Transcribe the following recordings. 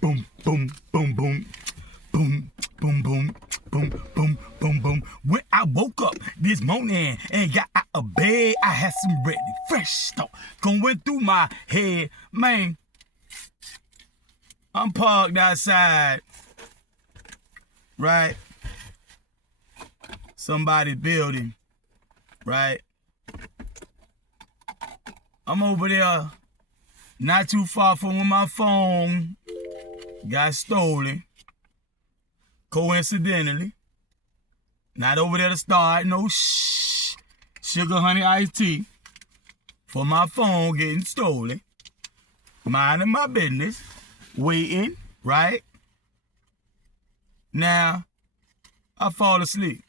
boom, boom, boom, boom, boom, boom, boom, boom, boom, boom, boom. When I woke up this morning and got out of bed, I had some ready, fresh thought going through my head. Man, I'm parked outside, right? Somebody's building, right? I'm over there, not too far from where my phone got stolen. Coincidentally, not over there to start no sugar honey iced tea for my phone getting stolen. Minding my business, waiting, right? Now, I fall asleep.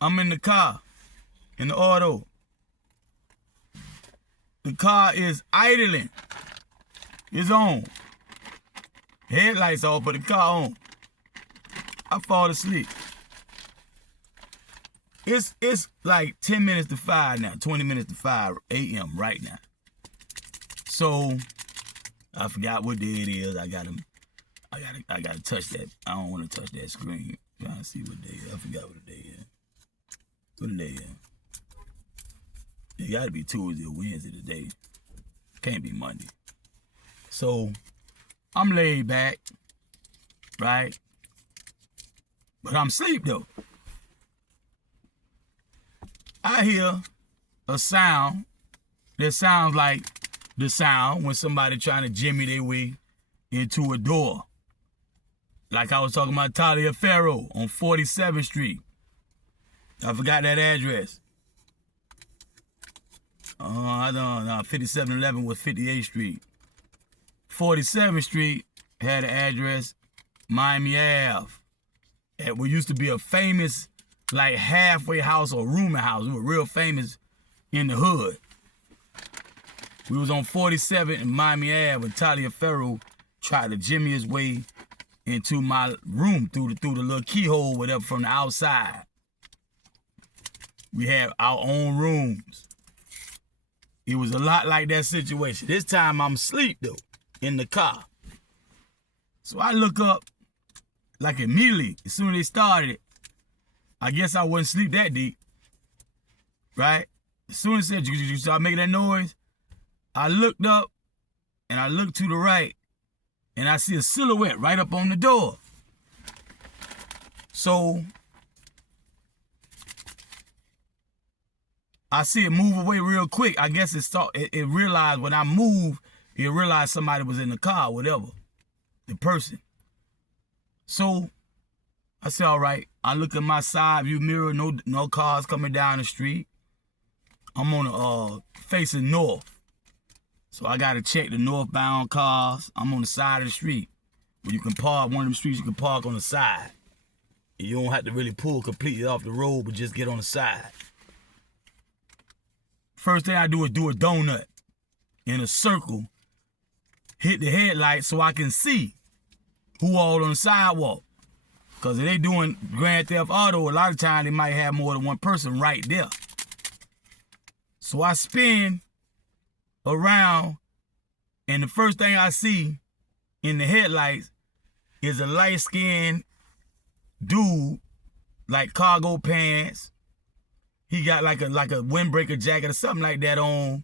I'm in the car, in the auto. The car is idling. It's on. Headlights off, but the car on. I fall asleep. It's like 10 minutes to 5 now, 20 minutes to 5 a.m. right now. So I forgot what day it is. I gotta touch that. I don't want to touch that screen. Trying to see what day it is. I forgot what the day is. What the day is? It gotta be Tuesday or Wednesday today. Can't be Monday. So I'm laid back, right? But I'm asleep though. I hear a sound that sounds like the sound when somebody trying to jimmy their way into a door. Like I was talking about Taliaferro on 47th Street. I forgot that address. I don't know. 5711 was 58th Street. 47th Street had an address, Miami Ave. At what used to be a famous, like halfway house or rooming house. We were real famous in the hood. We was on 47th and Miami Ave when Taliaferro tried to jimmy his way into my room through the little keyhole, whatever, from the outside. We had our own rooms. It was a lot like that situation. This time I'm asleep though, in the car. So I look up, like immediately, as soon as they started, I guess I wasn't asleep that deep, right? As soon as it said, you start making that noise, I looked up and I looked to the right and I see a silhouette right up on the door. So I see it move away real quick. I guess it realized when I moved, it realized somebody was in the car, whatever, the person. So I said, all right. I look at my side view mirror, no cars coming down the street. I'm on facing north. So I gotta check the northbound cars. I'm on the side of the street. Where you can park, one of them streets you can park on the side. And you don't have to really pull completely off the road, but just get on the side. First thing I do is do a donut in a circle, hit the headlights so I can see who all on the sidewalk. Because if they doing Grand Theft Auto, a lot of times they might have more than one person right there. So I spin around, and the first thing I see in the headlights is a light-skinned dude, like cargo pants. He got like a windbreaker jacket or something like that on.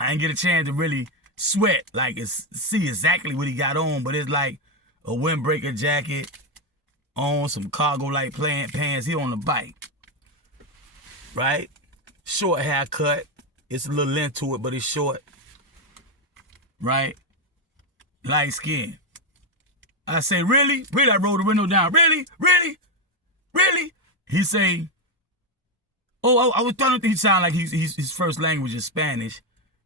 I didn't get a chance to really sweat, like see exactly what he got on, but it's like a windbreaker jacket on, some cargo like pants. He on the bike, right? Short haircut. It's a little length to it, but it's short, right? Light skin. I say, really? Really? I roll the window down. Really? Really? Really? He say, oh, I was trying to think he sound like his first language is Spanish,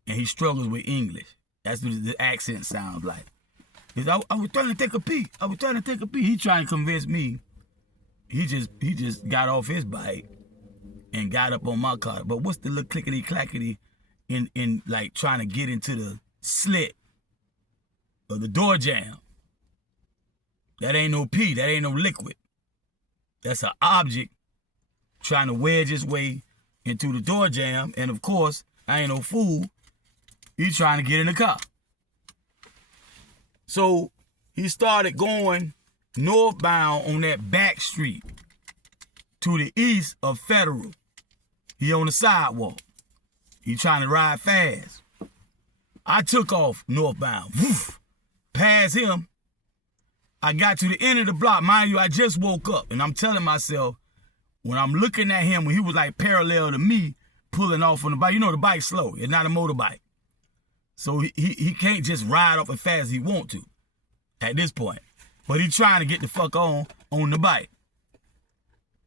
and he struggles with English. That's what the accent sounds like. I was trying to take a pee. I was trying to take a pee. He trying to convince me. He just got off his bike and got up on my car. But what's the little clickety clackety in like trying to get into the slit of the door jamb? That ain't no pee. That ain't no liquid. That's an object trying to wedge his way into the door jamb. And of course, I ain't no fool. He's trying to get in the car. So he started going northbound on that back street to the east of Federal. He on the sidewalk. He trying to ride fast. I took off northbound. Woof, past him. I got to the end of the block. Mind you, I just woke up, and I'm telling myself, when I'm looking at him, when he was like parallel to me, pulling off on the bike. You know the bike's slow. It's not a motorbike. So he can't just ride off as fast as he want to at this point. But he trying to get the fuck on the bike.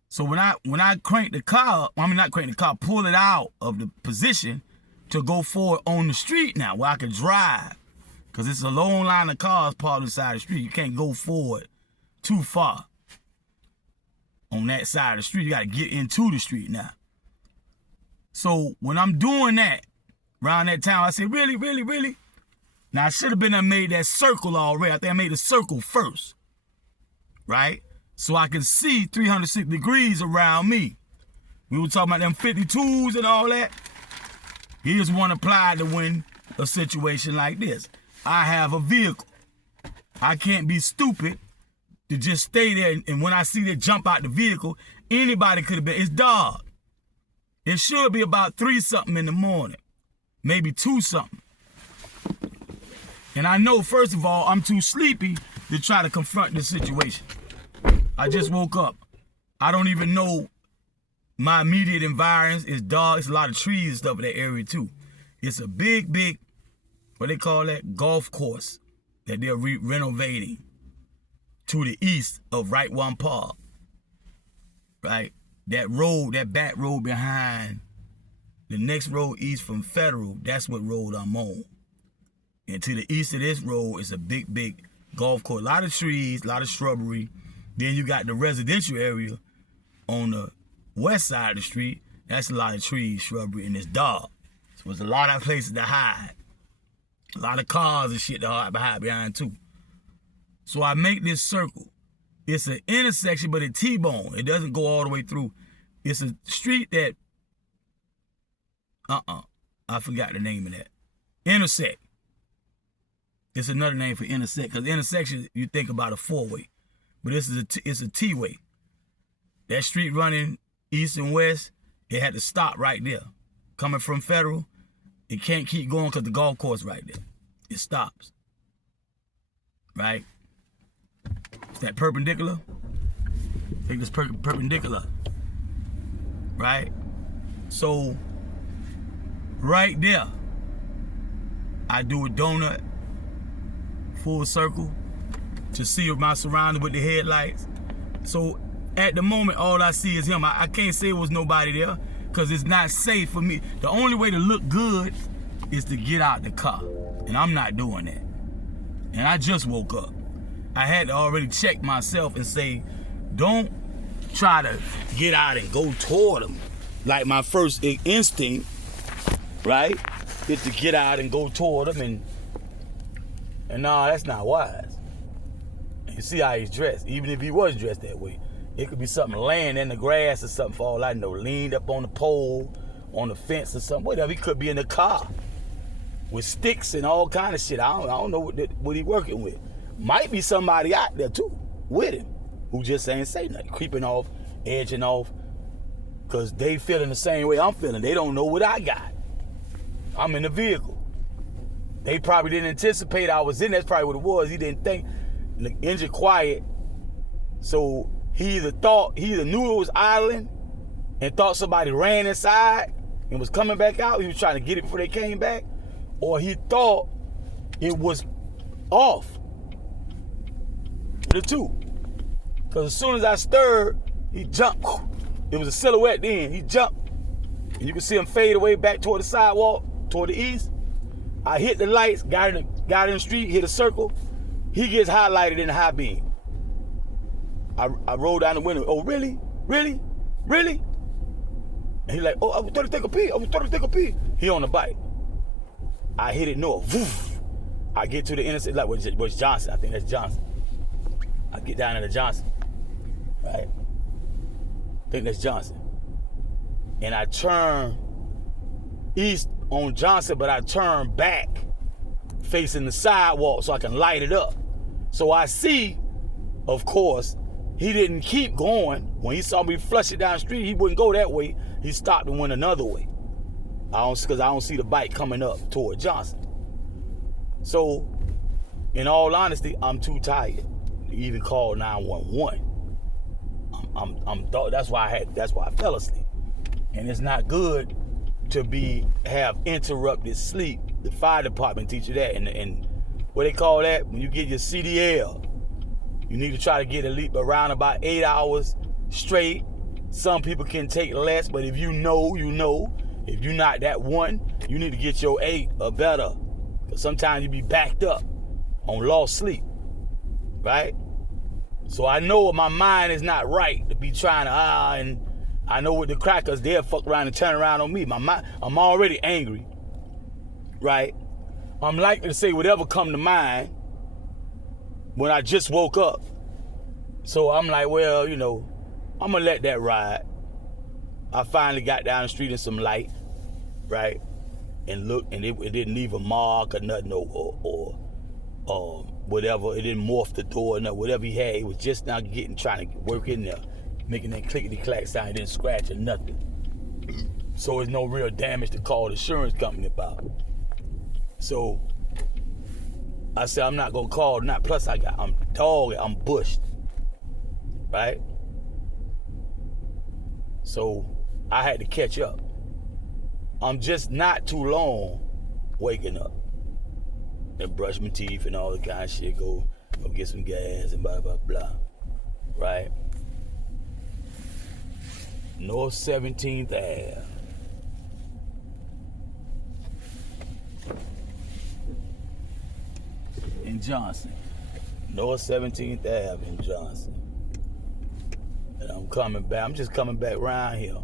So when I crank the car up, I mean not crank the car, pull it out of the position to go forward on the street now where I can drive. Because it's a long line of cars parked on the side of the street. You can't go forward too far on that side of the street. You got to get into the street now. So when I'm doing that, around that time, I said, really, really, really? Now, I should have been made that circle already. I think I made the circle first, right? So I can see 360 degrees around me. We were talking about them 52s and all that. Here's one applied to win a situation like this. I have a vehicle. I can't be stupid to just stay there, and when I see they jump out the vehicle, anybody could have been. It's dark. It should be about 3-something in the morning, maybe 2-something. And I know, first of all, I'm too sleepy to try to confront this situation. I just woke up. I don't even know my immediate environs. It's dark. It's a lot of trees and stuff in that area too. It's a big, what they call that, golf course that they're renovating to the east of Right One Park. Right? That road, that back road behind the next road east from Federal, that's what road I'm on. And to the east of this road is a big golf course. A lot of trees, a lot of shrubbery. Then you got the residential area on the west side of the street. That's a lot of trees, shrubbery, and it's dark. So there's a lot of places to hide. A lot of cars and shit to hide behind too. So I make this circle. It's an intersection, but a T-bone. It doesn't go all the way through. It's a street that, I forgot the name of that. Intersect. It's another name for intersect, because intersection, you think about a 4-way. But this is it's a T-way. That street running east and west, it had to stop right there. Coming from Federal, it can't keep going because the golf course right there. It stops. Right? Is that perpendicular? I think it's perpendicular. Right? So, right there, I do a donut, full circle, to see my surroundings with the headlights. So, at the moment, all I see is him. I can't say it was nobody there because it's not safe for me. The only way to look good is to get out the car. And I'm not doing that. And I just woke up. I had to already check myself and say, don't try to get out and go toward him. Like my first instinct, right, is to get out and go toward him. And no, that's not wise. You see how he's dressed. Even if he was dressed that way, it could be something laying in the grass or something for all I know, leaned up on the pole, on the fence or something, whatever. He could be in the car with sticks and all kind of shit. I don't know what he working with. Might be somebody out there too with him who just ain't say nothing, creeping off, edging off, because they feeling the same way I'm feeling. They don't know what I got. I'm in the vehicle. They probably didn't anticipate I was in. That's probably what it was. He didn't think. The engine quiet, so he either knew it was idling and thought somebody ran inside and was coming back out. He was trying to get it before they came back, or he thought it was off. The two. Because as soon as I stirred, he jumped. It was a silhouette then. He jumped. And you can see him fade away back toward the sidewalk, toward the east. I hit the lights, got in the street, hit a circle. He gets highlighted in the high beam. I roll down the window. Oh, really? Really? Really? And he's like, oh, I was trying to take a pee. He on the bike. I hit it north. Woof. I get to the interstate, like, what's Johnson? I think that's Johnson. I get down into Johnson. Right? I think that's Johnson. And I turn east on Johnson, but I turn back facing the sidewalk so I can light it up. So I see, of course, he didn't keep going. When he saw me flush it down the street, he wouldn't go that way. He stopped and went another way. Because I don't see the bike coming up toward Johnson. So, in all honesty, I'm too tired to even call 911. That's why I fell asleep. And it's not good to have interrupted sleep. The fire department teach you that. And what they call that, when you get your CDL, you need to try to get at least around about 8 hours straight. Some people can take less, but if you know, you know. If you're not that one, you need to get your 8 or better. Because sometimes you be backed up on lost sleep, right? So I know my mind is not right to be trying to, and I know with the crackers, they'll fuck around and turn around on me. I'm already angry, right? I'm likely to say whatever come to mind when I just woke up. So I'm like, well, you know, I'm gonna let that ride. I finally got down the street in some light, right? And looked, and it didn't leave a mark or nothing, or whatever. It didn't morph the door or nothing. Whatever he had, it was just now trying to work in there, making that clickety-clack sound. It didn't scratch or nothing. So there's no real damage to call the insurance company about. So I said, I'm not gonna call. Plus I'm bushed, right? So I had to catch up. I'm just not too long waking up and brush my teeth and all the kind of shit, go get some gas and blah, blah, blah, right? North 17th Ave. In Johnson. North 17th Ave in Johnson. And I'm coming back. I'm just coming back around here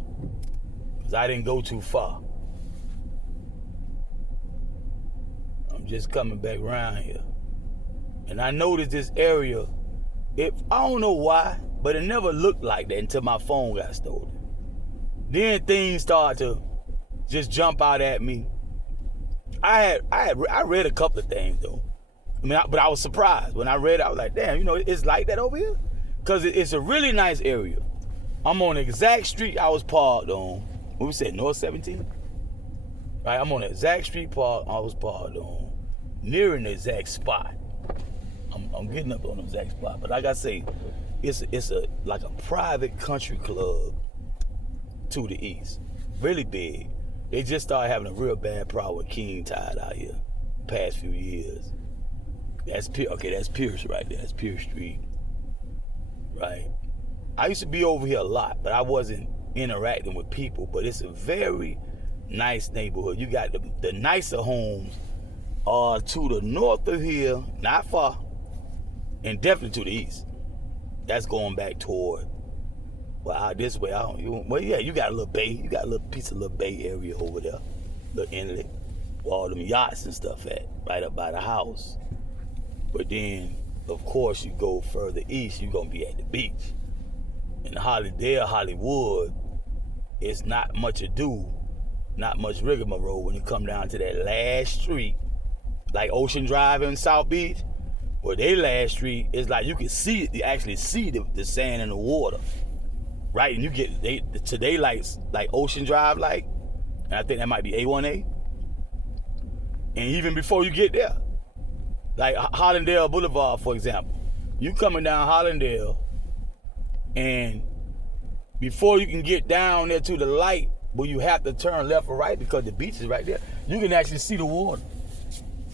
because I didn't go too far. I'm just coming back around here. And I noticed this area, I don't know why, but it never looked like that until my phone got stolen. Then things started to just jump out at me. I read a couple of things though. But I was surprised. When I read it, I was like, damn, you know, it's like that over here? Because it's a really nice area. I'm on the exact street I was parked on. What we said, North 17th? Right, I'm on the exact street I was parked on, nearing the exact spot. I'm getting up on the exact spot. But like I say, it's like a private country club to the east. Really big. They just started having a real bad problem with king tide out here past few years. That's Pierce right there. That's Pierce Street. Right. I used to be over here a lot, but I wasn't interacting with people. But it's a very nice neighborhood. You got the nicer homes to the north of here, not far, and definitely to the east. That's going back toward, well, out this way. You got a little bay. You got a little piece of little bay area over there, little inlet, where all them yachts and stuff at, right up by the house. But then, of course, you go further east, you're gonna be at the beach. In Hollywood, it's not much ado, not much rigmarole when you come down to that last street, like Ocean Drive in South Beach, where they last street is like you can see it, you actually see the sand in the water, right? And you get today lights like Ocean Drive, like, and I think that might be A1A. And even before you get there, like Hollandale Boulevard, for example, you coming down Hollandale, and before you can get down there to the light, where you have to turn left or right because the beach is right there, you can actually see the water.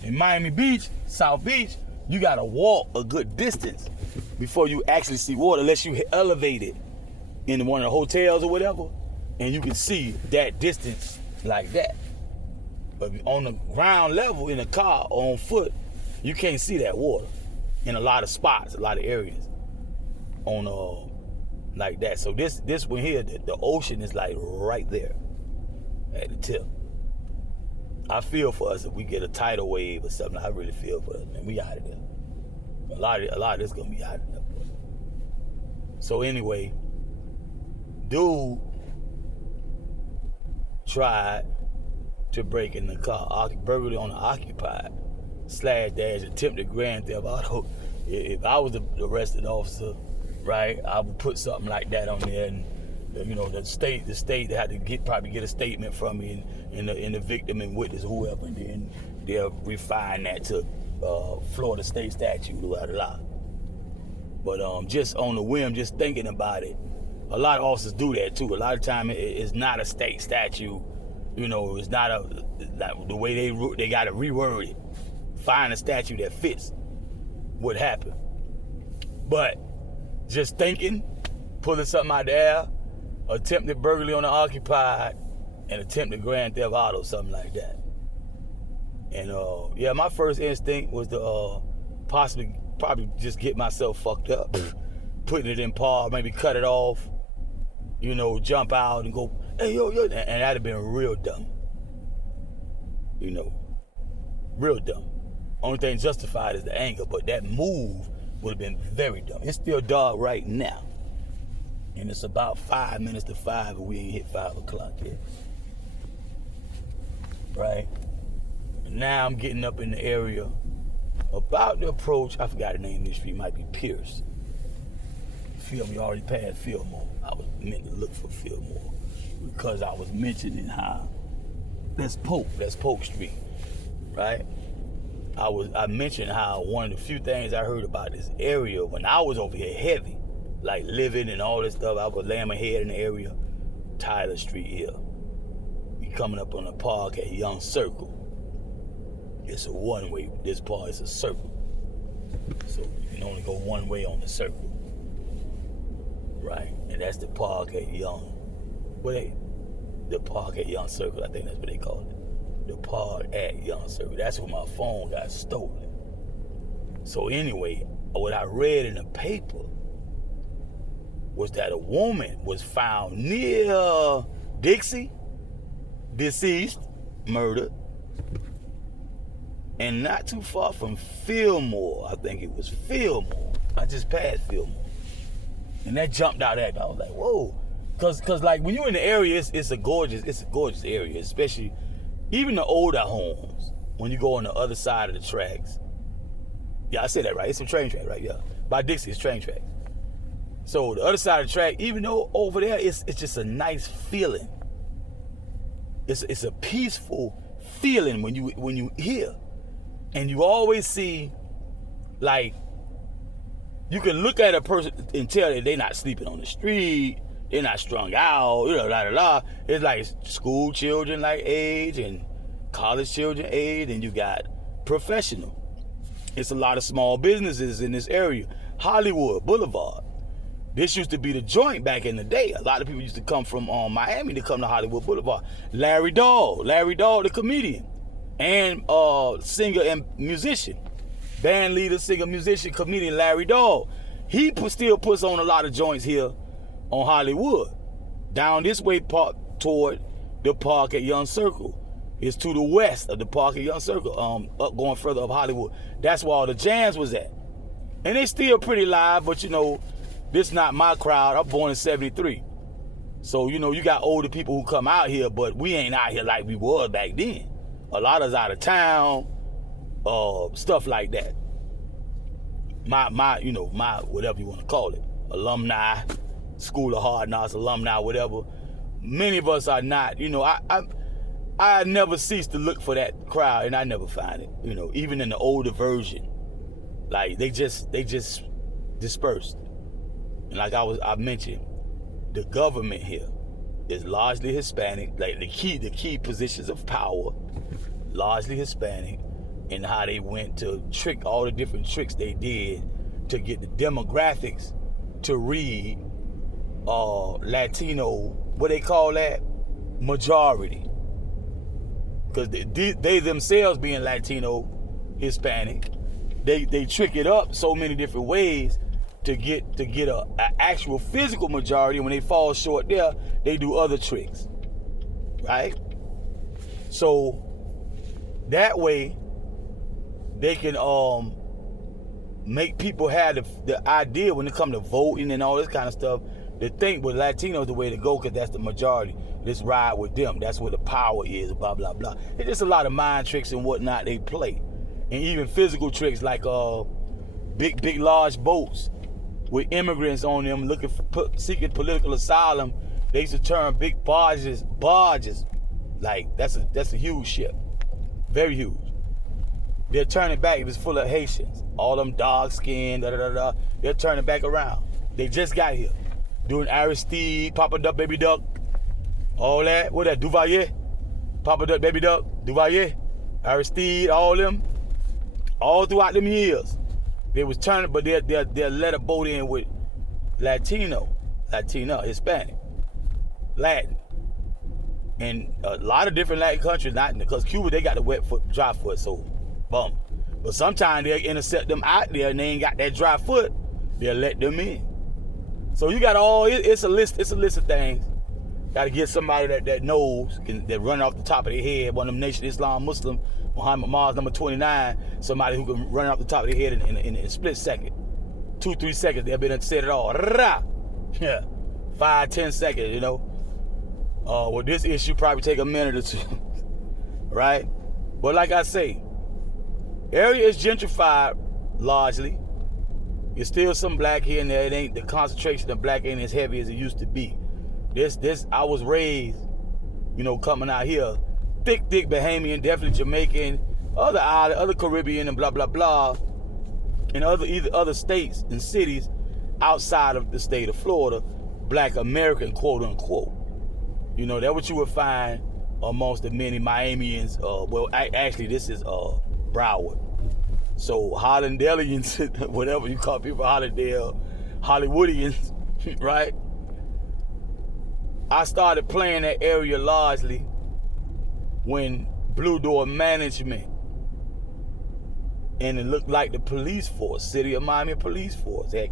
In Miami Beach, South Beach, you gotta walk a good distance before you actually see water, unless you elevate it in one of the hotels or whatever, and you can see that distance like that. But on the ground level, in a car or on foot, you can't see that water in a lot of spots, a lot of areas on like that. So this one here, the ocean is like right there at the tip. I feel for us if we get a tidal wave or something. I really feel for us, man. We out of there. A lot of this gonna be out of there. So anyway, dude tried to break in the car, burglary on an occupied attempted grand theft auto. If I was the arrested officer, right, I would put something like that on there, and you know, the state had to probably get a statement from me and the victim and witness, whoever, and then they'll refine that to Florida state statute, blah, blah, blah. But just on the whim, just thinking about it, a lot of officers do that too. A lot of time it's not a state statute, you know, it's not the way they got to reword it, find a statute that fits what happened. But just thinking, pulling something out of the air, attempted burglary on the occupied, and attempted grand theft auto, something like that. And yeah, my first instinct was to probably just get myself fucked up, putting it in paw, maybe cut it off, you know, jump out and go, hey, yo, and that'd have been real dumb. You know, real dumb. Only thing justified is the anger, but that move would have been very dumb. It's still dark right now, and it's about 5 minutes to 5, and we ain't hit 5 o'clock yet. Right? Now I'm getting up in the area about to approach, I forgot the name of the street, might be Pierce. We already passed Fillmore. I was meant to look for Fillmore because I was mentioning how that's Polk Street, right? I mentioned how one of the few things I heard about this area when I was over here heavy, like living and all this stuff, I was laying my head in the area, Tyler Street here. You coming up on the park at Young Circle. It's a one-way, this part is a circle. So you can only go one way on the circle. Right? And that's the park at Young. The park at Young Circle, I think that's what they call it. The park at Young Circle. That's where my phone got stolen. So anyway, what I read in the paper was that a woman was found near Dixie, deceased, murdered, and not too far from Fillmore. I think it was Fillmore. I just passed Fillmore. And that jumped out at me. I was like, whoa. Cause like when you're in the area, it's a gorgeous area, especially even the older homes. When you go on the other side of the tracks. Yeah, I said that right. It's a train track, right? Yeah. By Dixie, it's train track. So the other side of the track, even though over there, it's just a nice feeling. It's a peaceful feeling when you hear. And you always see, like, you can look at a person and tell that they're not sleeping on the street, they're not strung out, you know, la la la. It's like school children like age and college children age, and you got professional. It's a lot of small businesses in this area. Hollywood Boulevard. This used to be the joint back in the day. A lot of people used to come from Miami to come to Hollywood Boulevard. Larry Dahl, the comedian. And singer and musician, band leader, singer, musician, comedian Larry Dahl. He still puts on a lot of joints here on Hollywood. Down this way toward the park at Young Circle. It's to the west of the park at Young Circle, up going further up Hollywood. That's where all the jams was at. And they still pretty live, but you know, this not my crowd. I'm born in 73. So, you know, you got older people who come out here, but we ain't out here like we was back then. A lot of us out of town, stuff like that. My whatever you want to call it, alumni, School of Hard Knocks, alumni, whatever. Many of us are not. You know, I never cease to look for that crowd, and I never find it. You know, even in the older version, like they just dispersed. And like I mentioned, the government here is largely Hispanic. Like the key positions of power, largely Hispanic, and how they went to trick all the different tricks they did to get the demographics to read Latino, what they call that? Majority. Because they themselves being Latino, Hispanic, they trick it up so many different ways to get a actual physical majority. When they fall short there, they do other tricks, right? So that way they can make people have the idea when it comes to voting and all this kind of stuff, to think with Latinos the way to go, because that's the majority. Let's ride with them. That's where the power is, blah, blah, blah. It's just a lot of mind tricks and whatnot they play. and even physical tricks like big large boats with immigrants on them looking for seeking political asylum. They used to turn big barges. Like that's a huge ship, very huge. They'll turn it back if it's full of Haitians. All them dark skinned, they'll turn it back around. They just got here. Doing Aristide, Papa Duck, Baby Duck, all that. What that, Duvalier? Papa Duck, Baby Duck, Duvalier, Aristide, all them. All throughout them years. They was turning, but they'll let a boat in with Latino, Hispanic, Latin. And a lot of different Latin countries, not because Cuba, they got the wet foot, dry foot, so bum. But sometimes they'll intercept them out there and they ain't got that dry foot, they'll let them in. So you got it's a list of things. Got to get somebody that knows, that run off the top of their head, one of them Nation Islam Muslim, Muhammad Mars number 29, somebody who can run off the top of their head in a split second. 2-3 seconds, they'll be done said it all. Yeah, 5-10 seconds, you know. Well, this issue probably take a minute or two, right? But like I say, area is gentrified largely. There's still some black here and there. It ain't, the concentration of black ain't as heavy as it used to be. I was raised, you know, coming out here, thick Bahamian, definitely Jamaican, other island, other Caribbean and blah, blah, blah, and other states and cities outside of the state of Florida, black American, quote unquote. You know, that's what you would find amongst the many Miamians. Well, actually, this is Broward. So Hollandalians, whatever you call people, Hollandale, Hollywoodians, right? I started playing that area largely when Blue Door Management, and it looked like the police force, City of Miami Police Force, had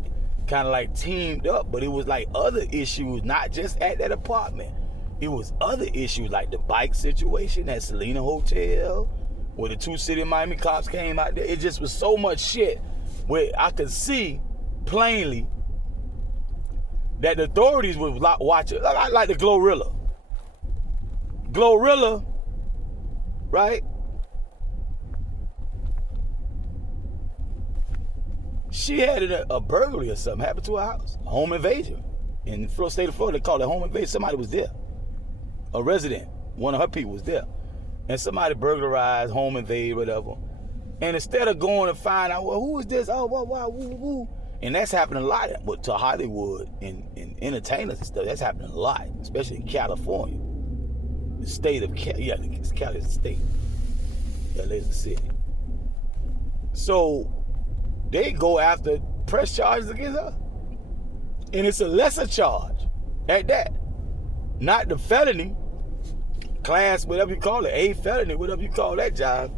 kind of like teamed up, but it was like other issues, not just at that apartment. It was other issues like the bike situation at Selena Hotel, where the 2 City of Miami cops came out there. It just was so much shit where I could see plainly that the authorities would watch it. Like the Glorilla. Glorilla, right? She had a burglary or something happen to her house. A home invasion. In the state of Florida, they call it home invasion. Somebody was there. A resident, one of her people was there. And somebody burglarized, home invade, whatever. And instead of going to find out, well, who is this? Oh, wow, woo. And that's happening a lot to Hollywood and entertainers and stuff. That's happening a lot, especially in California. The state of Cali, Cali's the state. LA's the city. So they go after press charges against her. And it's a lesser charge at that. Not the felony, class, whatever you call it, A felony, whatever you call that job,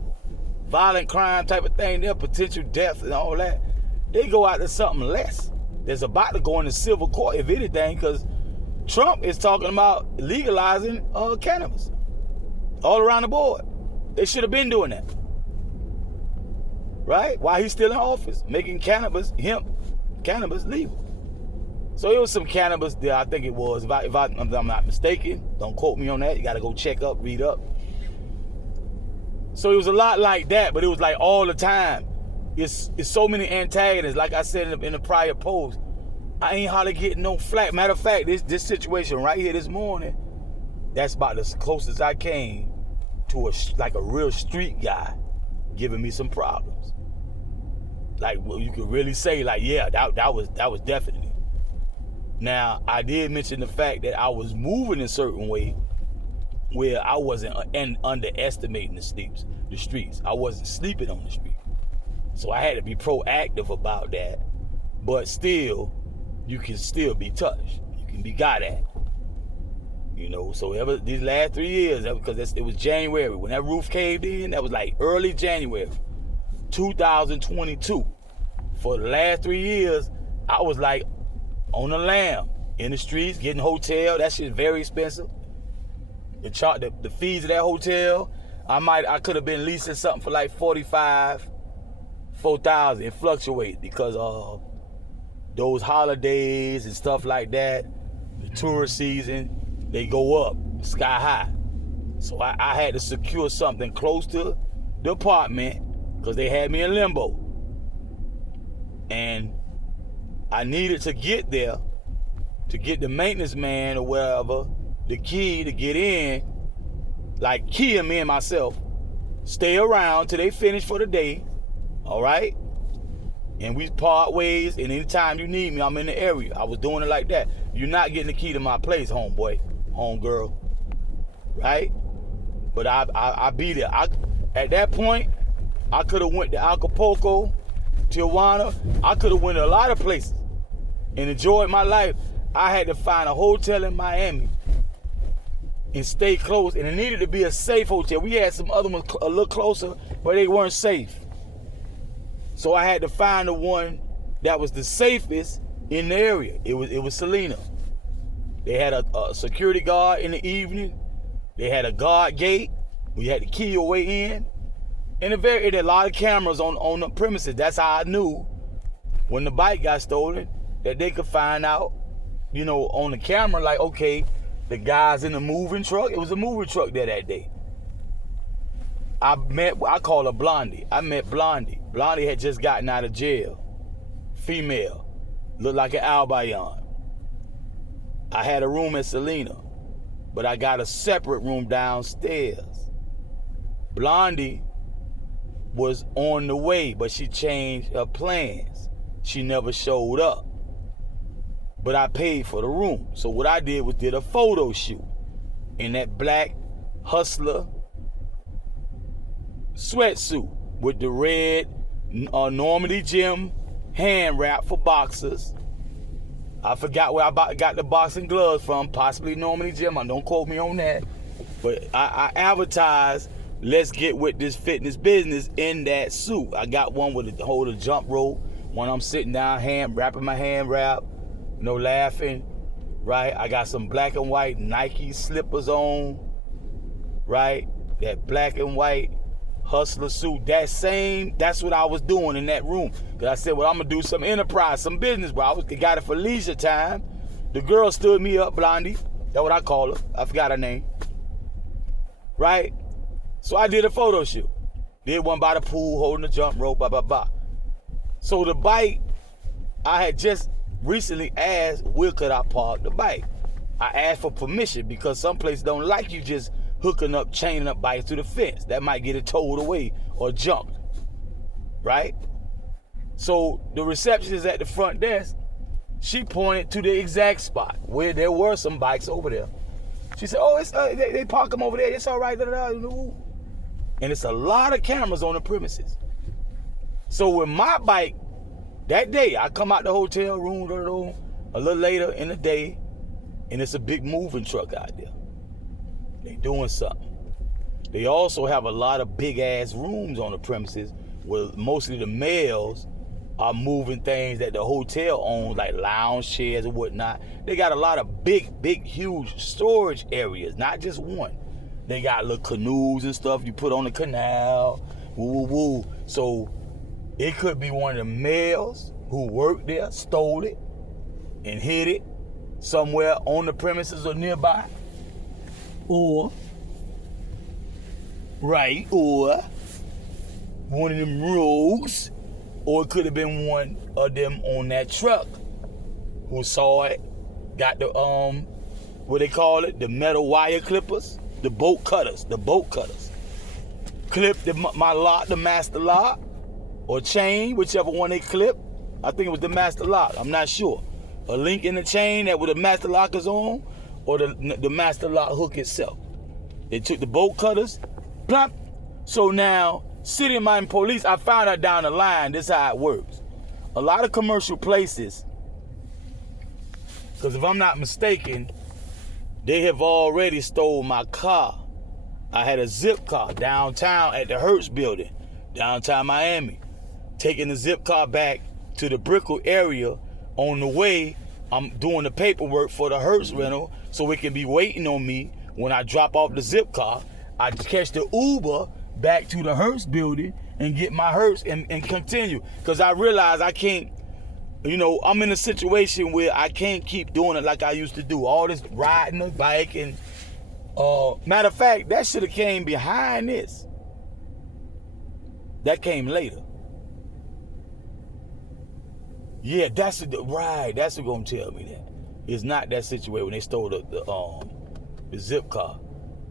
violent crime type of thing, there, potential death and all that. They go out to something less. That's about to go into civil court, if anything, because Trump is talking about legalizing cannabis all around the board. They should have been doing that, right? While he's still in office, making hemp cannabis legal. So it was some cannabis there, I think it was. If I'm not mistaken, don't quote me on that. You got to go check up, read up. So it was a lot like that, but it was like all the time. It's so many antagonists. Like I said in the prior post, I ain't hardly getting no flack. Matter of fact, this situation right here this morning, that's about as close as I came to a real street guy giving me some problems. Like, well, you could really say, like, yeah, that was definitely. Now, I did mention the fact that I was moving a certain way where I wasn't underestimating the streets. I wasn't sleeping on the street. So I had to be proactive about that. But still, you can still be touched. You can be got at. You know, so these last 3 years, because it was January. When that roof caved in, that was like early January 2022. For the last 3 years, I was like on the lam, in the streets, getting hotel. That shit is very expensive. The fees of that hotel, I could have been leasing something for like $4,000. It fluctuates because of those holidays and stuff like that. The tourist season, they go up sky high. So I had to secure something close to the apartment because they had me in limbo. And I needed to get there to get the maintenance man or whatever the key to get in, like keying me and myself, stay around till they finish for the day, all right? And we part ways, and anytime you need me, I'm in the area. I was doing it like that. You're not getting the key to my place, homeboy, homegirl, right? But I be there. At that point, I could have went to Acapulco, Tijuana. I could have went to a lot of places and enjoyed my life. I had to find a hotel in Miami and stay close, and it needed to be a safe hotel. We had some other ones a little closer, but they weren't safe. So I had to find the one that was the safest in the area. It was Selena. They had a security guard in the evening. They had a guard gate where you had to key your way in. And there a lot of cameras on the premises. That's how I knew when the bike got stolen that they could find out, you know, on the camera, like, okay, the guy's in the moving truck. It was a moving truck there that day. I call her Blondie. I met Blondie. Blondie had just gotten out of jail. Female. Looked like an Albayan. I had a room at Selena, but I got a separate room downstairs. Blondie was on the way, but she changed her plans. She never showed up. But I paid for the room. So what I did was did a photo shoot in that black Hustler sweatsuit with the red Normandy Gym hand wrap for boxers. I forgot where I got the boxing gloves from, possibly Normandy Gym. Don't quote me on that. But I advertised, let's get with this fitness business in that suit. I got one with a hold a jump rope, one I'm sitting down, wrapping my hand wrap, no laughing, right? I got some black and white Nike slippers on, right? That black and white Hustler suit, that's what I was doing in that room. Because I said, well, I'm going to do some enterprise, some business, bro. I got it for leisure time. The girl stood me up, Blondie. That's what I call her. I forgot her name. Right? So I did a photo shoot. Did one by the pool, holding the jump rope, blah, blah, blah. So the bike, I had just recently asked, where could I park the bike? I asked for permission because some places don't like you just hooking up, chaining up bikes to the fence. That might get it towed away or junked, right? So the receptionist at the front desk, she pointed to the exact spot where there were some bikes over there. She said, oh, it's they park them over there. It's all right. And it's a lot of cameras on the premises. So with my bike, that day, I come out the hotel room a little later in the day, and it's a big moving truck out there. They doing something. They also have a lot of big ass rooms on the premises where mostly the males are moving things that the hotel owns, like lounge chairs and whatnot. They got a lot of big, huge storage areas, not just one. They got little canoes and stuff you put on the canal, woo. So it could be one of the males who worked there, stole it, and hid it somewhere on the premises or nearby. Or one of them rogues, or it could have been one of them on that truck who saw it, got the what they call it, the metal wire clippers, the bolt cutters, clipped my lock, the master lock, or chain, whichever one they clipped. I think it was the master lock, I'm not sure. A link in the chain that with the master lock is on, or the master lock hook itself. They took the bolt cutters, plop. So now, City of Miami Police, I found out down the line, this is how it works. A lot of commercial places, because if I'm not mistaken, they have already stole my car. I had a zip car downtown at the Hertz building, downtown Miami. Taking the zip car back to the Brickell area. On the way, I'm doing the paperwork for the Hertz rental so it can be waiting on me when I drop off the zip car. I catch the Uber back to the Hertz building and get my Hertz and continue. Because I realize I can't, I'm in a situation where I can't keep doing it like I used to do. All this riding the bike and, matter of fact, that should have came behind this. That came later. Yeah, right. That's who gonna tell me that. It's not that situation when they stole the zip car.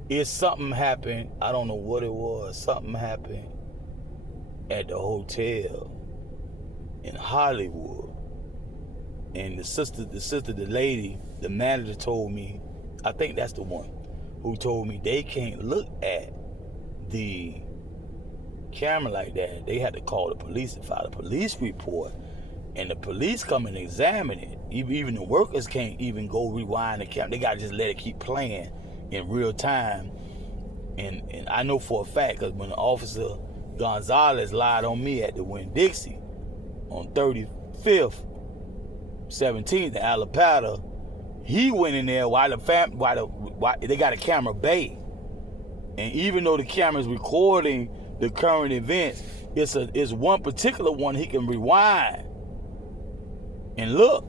It's something happened. I don't know what it was. Something happened at the hotel in Hollywood, and the lady, the manager told me, I think that's the one who told me they can't look at the camera like that. They had to call the police and file a police report, and the police come and examine it. Even the workers can't even go rewind the camera. They gotta just let it keep playing in real time. And I know for a fact, because when Officer Gonzalez lied on me at the Winn-Dixie on 35th, 17th in Alapata, he went in there while they got a camera bay. And even though the camera's recording the current events, it's one particular one he can rewind and look.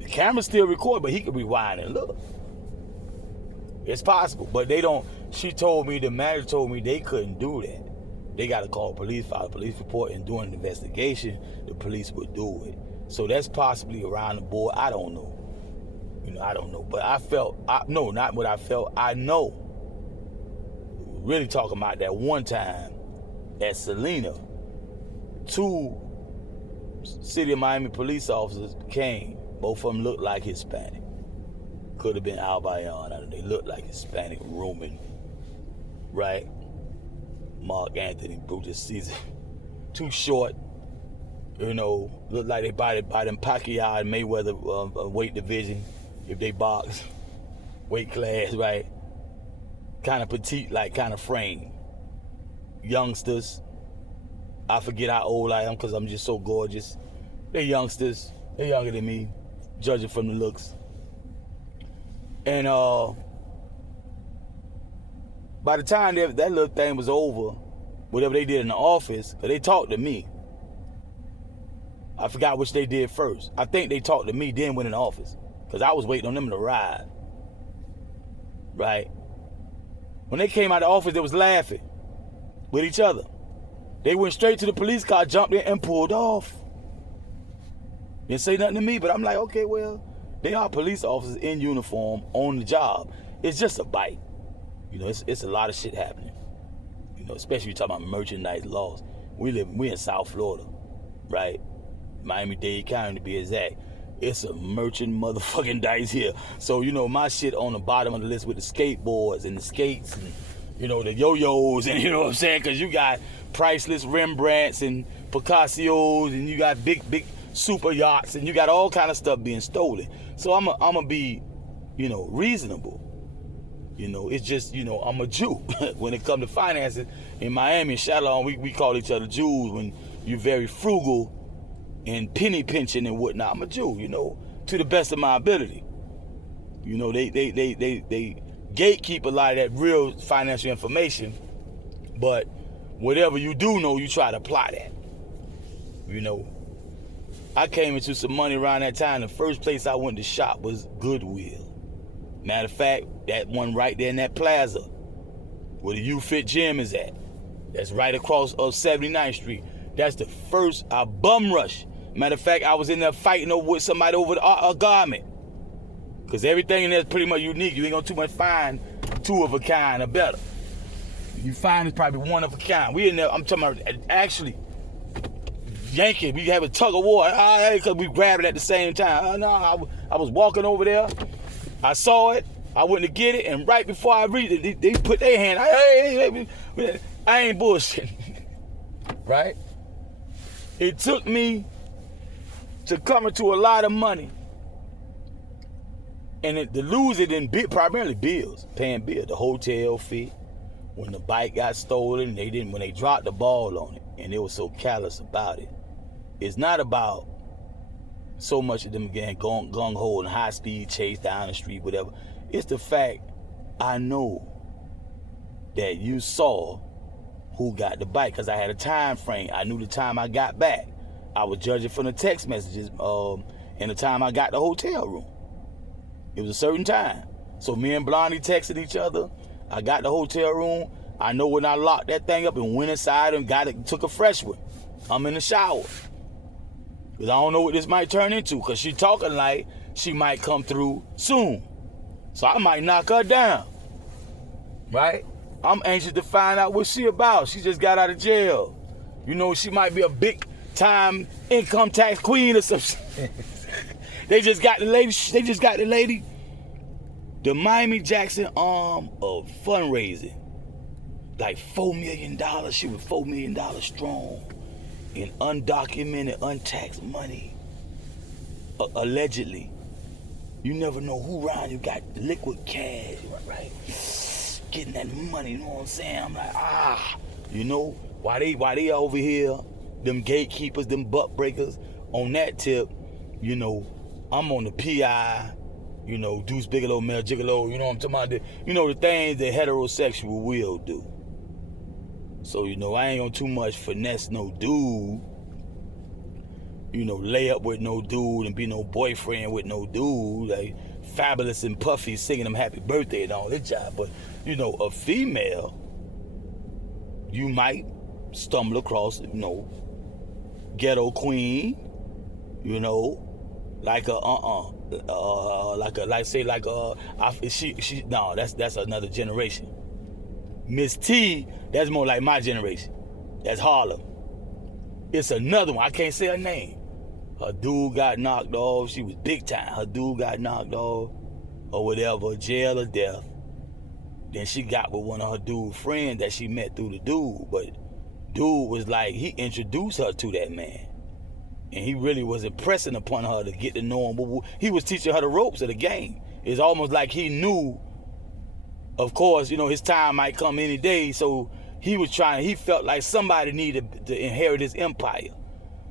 The camera still record, but he can rewind and look. It's possible, but they don't. The manager told me they couldn't do that. They got to call police, file a police report, and during an investigation, the police would do it. So that's possibly around the board. I don't know. I don't know. But not what I felt. I know. Really talking about that one time at Selena, 2 City of Miami police officers came. Both of them looked like Hispanic. Could have been Albayan. They looked like Hispanic, Roman, right? Mark Anthony, Brutus Caesar. Too short, looked like they by them Pacquiao and Mayweather weight division, if they box, weight class, right? Kind of petite, like kind of frame. Youngsters. I forget how old I am because I'm just so gorgeous. They're youngsters. They're younger than me, judging from the looks. And by the time that little thing was over, whatever they did in the office, they talked to me. I forgot which they did first. I think they talked to me, then went in the office, because I was waiting on them to ride. Right? When they came out of the office, they was laughing with each other. They went straight to the police car, jumped in, and pulled off. Didn't say nothing to me, but I'm like, okay, well, they are police officers in uniform on the job. It's just a bite. It's a lot of shit happening. Especially you talking about merchandise laws. We in South Florida, right? Miami-Dade County to be exact. It's a merchant motherfucking dice here. So, my shit on the bottom of the list with the skateboards and the skates and, the yo-yos and, you know what I'm saying? Because you got priceless Rembrandts and Picassos and you got big super yachts and you got all kind of stuff being stolen. So I'm going to be, reasonable. It's just, I'm a Jew. When it comes to finances in Miami and Chalon, we call each other Jews when you're very frugal and penny pinching and whatnot. I'm a Jew, to the best of my ability. They gatekeep a lot of that real financial information, but whatever you do know, you try to apply that. I came into some money around that time. The first place I went to shop was Goodwill. Matter of fact, that one right there in that plaza where the U-Fit gym is at. That's right across 79th Street. That's the first I bum rush. Matter of fact, I was in there fighting with somebody over a garment. Because everything in there is pretty much unique. You ain't gonna too much find 2 of a kind or better. You find it's probably 1 of a kind. We in there, I'm talking about actually yanking. We have a tug of war. Because we grabbed it at the same time. I was walking over there. I saw it. I went to get it, and right before I reached it, they put their hand. Hey, I ain't bullshitting, right? It took me to come into a lot of money, and to lose it in primarily bills, paying bills, the hotel fee. When the bike got stolen, when they dropped the ball on it, and they were so callous about it. It's not about so much of them getting gung-ho and high-speed chase down the street, whatever. It's the fact I know that you saw who got the bike, because I had a time frame. I knew the time I got back. I was judging from the text messages and the time I got the hotel room. It was a certain time. So me and Blondie texted each other. I got the hotel room. I know when I locked that thing up and went inside and took a fresh one. I'm in the shower. Because I don't know what this might turn into, because she talking like she might come through soon. So I might knock her down, right? I'm anxious to find out what she about. She just got out of jail. You know, she might be a big time income tax queen or some shit. They just got the lady, the Miami Jackson arm of fundraising. Like $4 million. She was $4 million strong in undocumented, untaxed money. Allegedly. You never know who around you got liquid cash, right? Getting that money, you know what I'm saying? I'm like, you know, why they over here, them gatekeepers, them butt breakers, on that tip, you know, I'm on the PI, you know, Deuce Bigelow, Mel Gigolo, you know what I'm talking about? You know, the things that heterosexual will do. So, you know, I ain't gonna too much finesse no dude, you know, lay up with no dude and be no boyfriend with no dude, like Fabulous and Puffy singing them happy birthday and all that job. But, you know, a female, you might stumble across, you know, ghetto queen, you know, like that's another generation. Miss T, that's more like my generation. That's Harlem. It's another one, I can't say her name. Her dude got knocked off, she was big time. Her dude got knocked off, or whatever, jail or death. Then she got with one of her dude friends that she met through the dude, but dude was like, he introduced her to that man. And he really was impressing upon her to get to know him. He was teaching her the ropes of the game. It's almost like he knew, of course, you know, his time might come any day, so he felt like somebody needed to inherit his empire.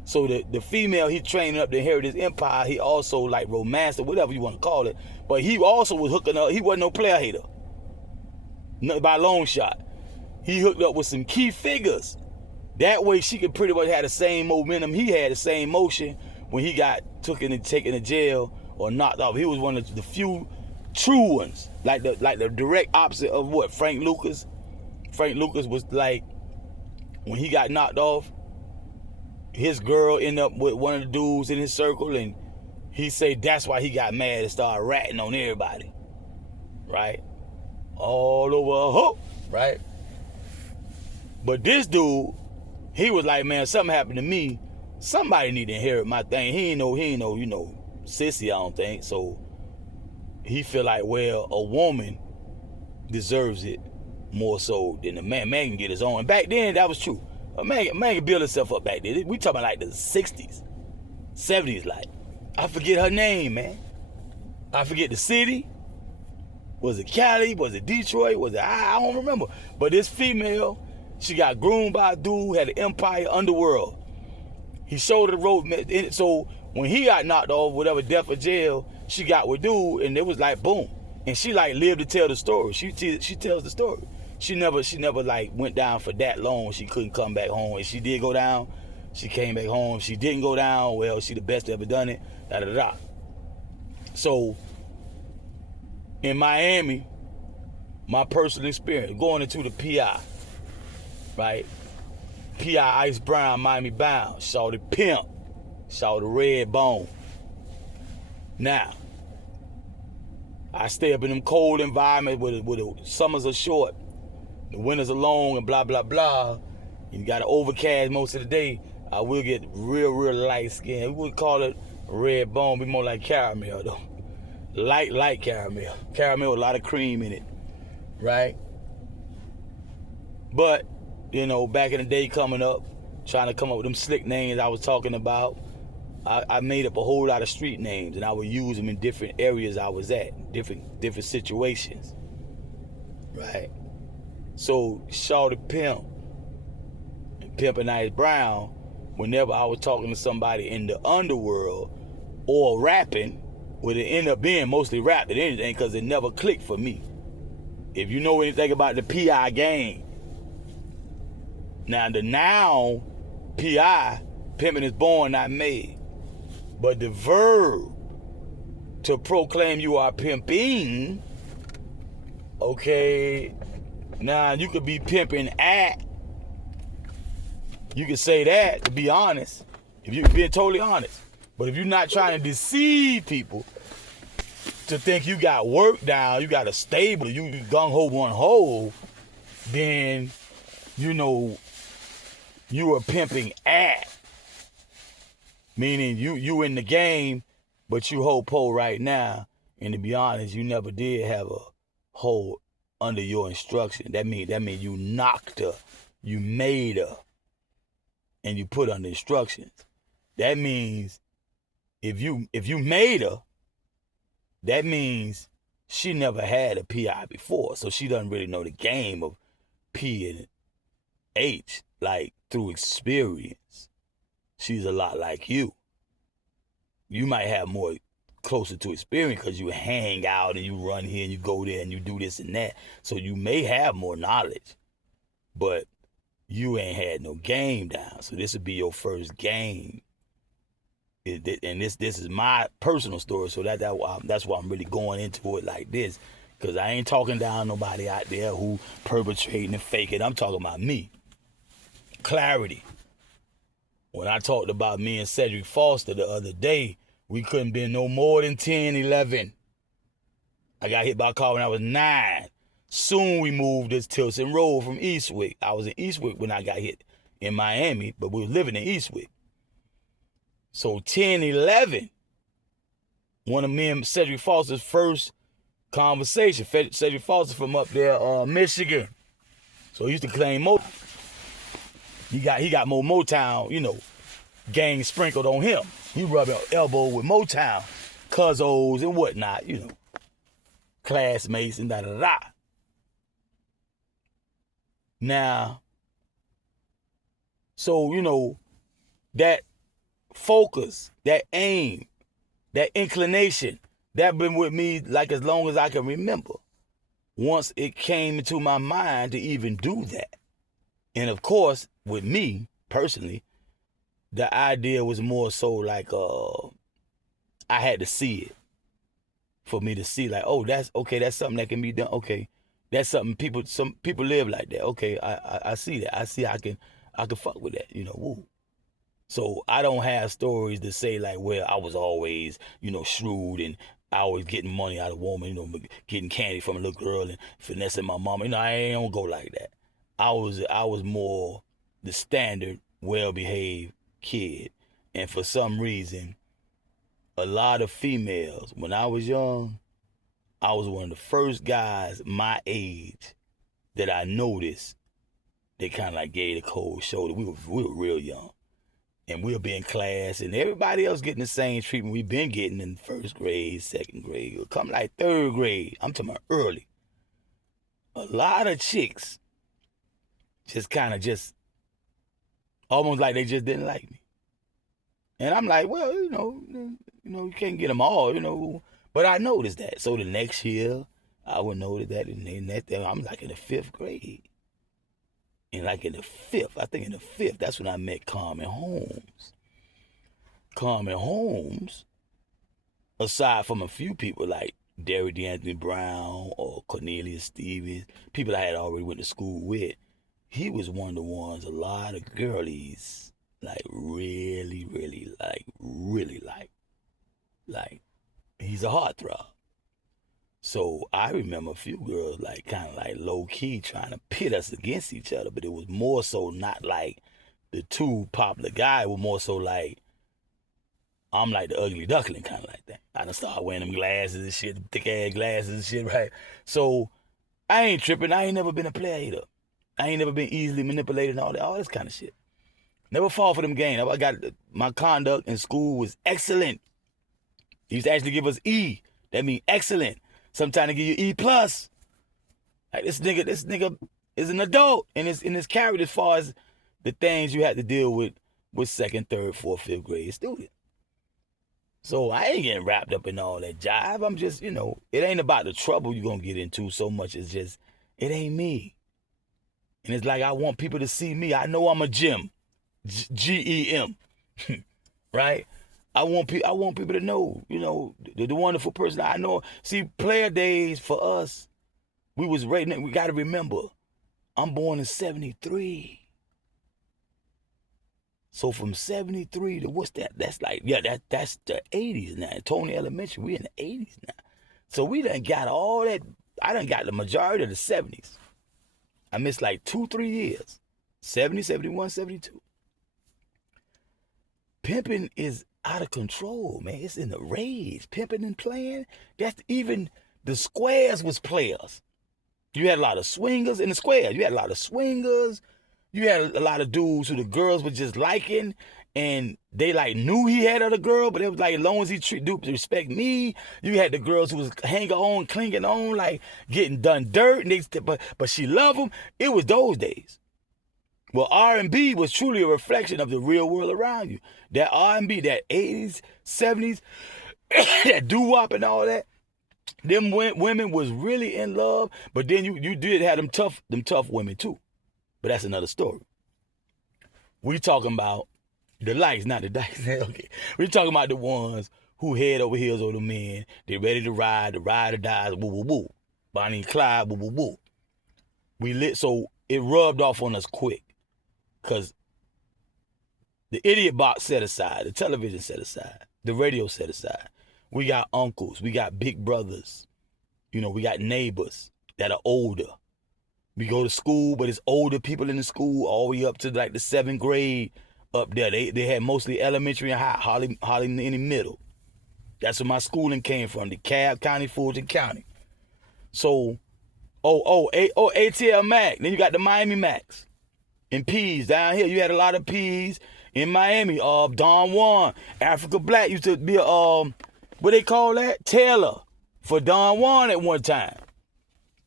So the female he trained up to inherit his empire, he also like romanced or whatever you want to call it, but he also was hooking up, he wasn't no player hater. Not by a long shot. He hooked up with some key figures. That way she could pretty much have the same momentum he had, the same motion when he got taken to jail or knocked off. He was one of the few true ones, like the direct opposite of what Frank Lucas. Frank Lucas was like, when he got knocked off, his girl ended up with one of the dudes in his circle, and he said that's why he got mad and started ratting on everybody, right? All over a hook, right? But this dude, he was like, man, something happened to me. Somebody need to inherit my thing. He ain't no, you know, sissy, I don't think. So he feel like, well, a woman deserves it more so than a man. Man can get his own. And back then, that was true. A man can build himself up back then. We talking like the 60s, 70s, like. I forget her name, man. I forget the city. Was it Cali? Was it Detroit? Was it, I don't remember. But this female, she got groomed by a dude, had an empire, underworld. He showed her the road. So when he got knocked off, whatever, death or jail, she got with dude, and it was like, boom. And she like lived to tell the story. She tells the story. She never like went down for that long. She couldn't come back home. And she did go down, she came back home. She didn't go down, well, she the best to ever done it, da-da-da. So in Miami, my personal experience, going into the PI, right? PI Ice Brown, Miami Bound, saw the pimp, saw the red bone. Now, I stay up in them cold environments where the summers are short, the winters are long, and blah, blah, blah. You got an overcast most of the day. I will get real light skin. We would call it red bone, be more like caramel though. Light caramel. Caramel with a lot of cream in it, right? But, you know, back in the day coming up, trying to come up with them slick names I was talking about, I made up a whole lot of street names, and I would use them in different areas I was at, different situations, right? So, Shawty Pimp and Pimp and Ice Brown, whenever I was talking to somebody in the underworld or rapping, well, it ended up being mostly rap than anything because it never clicked for me. If you know anything about the PI gang, now PI, pimping is born, not made. But the verb to proclaim you are pimping, okay, Now, you could be pimping at. You could say that, to be honest, if you're being totally honest. But if you're not trying to deceive people to think you got work down, you got a stable, you gung-ho one hole, then, you know, you are pimping at. Meaning you in the game, but you hold pole right now. And to be honest, you never did have a hole under your instruction. That mean you knocked her, you made her, and you put under instructions. That means if you made her, that means she never had a PI before, so she doesn't really know the game of P and H, like through experience. She's a lot like you. You might have more closer to experience because you hang out and you run here and you go there and you do this and that. So you may have more knowledge, but you ain't had no game down. So this would be your first game. And this is my personal story, so that's why I'm really going into it like this, because I ain't talking down nobody out there who perpetrating and faking. I'm talking about me. Clarity. When I talked about me and Cedric Foster the other day, we couldn't be no more than 10, 11. I got hit by a car when I was 9. Soon we moved this Tilson Road from Eastwick. I was in Eastwick when I got hit in Miami, but we were living in Eastwick. So 10, 11, one of me and Cedric Foster's first conversation. Cedric Foster from up there, Michigan. So he used to claim he got more Motown, you know, gang sprinkled on him. He rubbing elbow with Motown, cuzzos and whatnot, you know, classmates and da-da-da. Now, so, you know, that focus, that aim, that inclination, that been with me like as long as I can remember. Once it came into my mind to even do that. And of course, with me, personally, the idea was more so like I had to see it. For me to see like, oh, that's something that can be done. Okay. That's something some people live like that. Okay, I see that. I see I can fuck with that, you know, woo. So I don't have stories to say like, well, I was always, you know, shrewd and I always getting money out of a woman, you know, getting candy from a little girl and finessing my mama. You know, I don't go like that. I was more the standard, well-behaved kid. And for some reason, a lot of females, when I was young, I was one of the first guys my age that I noticed they kind of like gave the cold shoulder. We were real young. And we'll be in class, and everybody else getting the same treatment we've been getting in first grade, second grade. It'll come like third grade. I'm talking about early. A lot of chicks just kind of almost like they just didn't like me. And I'm like, well, you know, you can't get them all, you know. But I noticed that. So the next year, I would notice that, and then I'm like in the 5th grade. And like in the 5th, that's when I met Carmen Holmes. Carmen Holmes, aside from a few people like Derek DeAnthony Brown or Cornelius Stevens, people I had already went to school with, he was one of the ones a lot of girlies like really like. Like, he's a heartthrob. So I remember a few girls like kind of like low key trying to pit us against each other, but it was more so not like the two popular guys. It was more so like I'm like the ugly duckling kind of like that. I done started wearing them glasses and shit, thick ass glasses and shit, right? So I ain't tripping. I ain't never been a player either. I ain't never been easily manipulated and all this kind of shit. Never fall for them games. I got my conduct in school was excellent. He used to actually give us E. That means excellent. Sometimes they give you E+. Like this nigga is an adult in his character as far as the things you had to deal with 2nd, 3rd, 4th, 5th grade student. So I ain't getting wrapped up in all that jive. I'm just, you know, it ain't about the trouble you're gonna get into so much as just, it ain't me. And it's like I want people to see me. I know I'm a gem. G-E-M. Right? I want people to know, you know, the wonderful person I know. See, player days for us, we got to remember, I'm born in 73. So from 73 to what's that? That's like, yeah, that's the 80s now. Tony Elementary, we in the 80s now. So we done got all that. I done got the majority of the 70s. I missed like 2-3 years. 70, 71, 72. Pimping is out of control, man. It's in the rage. Pimping and playing. That's even the squares was players. You had a lot of swingers in the squares. You had a lot of swingers. You had a lot of dudes who the girls were just liking, and they like knew he had other girl, but it was like as long as he respect me. You had the girls who was hanging on, clinging on, like getting done dirt, and but she loved him. It was those days. Well, R&B was truly a reflection of the real world around you. That R&B, that 80s, 70s, that doo-wop and all that. Them women was really in love, but then you did have them tough women too. But that's another story. We talking about the likes, not the dice. Okay. We talking about the ones who head over heels over the men. They ready to ride, the ride or dies, woo woo woo. Bonnie and Clyde, woo woo woo. So it rubbed off on us quick. Cause the idiot box set aside, the television set aside, the radio set aside. We got uncles, we got big brothers, we got neighbors that are older. We go to school, but it's older people in the school all the way up to like the 7th grade up there. They had mostly elementary and high, hardly in the middle. That's where my schooling came from, the DeKalb County, Fulton County. So, ATL Mac. Then you got the Miami Macs. And P's down here. You had a lot of P's in Miami. Don Juan, Africa Black used to be a, what they call that? Taylor for Don Juan at one time.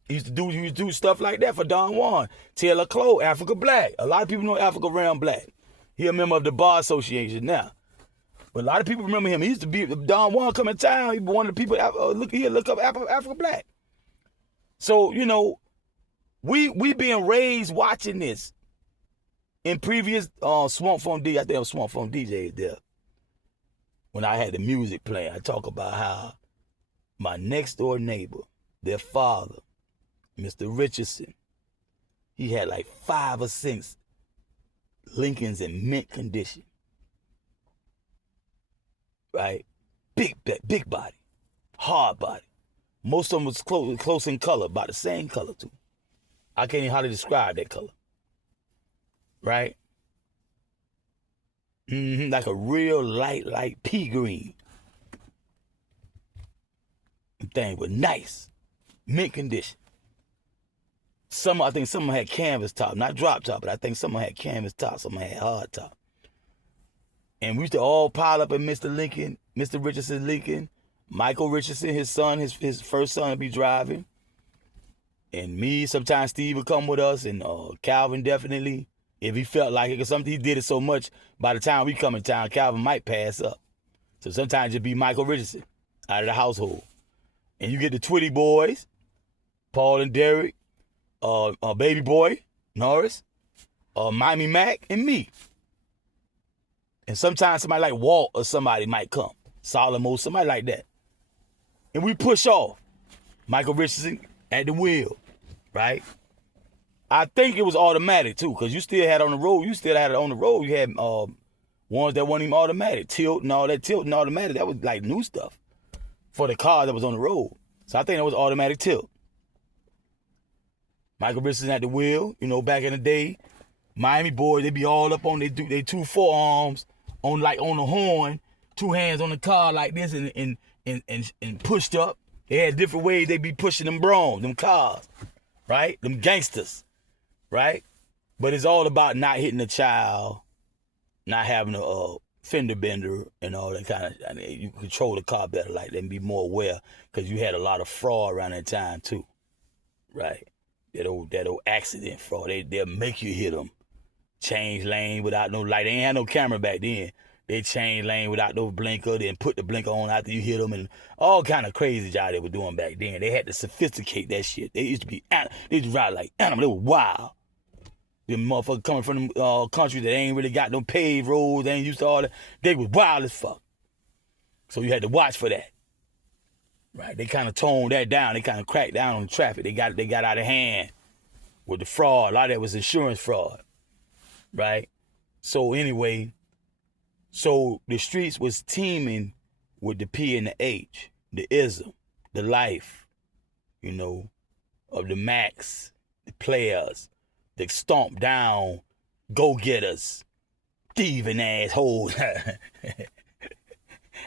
He used to do stuff like that for Don Juan. Taylor Clough, Africa Black. A lot of people know Africa Round Black. He a member of the Bar Association now. But a lot of people remember him. He used to be, Don Juan come in town, he was one of the people, look up Africa Black. So, we being raised watching this. In previous Swamp Phone DJ, I think it was Swamp Phone DJs there. When I had the music playing, I talk about how my next door neighbor, their father, Mr. Richardson, he had like 5 or 6 Lincolns in mint condition. Right? Big body, hard body. Most of them was close in color, about the same color too. I can't even hardly describe that color. Right? Like a real light pea green. The thing was nice. Mint condition. I think some of them had canvas top, not drop top, but I think some of them had canvas top, some of them had hard top. And we used to all pile up at Mr. Richardson Lincoln, Michael Richardson, his son, his first son would be driving. And me, sometimes Steve would come with us, and Calvin definitely. If he felt like it, because something he did it so much, by the time we come in town, Calvin might pass up. So sometimes it'd be Michael Richardson out of the household. And you get the Twitty boys, Paul and Derek, Baby Boy, Norris, Miami Mac, and me. And sometimes somebody like Walt or somebody might come. Solomon, somebody like that. And we push off. Michael Richardson at the wheel, right? I think it was automatic too, because you still had it on the road. You had ones that weren't even automatic. Tilt and automatic. That was like new stuff for the car that was on the road. So I think it was automatic tilt. Michael Richardson at the wheel, back in the day. Miami boys, they be all up on they 2 forearms on the horn, 2 hands on the car like this and pushed up. They had different ways they be pushing them them cars, right? Them gangsters. Right? But it's all about not hitting a child, not having a fender bender and all that kind of, you control the car better like that and be more aware, because you had a lot of fraud around that time too. Right? That old accident fraud. They'll make you hit them. Change lane without no light. They ain't had no camera back then. They changed lane without no blinker, then put the blinker on after you hit them, and all kind of crazy job they were doing back then. They had to sophisticate that shit. They used to ride like animals. They were wild. Them motherfuckers coming from them countries that ain't really got no paved roads, they ain't used to all that. They was wild as fuck. So you had to watch for that. Right? They kind of toned that down. They kind of cracked down on the traffic. They got out of hand. with the fraud. A lot of that was insurance fraud, right? So anyway, so the streets was teeming with the P and the H, the ism, the life, you know, of the Max, the players, the stomp down, go-getters, thieving assholes.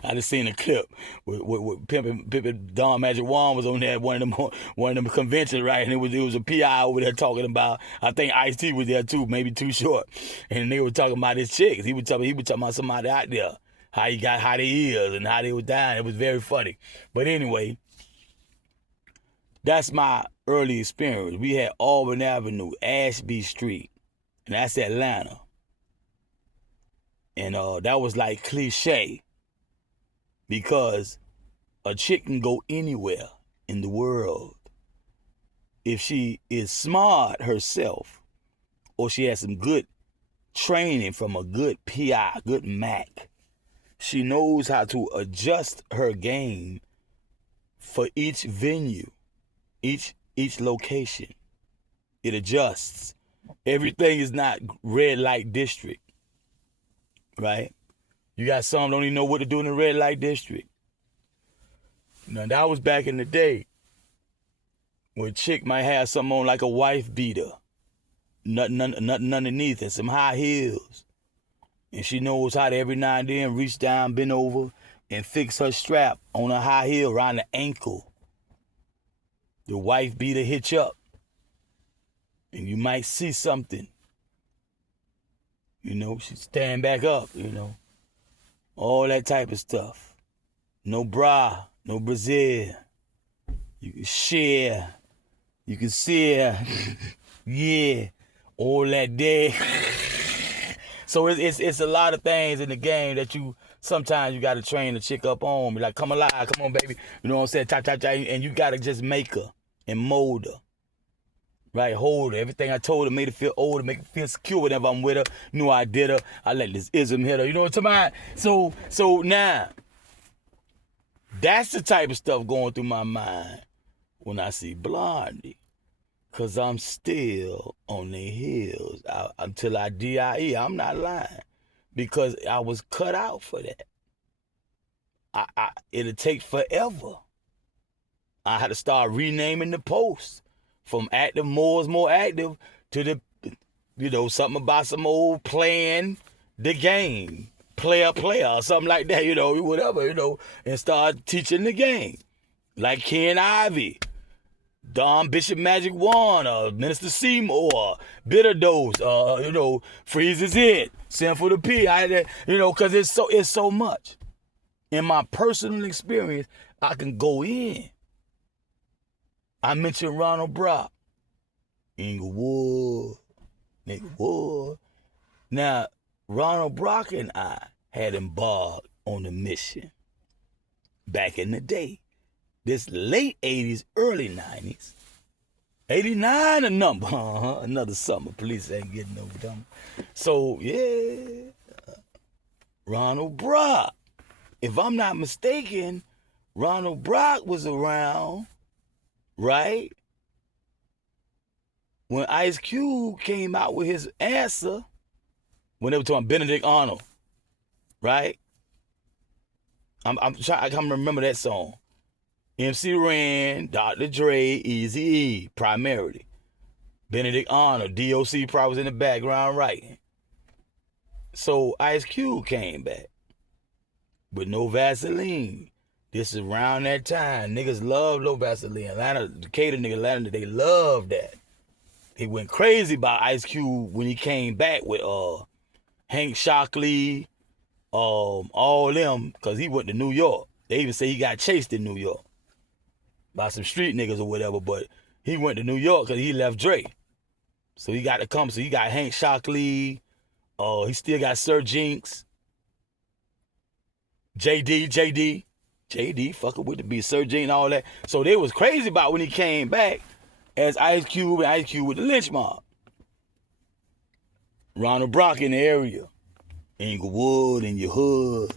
I just seen a clip with Pimpin' Don Magic Wand was on there at one of them conventions, right? And it was a PI over there talking about, I think Ice-T was there too, maybe Too Short. And they were talking about his chicks. He was talking about somebody out there, how they is and how they was dying. It was very funny. But anyway, that's my early experience. We had Auburn Avenue, Ashby Street, and that's Atlanta. And that was like cliche, because a chick can go anywhere in the world if she is smart herself, or she has some good training from a good PI, good Mac. She knows how to adjust her game for each venue, each location. It adjusts. Everything is not red light district, right? You got some don't even know what to do in the red light district. Now that was back in the day when a chick might have something on like a wife beater, nothing underneath and some high heels. And she knows how to every now and then reach down, bend over, and fix her strap on a high heel around the ankle. The wife beater hitch up, and you might see something. You know, she stand back up, you know. All that type of stuff. No bra, no brassiere. You can share. You can share. Yeah. All that there. So it's a lot of things in the game that sometimes you got to train the chick up on. Be like, come alive, come on, baby. You know what I'm saying? Cha, cha, cha. And you got to just make her and mold her. Right, hold her. Everything I told her made her feel older, make her feel secure whenever I'm with her. Knew I did her. I let this ism hit her. You know what I'm talking about? So now, that's the type of stuff going through my mind when I see Blondie. Because I'm still on their heels until I DIE. I'm not lying. Because I was cut out for that. It'll take forever. I had to start renaming the posts. From active, MOORS, more active, to the, you know, something about some old playing the game, player, or something like that, you know, whatever, you know, and start teaching the game. Like Ken Ivy, Don Bishop Magic Wand, Minister Seymour, Bitter Dose, you know, Freezes It, Send for the P, you know, because it's so much. In my personal experience, I can go in. I mentioned Ronald Brock, Inglewood. Now, Ronald Brock and I had embarked on a mission back in the day. This late 80s, early 90s. 89 a number. Another summer. Police ain't getting no dumb. So, yeah. Ronald Brock. If I'm not mistaken, Ronald Brock was around, right? When Ice Cube came out with his answer, when they were talking Benedict Arnold, right? I can't remember that song. MC Ren, Dr. Dre, Eazy-E, primarily. Benedict Arnold, DOC probably was in the background writing. So Ice Cube came back with No Vaseline. This is around that time. Niggas love No Vaseline. Atlanta, Decatur niggas, Atlanta, they love that. He went crazy about Ice Cube when he came back with Hank Shockley, all them, because he went to New York. They even say he got chased in New York by some street niggas or whatever, but he went to New York because he left Dre. So he got to come. So he got Hank Shockley. He still got Sir Jinx. JD, fucking with the beat, Sir Jinx and all that. So they was crazy about when he came back as Ice Cube and Ice Cube with the lynch mob. Ronald Brock in the area. Inglewood in your hood.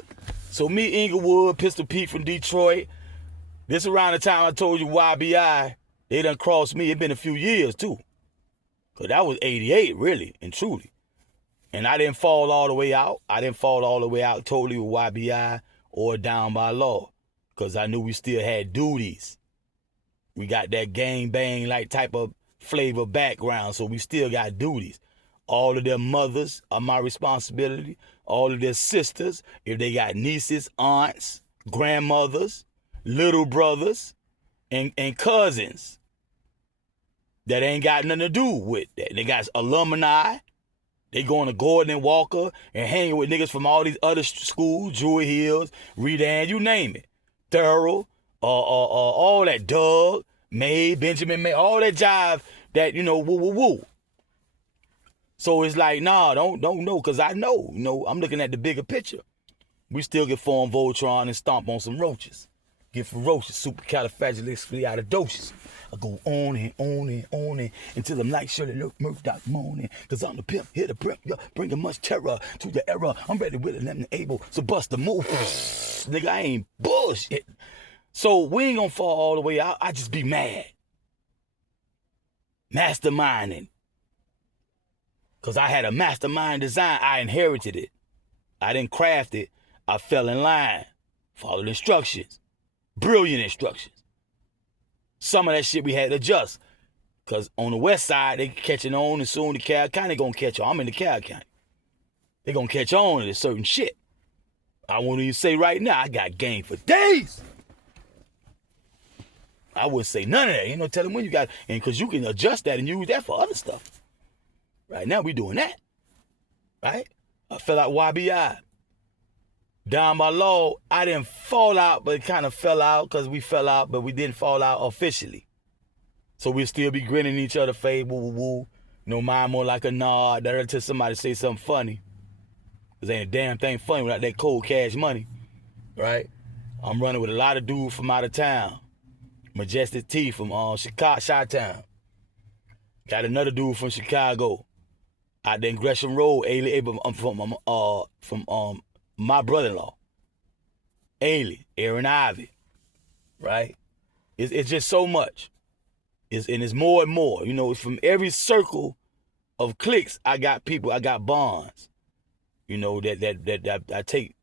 So me, Inglewood, Pistol Pete from Detroit. This around the time I told you YBI, they done crossed me. It been a few years too. Because that was 88, really and truly. And I didn't fall all the way out. I didn't fall all the way out totally with YBI or down by law. Because I knew we still had duties. We got that gang bang like type of flavor background, so we still got duties. All of their mothers are my responsibility. All of their sisters, if they got nieces, aunts, grandmothers, little brothers, and cousins that ain't got nothing to do with that. They got alumni. They going to Gordon and Walker and hanging with niggas from all these other schools, Druid Hills, Redan, you name it. Thurl, all that, Doug, May, Benjamin May, all that jive that, you know, woo. So it's like, nah, don't know, because I know, you know, I'm looking at the bigger picture. We still get form Voltron and stomp on some roaches. Get ferocious, supercalifragilisticexpialidocious. I go on and on and on and until I'm like Shirley Murphy Doc moaning. Cause I'm the pimp, here to pimp, yeah, bringing much terror to the era. I'm ready, willing, and able, so bust the move. Nigga, I ain't bullshit. So we ain't gonna fall all the way out. I just be mad. Masterminding. Cause I had a mastermind design. I inherited it. I didn't craft it. I fell in line. Followed instructions. Brilliant instructions. Some of that shit we had to adjust. Because on the west side, they catching on, and soon the Cal County gonna catch on. I'm in the Cal County. They gonna catch on to certain shit. I won't even say right now, I got game for days. I wouldn't say none of that. Ain't no telling when you got, and because you can adjust that and use that for other stuff. Right now, we doing that. Right? I fell out YBI. Down by law, I didn't fall out, but it kind of fell out because we fell out, but we didn't fall out officially. So we'll still be grinning each other face, woo. No mind more like a nod until somebody say something funny. Because ain't a damn thing funny without that cold cash money. Right? I'm running with a lot of dudes from out of town. Majestic T from Chicago, Chi-Town. Got another dude from Chicago. Out there in Gresham Road, from my brother-in-law, Ailey, Aaron Ivy, right? It's just so much. And it's more and more. You know, from every circle of cliques, I got people, I got bonds, you know, that I take,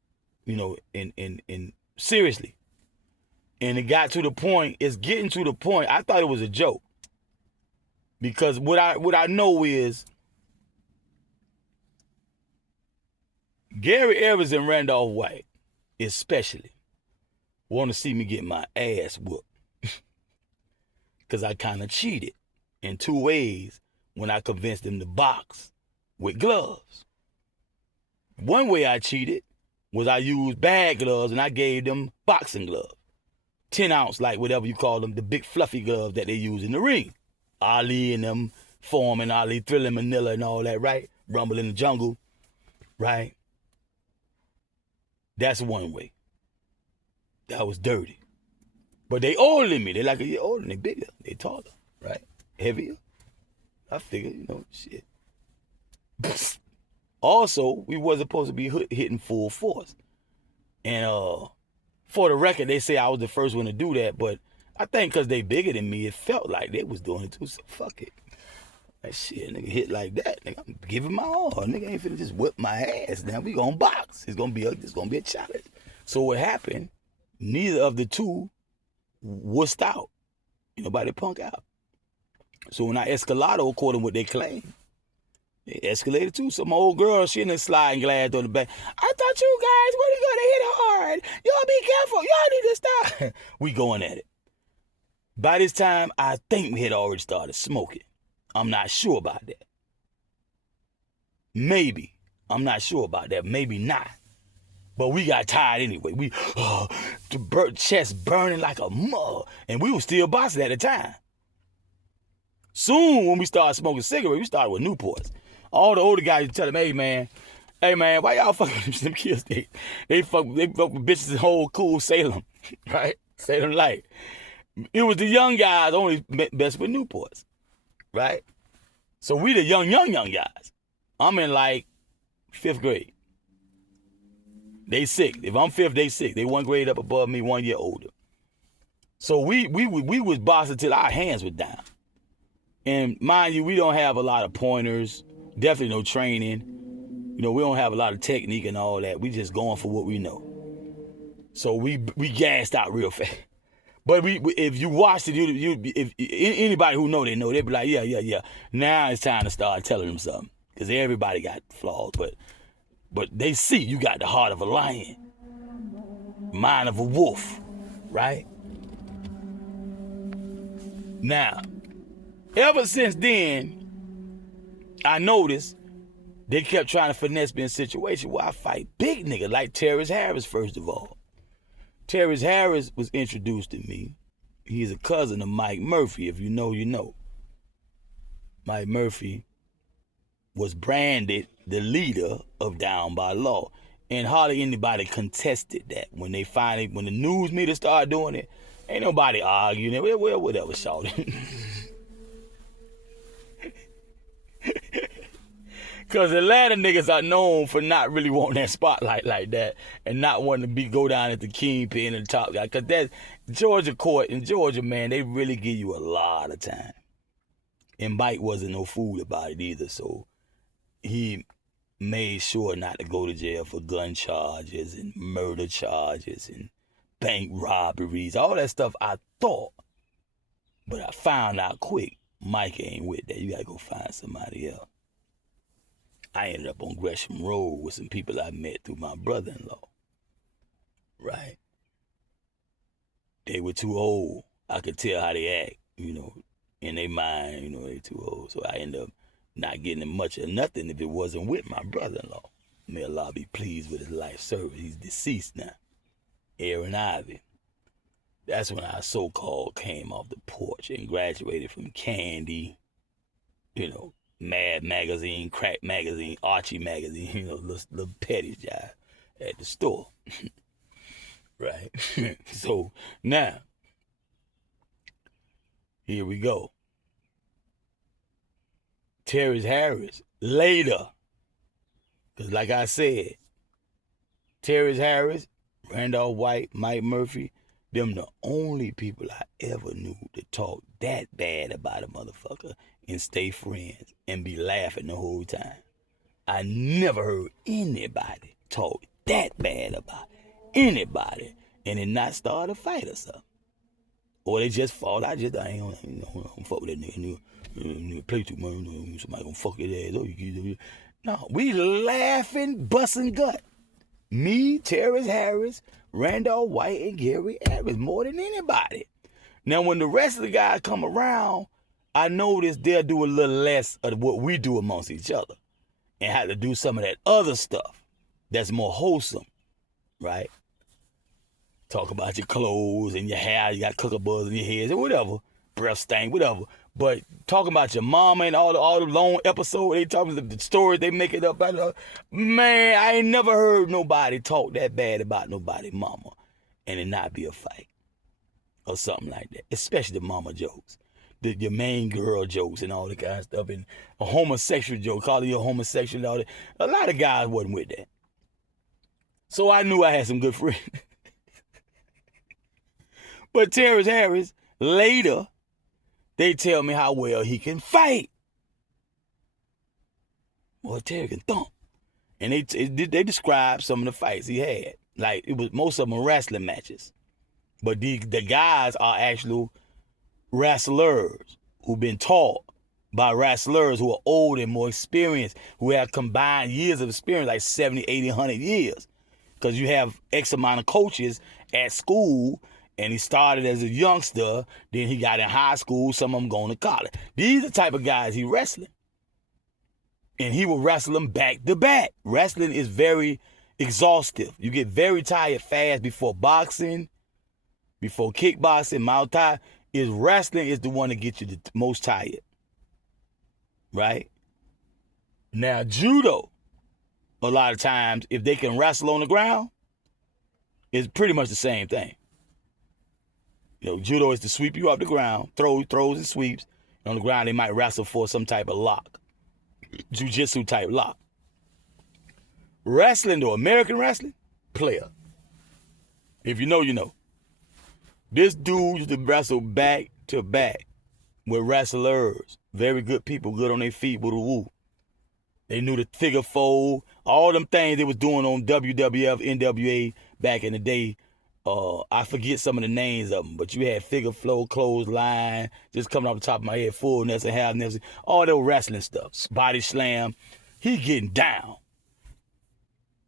you know, in seriously. And it got to the point, it's getting to the point, I thought it was a joke. Because what I know is, Gary Evans and Randolph White, especially, want to see me get my ass whooped. Because I kind of cheated in two ways when I convinced them to box with gloves. One way I cheated was I used bad gloves and I gave them boxing gloves. 10 ounce, like whatever you call them, the big fluffy gloves that they use in the ring. Ali and them, Foreman, Ali, Thriller Manila and all that, right? Rumble in the Jungle, right? That's one way. That was dirty. But they older than me. They like a year older. They bigger. They taller, right? Heavier. I figured, you know, shit. Also, we wasn't supposed to be hitting full force. And for the record, they say I was the first one to do that, but I think because they bigger than me, it felt like they was doing it too, so fuck it. That shit, nigga, hit like that. Nigga, I'm giving my all. Nigga ain't finna just whip my ass. Now we gonna box. It's gonna be a challenge. So what happened, neither of the two wussed out. Nobody punk out. So when I escalado, according to what they claim, they escalated too. Some old girl, she in the sliding glass on the back. I thought you guys were gonna hit hard. Y'all be careful. Y'all need to stop. We going at it. By this time, I think we had already started smoking. I'm not sure about that. Maybe. I'm not sure about that. Maybe not. But we got tired anyway. We, the chest burning like a mug. And we were still boxing at the time. Soon, when we started smoking cigarettes, we started with Newports. All the older guys tell them, hey man, why y'all fucking with them kids? They fuck with bitches in whole cool Salem, right? Salem Light. It was the young guys only best with Newports. Right? So we the young guys. I'm in like 5th grade. They 6th. If I'm 5th, they 6th. They 1 grade up above me, 1 year older. So we was boxing till our hands were down. And mind you, we don't have a lot of pointers, definitely no training. You know, we don't have a lot of technique and all that. We just going for what we know. So we gassed out real fast. But if you watched it, if anybody who know, they be like, yeah. Now it's time to start telling them something. Because everybody got flaws, but they see you got the heart of a lion, mind of a wolf, right? Now, ever since then, I noticed they kept trying to finesse me in a situation where I fight big niggas like Terrence Harris, first of all. Terrence Harris was introduced to me. He's a cousin of Mike Murphy. If you know, you know. Mike Murphy was branded the leader of Down by Law. And hardly anybody contested that. When the news media started doing it, ain't nobody arguing it. Well, whatever, shouting. Because Atlanta niggas are known for not really wanting that spotlight like that and not wanting to go down at the kingpin and the top guy. Because that Georgia court, in Georgia, man, they really give you a lot of time. And Mike wasn't no fool about it either, so he made sure not to go to jail for gun charges and murder charges and bank robberies, all that stuff I thought. But I found out quick, Mike ain't with that. You gotta go find somebody else. I ended up on Gresham Road with some people I met through my brother-in-law. Right? They were too old. I could tell how they act, you know, in their mind, you know, they too old. So I ended up not getting much of nothing if it wasn't with my brother-in-law. May Allah be pleased with his life service. He's deceased now. Aaron Ivy. That's when I so-called came off the porch and graduated from Candy, you know, Mad Magazine, Crack Magazine, Archie Magazine, you know, little petty job at the store. Right? So now, here we go. Terrence Harris, later. Because like I said, Terrence Harris, Randolph White, Mike Murphy, them the only people I ever knew to talk that bad about a motherfucker and stay friends and be laughing the whole time. I never heard anybody talk that bad about anybody and then not start a fight or something. Or they just fought. I ain't gonna fuck with that nigga. Nigga play too much. Somebody gonna fuck his ass. No, we laughing, busting gut. Me, Terrence Harris, Randolph White, and Gary Evans more than anybody. Now, when the rest of the guys come around, I notice they'll do a little less of what we do amongst each other and have to do some of that other stuff that's more wholesome, right? Talk about your clothes and your hair, you got kookaburras in your head, or whatever, breath stank, whatever. But talking about your mama and all the long episodes, they talking about the stories they make it up. Man, I ain't never heard nobody talk that bad about nobody's mama and it not be a fight or something like that, especially the mama jokes. Your main girl jokes and all that kind of stuff, and a homosexual joke, calling you a homosexual and all that. A lot of guys wasn't with that. So I knew I had some good friends. But Terrence Harris, later, they tell me how well he can fight. Well, Terry can thump. And they described some of the fights he had. Like, it was most of them were wrestling matches. But the guys are actual wrestlers who've been taught by wrestlers who are old and more experienced, who have combined years of experience, like 70, 80, 100 years. Because you have X amount of coaches at school, and he started as a youngster, then he got in high school, some of them going to college. These are the type of guys he wrestling. And he will wrestle them back to back. Wrestling is very exhaustive. You get very tired fast before boxing, before kickboxing, Muay Thai. Wrestling is the one that gets you the most tired. Right? Now, judo, a lot of times, if they can wrestle on the ground, it's pretty much the same thing. You know, judo is to sweep you off the ground, throws and sweeps. And on the ground, they might wrestle for some type of lock. Jiu-jitsu type lock. Wrestling, though, American wrestling, player. If you know, you know. This dude used to wrestle back to back. with wrestlers, very good people, good on their feet with a woo. They knew the figure four, all them things they was doing on WWF, NWA back in the day. I forget some of the names of them, but you had figure flow, clothesline, just coming off the top of my head, full Nelson, half Nelson, all that wrestling stuff, body slam. He getting down.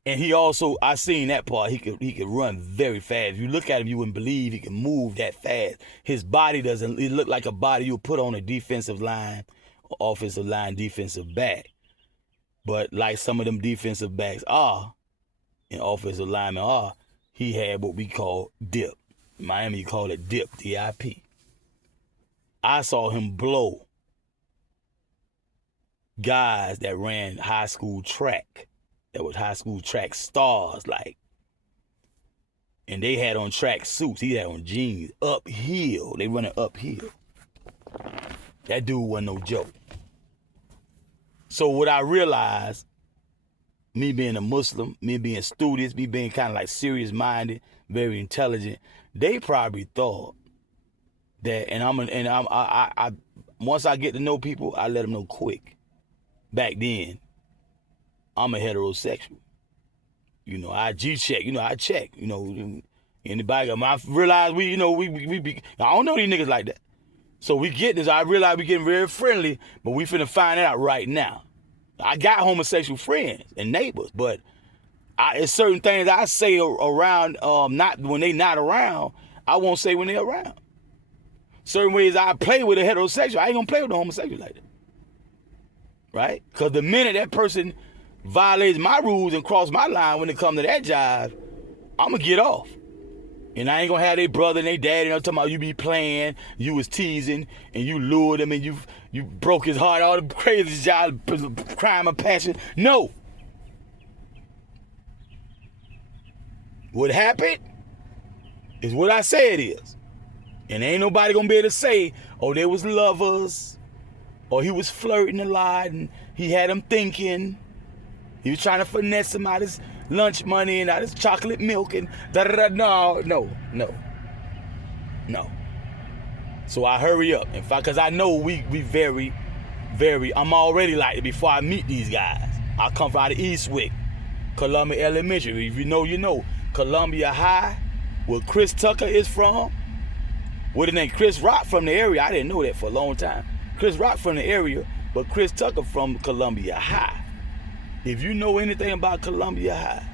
And he also, I seen that part, he could run very fast. If you look at him, you wouldn't believe he can move that fast. His body doesn't, it look like a body you would put on a defensive line, offensive line, defensive back. But like some of them defensive backs are, and offensive linemen are, he had what we call dip. In Miami, you call it dip, D-I-P. I saw him blow guys that ran high school track. That was high school track stars, like. And they had on track suits. He had on jeans, uphill. They running uphill. That dude wasn't no joke. So what I realized, me being a Muslim, me being studious, me being kind of like serious-minded, very intelligent, they probably thought that, I once I get to know people, I let them know quick. Back then, I'm a heterosexual. You know, I G-check, I check, anybody, I realize we be, I don't know these niggas like that. So we get this, I realize we getting very friendly, but we finna find out right now. I got homosexual friends and neighbors, but it's certain things I say around, not when they not around, I won't say when they around. Certain ways I play with a heterosexual, I ain't gonna play with a homosexual like that. Right? Because the minute that person violates my rules and cross my line when it comes to that jive, I'm gonna get off. And I ain't gonna have their brother and their daddy talking about you be playing, you was teasing, and you lured him and you broke his heart, all the crazy job, crime and passion. No. What happened is what I say it is. And ain't nobody gonna be able to say, oh, they was lovers, or he was flirting a lot and he had him thinking. He was trying to finesse him out his lunch money and out his chocolate milk and da-da-da. No. So I hurry up. In fact, because I know we very, very, I'm already like it before I meet these guys. I come from out of Eastwick, Columbia Elementary. If you know, you know. Columbia High, where Chris Tucker is from. What his name? Chris Rock from the area. I didn't know that for a long time. Chris Rock from the area, but Chris Tucker from Columbia High. If you know anything about Columbia High,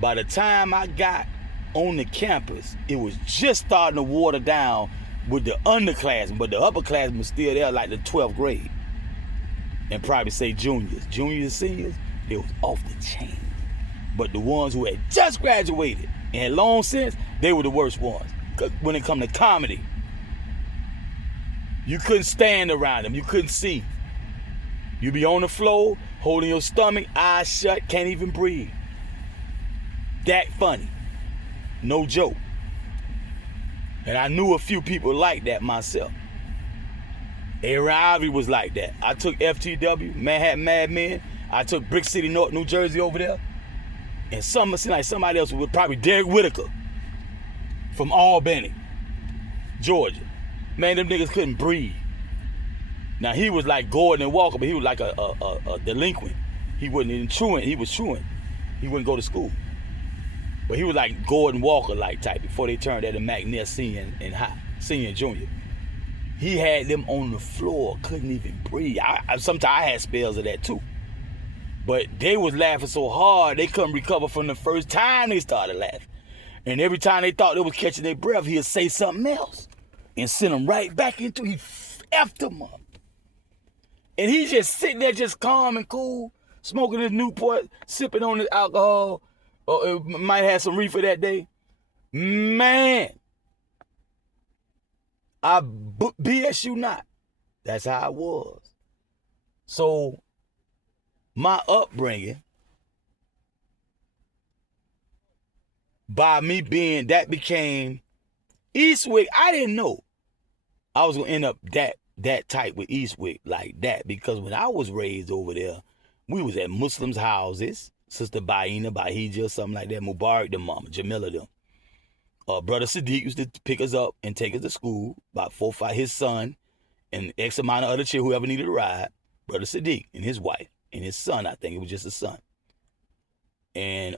by the time I got on the campus, it was just starting to water down with the underclassmen, but the upperclassmen was still there like the 12th grade. And probably say juniors. Juniors and seniors, they was off the chain. But the ones who had just graduated and had long since, they were the worst ones. When it come to comedy, you couldn't stand around them. You couldn't see. You be on the floor, holding your stomach, eyes shut, can't even breathe. That funny. No joke. And I knew a few people like that myself. Aaron Ivy was like that. I took FTW, Manhattan Mad Men. I took Brick City, North New Jersey over there. And seemed like somebody else was probably Derek Whitaker from Albany, Georgia. Man, them niggas couldn't breathe. Now, he was like Gordon and Walker, but he was like a delinquent. He wasn't even truant. He was truant. He wouldn't go to school. But he was like Gordon Walker-like type before they turned that to McNair Senior and Senior and Junior. He had them on the floor, couldn't even breathe. Sometimes I had spells of that too. But they was laughing so hard, they couldn't recover from the first time they started laughing. And every time they thought they was catching their breath, he'd say something else and send them right back into, he effed them up. And he's just sitting there just calm and cool, smoking his Newport, sipping on his alcohol, or might have some reefer that day. Man, I BS you not. That's how it was. So, my upbringing, by me being, that became Eastwick. I didn't know I was gonna end up that tight with Eastwick like that, because when I was raised over there, we was at Muslims' houses. Sister Baina, Bahija, or something like that. Mubarak, the mama, Jamila, them. Brother Sadiq used to pick us up and take us to school. About 4 or 5, his son, and X amount of other chicks, whoever needed a ride, Brother Sadiq and his wife and his son, I think it was just a son. And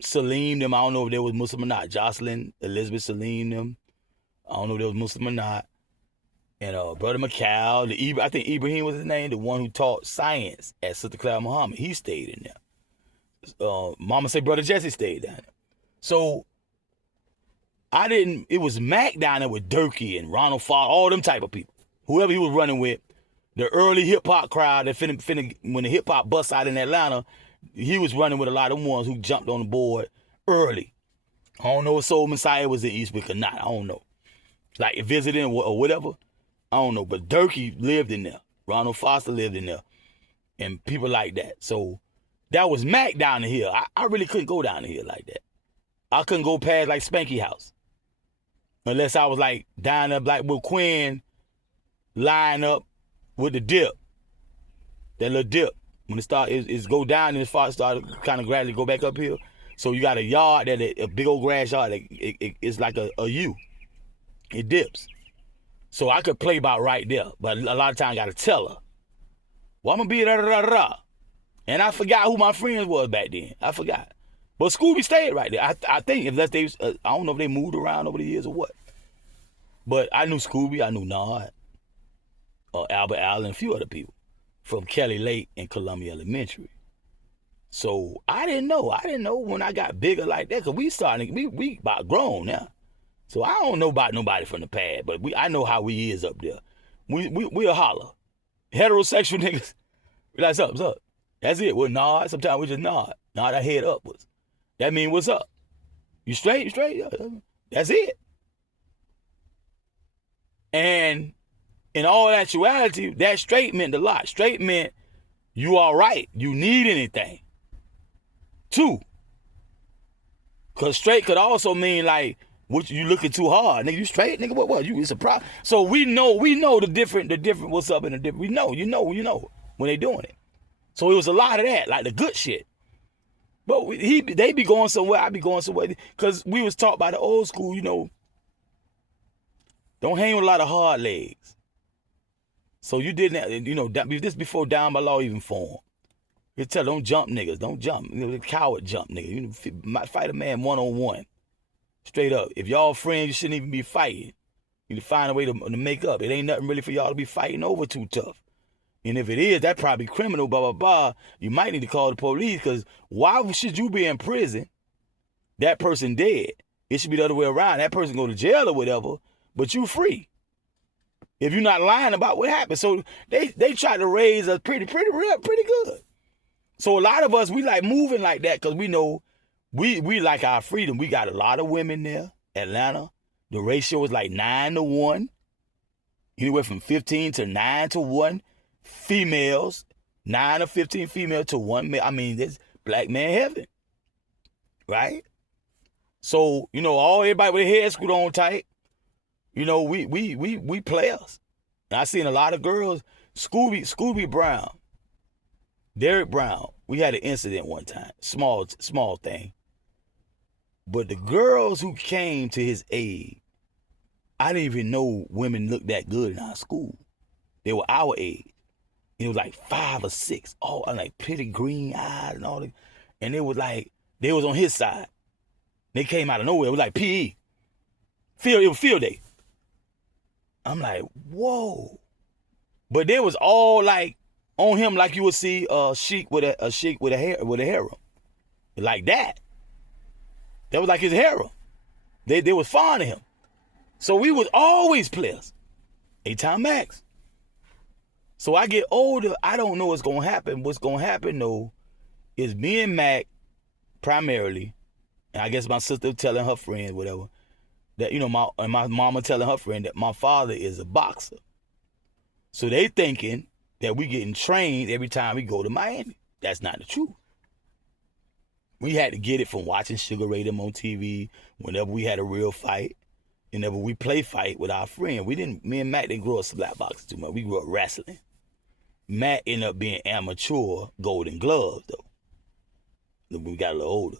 Salim them, I don't know if they was Muslim or not. Jocelyn, Elizabeth, Salim them, I don't know if they was Muslim or not. And Brother McCall, I think Ibrahim was his name, the one who taught science at Sister Clara Muhammad. He stayed in there. Mama say Brother Jesse stayed down there. So it was Mac down there with Durkee and Ronald Fox, all them type of people. Whoever he was running with, the early hip hop crowd that when the hip hop bust out in Atlanta, he was running with a lot of them ones who jumped on the board early. I don't know if Soul Messiah was in Eastwick or not. I don't know. Like visiting or whatever. I don't know. But Durkee lived in there. Ronald Foster lived in there. And people like that. So that was Mac down the hill. I really couldn't go down the hill like that. I couldn't go past like Spanky House. Unless I was like down there like with Quinn lying up with the dip. That little dip. When it started, it's go down and it started kind of gradually go back uphill. So you got a yard, a big old grass yard. It's like a U. It dips. So I could play about right there. But a lot of times I got to tell her, well, I'm going to be da-da-da-da-da. And I forgot who my friends was back then. I forgot. But Scooby stayed right there. I think unless they, I don't know if they moved around over the years or what. But I knew Scooby. I knew Nod. Albert Allen, and a few other people from Kelly Lake and Columbia Elementary. So I didn't know. I didn't know when I got bigger like that, because we about grown now. So I don't know about nobody from the past, but I know how we is up there. We'll holler. Heterosexual niggas, we like, what's up? That's it. We'll nod. Sometimes we just nod our head upwards. That mean, what's up? You straight? You straight? That's it. And in all actuality, that straight meant a lot. Straight meant you all right. You need anything. 2. Because straight could also mean like, what, you looking too hard. Nigga, you straight? Nigga, what? You, it's a problem. So we know the different what's up and the different. We know, you know when they doing it. So it was a lot of that, like the good shit. But they be going somewhere, I be going somewhere. Because we was taught by the old school, don't hang with a lot of hard legs. So you didn't, this before Down by Law even formed. You tell, don't jump niggas, don't jump. The coward jump nigga. You fight a man one-on-one. Straight up. If y'all friends, you shouldn't even be fighting. You need to find a way to make up. It ain't nothing really for y'all to be fighting over too tough. And if it is, that's probably criminal, blah, blah, blah. You might need to call the police, because why should you be in prison, that person dead? It should be the other way around. That person go to jail or whatever, but you free. If you're not lying about what happened. So they try to raise us pretty good. So a lot of us, we like moving like that because we know we like our freedom. We got a lot of women there. Atlanta, the ratio is like 9-1. Anywhere from 15 to 9-1. Females, 9 or 15 females to 1 male. I mean, there's black man heaven. Right? So, everybody with their head screwed on tight. We players. And I seen a lot of girls, Scooby Brown, Derek Brown. We had an incident one time, small thing. But the girls who came to his aid, I didn't even know women looked that good in our school. They were our age. It was like 5 or 6, all like pretty green eyes and all that. And it was like, they was on his side. They came out of nowhere. It was like PE. It was field day. I'm like, whoa. But they was all like on him, like you would see a sheik with a harem. Like that. That was like his harem. They was fond of him. So we was always players. 8-time max. So I get older, I don't know what's gonna happen. What's gonna happen though is me and Mac primarily, and I guess my sister telling her friends, whatever, that my mama telling her friend that my father is a boxer. So they thinking that we getting trained every time we go to Miami. That's not the truth. We had to get it from watching Sugar Ray them on TV whenever we had a real fight. Whenever we play fight with our friend. Me and Mac didn't grow up slap boxing too much. We grew up wrestling. Matt ended up being amateur Golden Gloves, though. When we got a little older.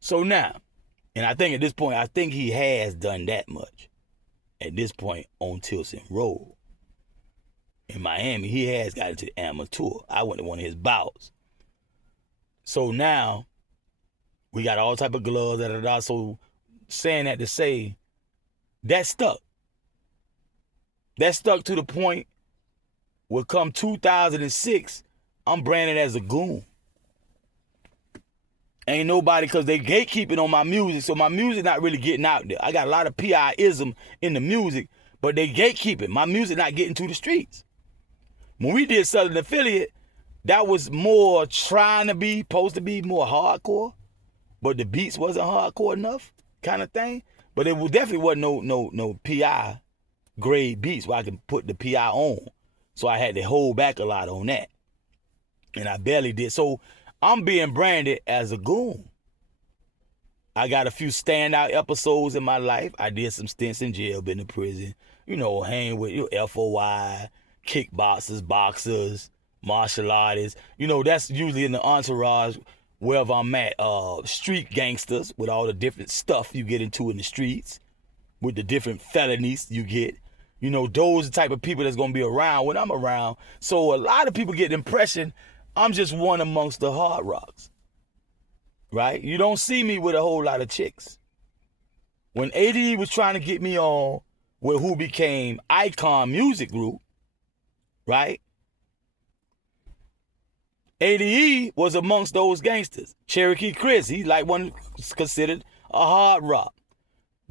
So now, and I think at this point, he has done that much. At this point, on Tilson Road. in Miami. He has got into the amateur. I went to one of his bouts. So now we got all type of gloves. So saying that to say that stuck. That stuck to the point where come 2006, I'm branded as a goon. Ain't nobody, because they gatekeeping on my music, so my music not really getting out there. I got a lot of PI-ism in the music, but they gatekeeping. My music not getting to the streets. When we did Southern Affiliate, that was more supposed to be more hardcore, but the beats wasn't hardcore enough, kind of thing. But it definitely wasn't no PI grade beats where I can put the PI on. So I had to hold back a lot on that. And I barely did. So I'm being branded as a goon. I got a few standout episodes in my life. I did some stints in jail, been in prison, hang with FOI, kickboxers, boxers, martial artists. That's usually in the entourage wherever I'm at. Street gangsters with all the different stuff you get into in the streets, with the different felonies you get. Those are the type of people that's going to be around when I'm around. So a lot of people get the impression I'm just one amongst the hard rocks, right? You don't see me with a whole lot of chicks. When ADE was trying to get me on with who became Icon Music Group, right? ADE was amongst those gangsters. Cherokee Chris, he's like one considered a hard rock.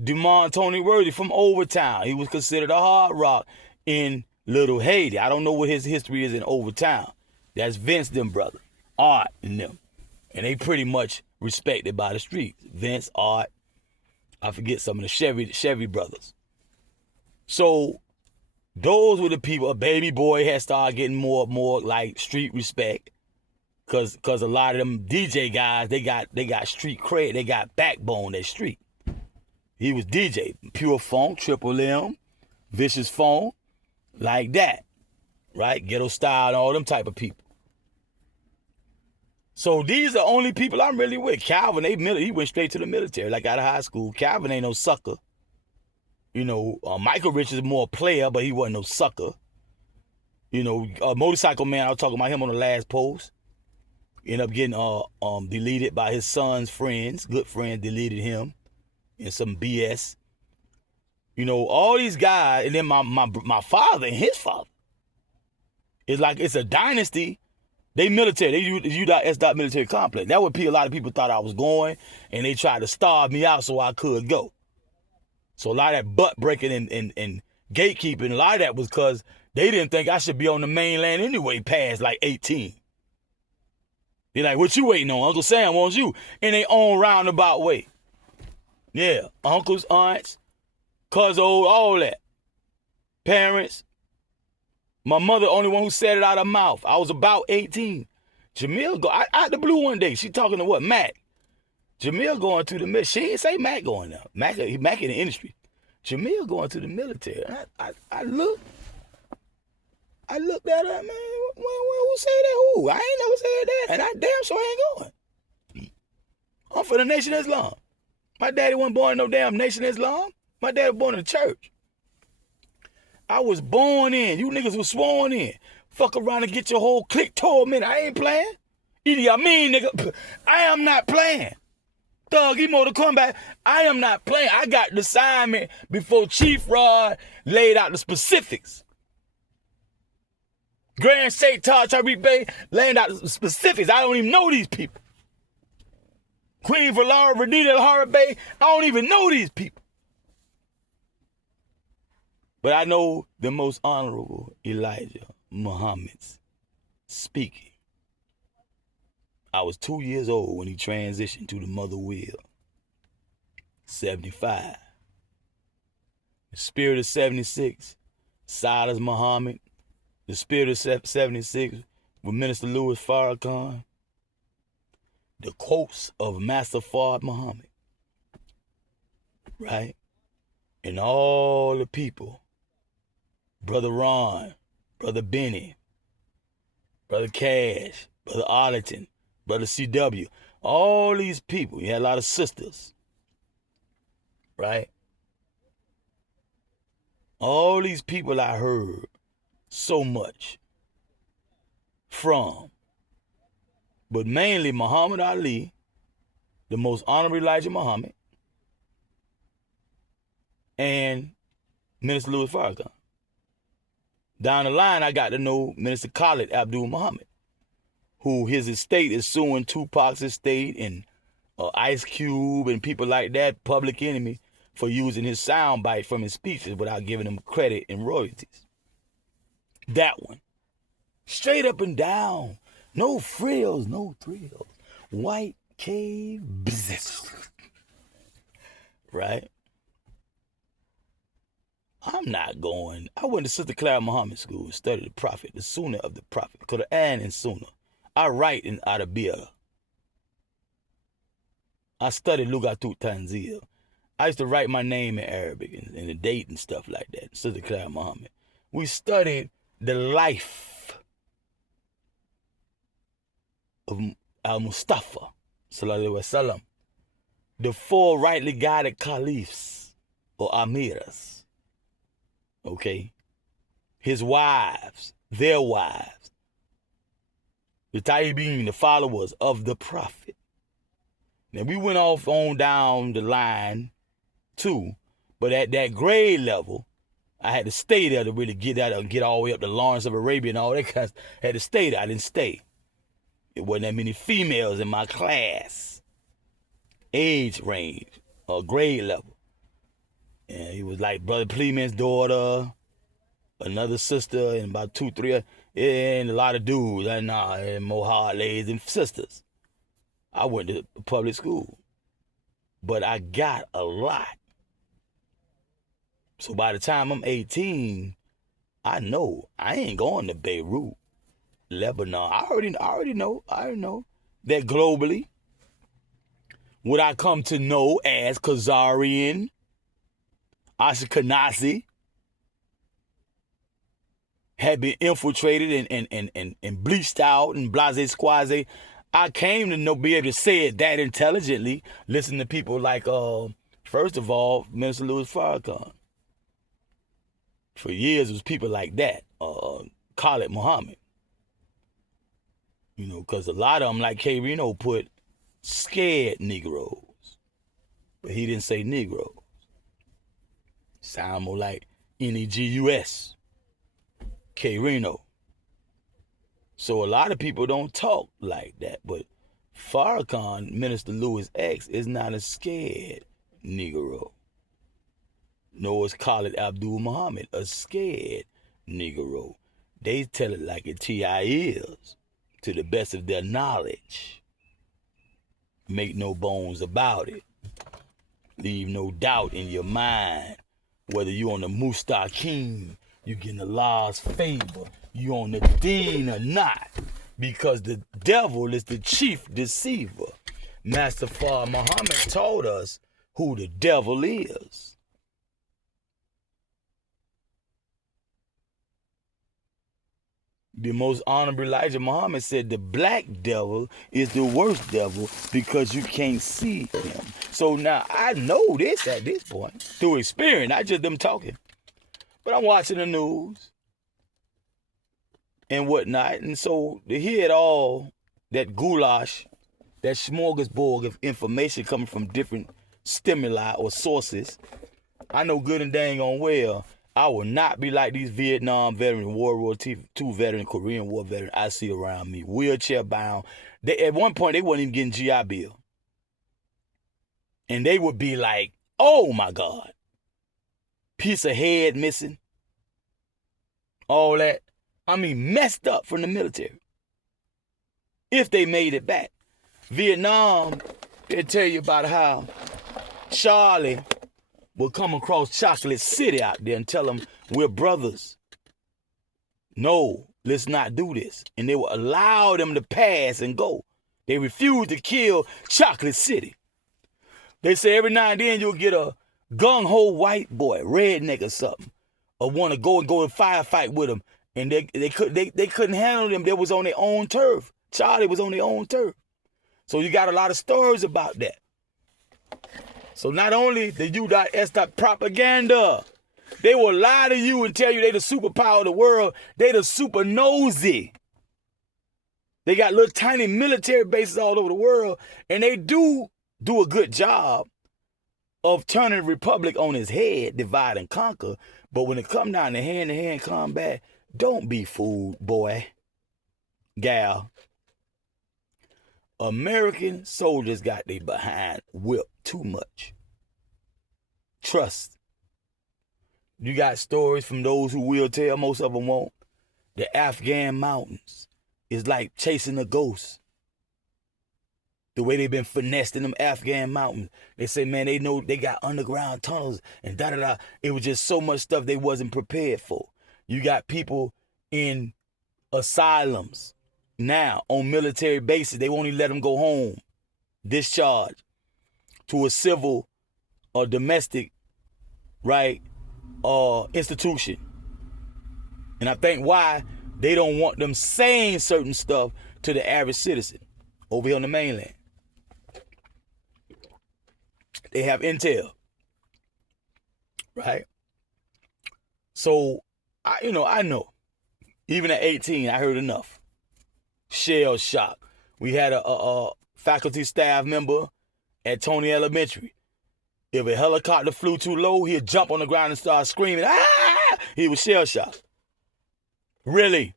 Dumont Tony Worthy from Overtown, he was considered a hard rock in Little Haiti. I don't know what his history is in Overtown. That's Vince, them brother, Art, and them. And they pretty much respected by the streets. Vince, Art, I forget some of the Chevy brothers. So those were the people. A Baby Boy had started getting more like street respect. Cause a lot of them DJ guys, they got street cred, they got backbone, that street. He was DJ, Pure Funk, Triple M, Vicious Funk, like that. Right? Ghetto Style and all them type of people. So these are only people I'm really with. Calvin, he went straight to the military, like out of high school. Calvin ain't no sucker. Michael Rich is more player, but he wasn't no sucker. Motorcycle Man, I was talking about him on the last post. Ended up getting deleted by his son's friends. Good friend deleted him in some BS. All these guys, and then my father and his father. It's like it's a dynasty. They military. They U.S. military complex. That would be a lot of people thought I was going, and they tried to starve me out so I could go. So a lot of that butt breaking and gatekeeping, a lot of that was because they didn't think I should be on the mainland anyway past like 18. They're like, what you waiting on? Uncle Sam wants you in their own roundabout way. Yeah, uncles, aunts, cousins, all that. Parents. My mother, only one who said it out of her mouth. I was about 18. Jamil out the blue one day. She talking to what? Mac. Jamil going to the military. She didn't say Mac going there. Mac in the industry. Jamil going to the military. I looked at her, man. Who said that? Who? I ain't never said that. And I damn sure ain't going. I'm for the Nation of Islam. My daddy wasn't born in no damn Nation of Islam. My daddy was born in the church. I was born in. You niggas was sworn in. Fuck around and get your whole clique tormented. I ain't playing. Idi Amin, nigga. I am not playing. Thug Emo to come back. I am not playing. I got the assignment before Chief Rod laid out the specifics. Grand State Taj Tariq Bey laying out the specifics. I don't even know these people. Queen Valara Radita Harabe, I don't even know these people. But I know the most honorable Elijah Muhammad's speaking. I was 2 years old when he transitioned to the mother wheel. 75. The spirit of 76, Silas Muhammad. The spirit of 76 with Minister Louis Farrakhan. The quotes of Master Fard Muhammad. Right? And all the people. Brother Ron, Brother Benny, Brother Cash, Brother Arlington, Brother CW. All these people. You had a lot of sisters. Right? All these people I heard so much from, but mainly Muhammad Ali, the most honorable Elijah Muhammad, and Minister Louis Farrakhan. Down the line, I got to know Minister Khalid Abdul Muhammad, who his estate is suing Tupac's estate and Ice Cube and people like that, Public Enemy, for using his soundbite from his speeches without giving him credit and royalties. That one. Straight up and down. No frills, no thrills. White cave business. Right? I'm not going. I went to Sister Clara Muhammad School and studied the Prophet, the Sunnah of the Prophet, Quran and Sunnah. I write in Arabiya. I studied Lugatut Tanzil. I used to write my name in Arabic and the date and stuff like that. Sister Clara Muhammad. We studied the life of Al-Mustafa, sallallahu alaihi wasallam, the 4 rightly guided caliphs or amiras. Okay, his wives, their wives, the Tayyibin, the followers of the Prophet. Now we went off on down the line too, but at that grade level, I had to stay there to really get out and get all the way up to Lawrence of Arabia and all that kind of stuff. I had to stay there. I didn't stay. It wasn't that many females in my class, age range or grade level. And it was like Brother Pleeman's daughter, another sister, and about 2, 3, and a lot of dudes, and more hard ladies and sisters. I went to public school, but I got a lot. So by the time I'm 18, I know I ain't going to Beirut, Lebanon. I already know that globally, what I come to know as Khazarian, Ashkenazi, had been infiltrated and bleached out and blase squaze. I came to know, be able to say it that intelligently. Listen to people like, first of all, Minister Louis Farrakhan. For years, it was people like that. Khalid Muhammad. You know, because a lot of them, like K. Reno, put scared Negroes. But he didn't say Negroes. Sound more like Negus. K. Reno. So a lot of people don't talk like that. But Farrakhan, Minister Louis X, is not a scared Negro. Nor is Khalid Abdul Muhammad a scared Negro. They tell it like it T.I. is, to the best of their knowledge. Make no bones about it. Leave no doubt in your mind. Whether you on the Mustaqim, you getting Allah's favor, you on the deen or not. Because the devil is the chief deceiver. Master Fard Muhammad told us who the devil is. The most honorable Elijah Muhammad said the black devil is the worst devil because you can't see him. So now I know this at this point through experience, not just them talking. But I'm watching the news and whatnot. And so to hear it all, that goulash, that smorgasbord of information coming from different stimuli or sources, I know good and dang on well I will not be like these Vietnam veterans, World War II veterans, Korean War veterans I see around me, wheelchair bound. At one point, they weren't even getting GI Bill. And they would be like, oh my God, piece of head missing, all that. I mean, messed up from the military. If they made it back. Vietnam, they tell you about how Charlie will come across Chocolate City out there and tell them, we're brothers. No, let's not do this. And they will allow them to pass and go. They refuse to kill Chocolate City. They say every now and then you'll get a gung-ho white boy, redneck or something, or want to go and firefight with them. And they couldn't handle them. They was on their own turf. Charlie was on their own turf. So you got a lot of stories about that. So not only the U.S. propaganda, They will lie to you and tell you they the superpower of the world. They the super nosy. They got little tiny military bases all over the world, and they do a good job of turning the republic on its head, divide and conquer. But when it come down to hand-to-hand combat, don't be fooled, boy, gal. American soldiers got their behind whipped too much. Trust. You got stories from those who will tell, most of them won't. The Afghan mountains is like chasing a ghost. The way they've been finessed in them Afghan mountains. They say, man, they know they got underground tunnels and da-da-da. It was just so much stuff they wasn't prepared for. You got people in asylums now on military bases. They won't even let them go home. Discharged to a civil or domestic, right, institution. And I think why they don't want them saying certain stuff to the average citizen over here on the mainland. They have intel, right? So, I know. Even at 18, I heard enough. Shell shock. We had a faculty staff member at Tony Elementary. If a helicopter flew too low, he'd jump on the ground and start screaming, ah! He was shell shocked. Really?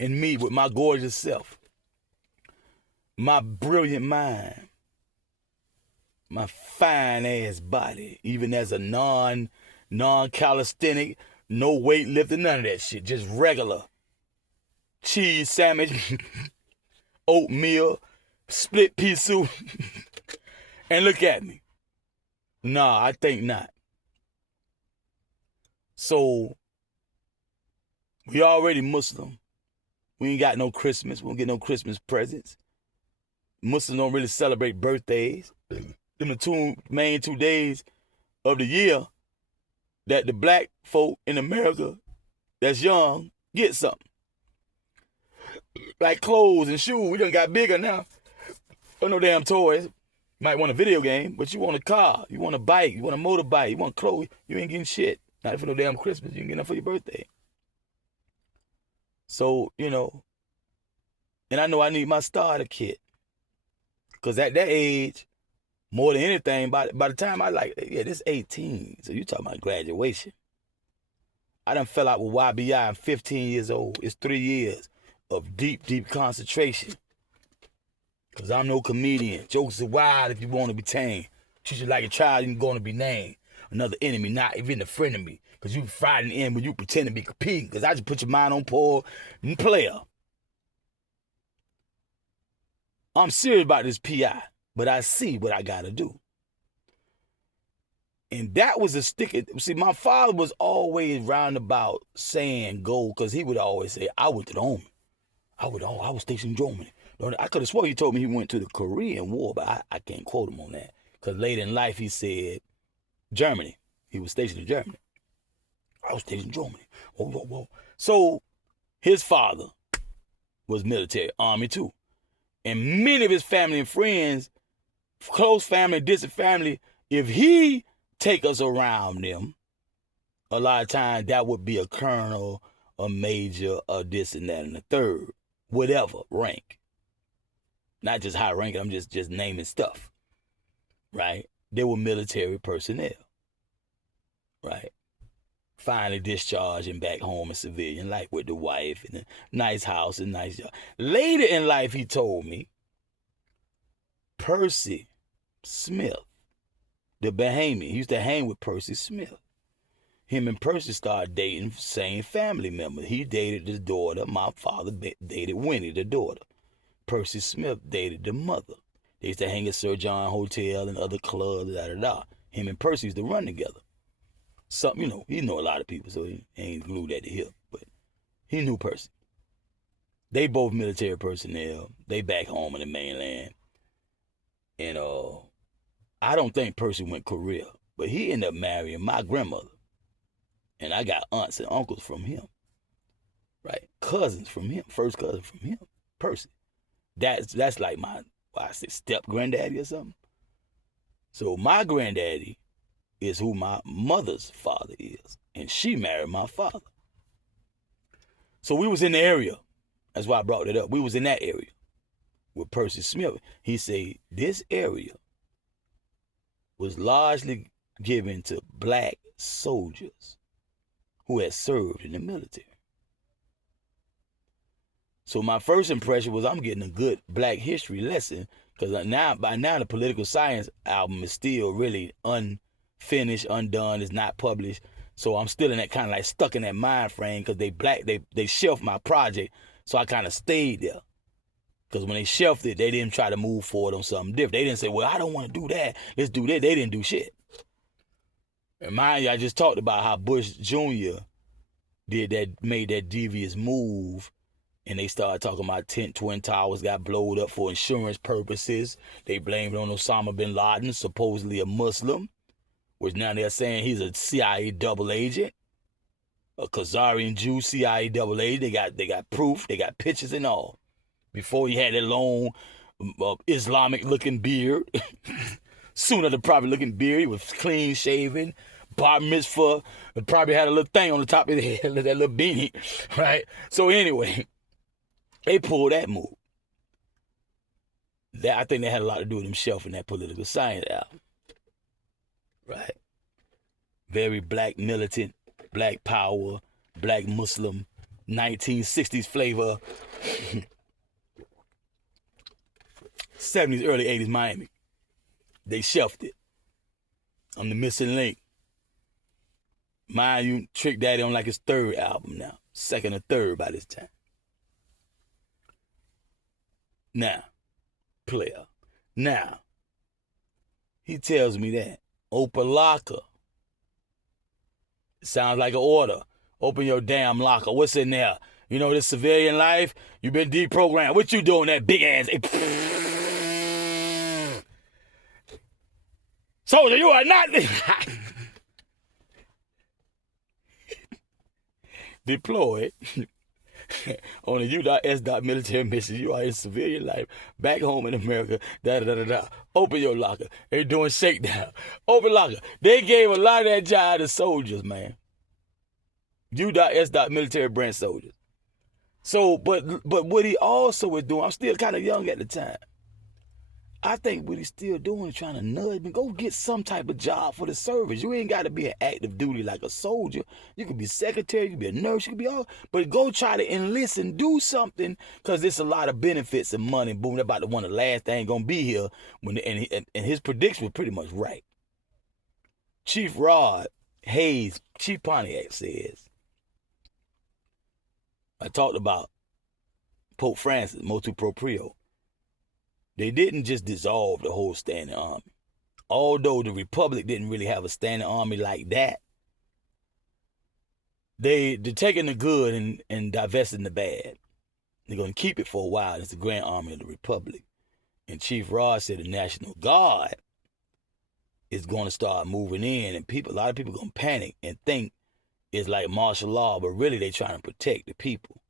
And me with my gorgeous self, my brilliant mind, my fine ass body, even as a non-calisthenic, no weightlifting, none of that shit, just regular cheese sandwich, oatmeal, split pea soup, and look at me. Nah, I think not. So, we already Muslim. We ain't got no Christmas. We don't get no Christmas presents. Muslims don't really celebrate birthdays. Them the main two days of the year that the black folk in America that's young get something. Like clothes and shoes. We done got bigger now. No damn toys. Might want a video game, but you want a car. You want a bike. You want a motorbike. You want clothes. You ain't getting shit. Not for no damn Christmas. You ain't getting nothing for your birthday. So, and I know I need my starter kit. Because at that age, more than anything, by the time this 18. So you talking about graduation. I done fell out with YBI. I'm 15 years old. It's 3 years of deep, deep concentration. Because I'm no comedian. Jokes are wild if you want to be tame. Treat you like a child, you're going to be named. Another enemy, not even a friend of me. Because you fried in when you pretend to be competing. Because I just put your mind on pause and player. I'm serious about this PI, but I see what I got to do. And that was a sticker. See, my father was always roundabout saying go, because he would always say, I went to the Army. I was stationed in Germany. I could have swore he told me he went to the Korean War, but I can't quote him on that. Because later in life he said Germany. He was stationed in Germany. I was stationed in Germany. Whoa. So his father was military, Army too. And many of his family and friends, close family, distant family, if he take us around them, a lot of times that would be a colonel, a major, a this and that and the third, whatever rank. Not just high ranking, I'm just naming stuff, right? They were military personnel, right? Finally discharged and back home in civilian life with the wife and a nice house and nice job. Later in life, he told me, Percy Smith, the Bahamian, he used to hang with Percy Smith. Him and Percy started dating same family member. He dated the daughter. My father dated Winnie, the daughter. Percy Smith dated the mother. They used to hang at Sir John Hotel and other clubs, da-da-da. Him and Percy used to run together. Something, he know a lot of people, so he ain't glued at the hip, but he knew Percy. They both military personnel. They back home in the mainland. And I don't think Percy went Korea, but he ended up marrying my grandmother. And I got aunts and uncles from him, right? Cousins from him, first cousin from him, Percy. That's like my, step granddaddy or something. So my granddaddy is who my mother's father is, and she married my father. So we was in the area. That's why I brought it up. We was in that area with Percy Smith. He said this area was largely given to black soldiers who had served in the military. So my first impression was I'm getting a good black history lesson, because by now the political science album is still really unfinished, undone, it's not published. So I'm still in that kind of like stuck in that mind frame, because they shelved my project, so I kind of stayed there. Because when they shelved it, they didn't try to move forward on something different. They didn't say, well, I don't want to do that, let's do that. They didn't do shit. And mind you, I just talked about how Bush Jr. made that devious move, and they started talking about Twin Towers got blowed up for insurance purposes. They blamed it on Osama bin Laden, supposedly a Muslim, which now they're saying he's a CIA double agent, a Khazarian Jew CIA double agent. They got proof, they got pictures and all. Before he had that long Islamic-looking beard, sooner the prophet-looking beard, he was clean shaven, bar mitzvah, and probably had a little thing on the top of his head, that little beanie, right? So anyway, they pulled that move. I think that had a lot to do with him shelving that political science album. Right? Very black militant, black power, black Muslim, 1960s flavor, 70s, early 80s Miami. They shelved it. I'm the missing link. Mind you, Trick Daddy on like his third album now. Second or third by this time. Now, player. Now, he tells me that. Open locker. It sounds like an order. Open your damn locker. What's in there? You know, this civilian life, you've been deprogrammed. What you doing, that big ass? Soldier, you are not deployed on a U.S. military mission. You are in civilian life, back home in America, da-da-da-da-da. Open your locker. They're doing shakedown. Open locker. They gave a lot of that job to soldiers, man. U.S. military branch soldiers. So, but what he also was doing, I'm still kind of young at the time. I think what he's still doing is trying to nudge me. Go get some type of job for the service. You ain't got to be an active duty like a soldier. You could be secretary, you could be a nurse, you could be all. But go try to enlist and do something, because there's a lot of benefits and money. Boom, they're about to one of the last thing gonna be here. And his prediction was pretty much right. Chief Rod Hayes, Chief Pontiac says, I talked about Pope Francis, motu proprio. They didn't just dissolve the whole standing army. Although the Republic didn't really have a standing army like that, they're taking the good and divesting the bad. They're going to keep it for a while. It's the Grand Army of the Republic. And Chief Rod said the National Guard is going to start moving in, and a lot of people are going to panic and think it's like martial law, but really they're trying to protect the people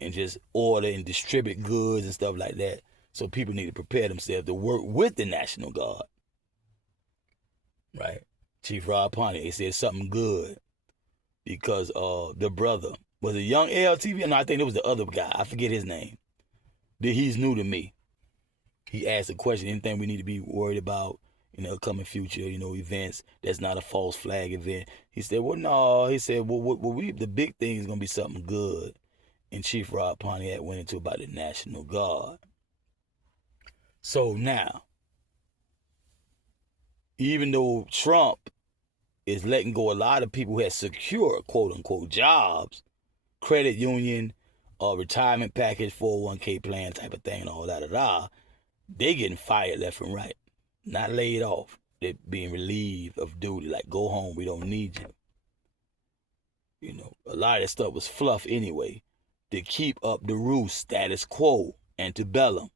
and just order and distribute goods and stuff like that. So people need to prepare themselves to work with the National Guard. Right? Chief Rod Pontiac, he said something good, because the brother, was it Young LTV? No, I think it was the other guy. I forget his name. He's new to me. He asked a question, anything we need to be worried about in the upcoming future, events that's not a false flag event. He said, well, no. He said, well, the big thing is going to be something good. And Chief Rod Pontiac went into about the National Guard. So now, even though Trump is letting go a lot of people who had secure, quote unquote, jobs, credit union, retirement package, 401k plan type of thing, and all that, they getting fired left and right. Not laid off. They're being relieved of duty, like, go home, we don't need you. A lot of that stuff was fluff anyway, to keep up the roost, status quo, antebellum.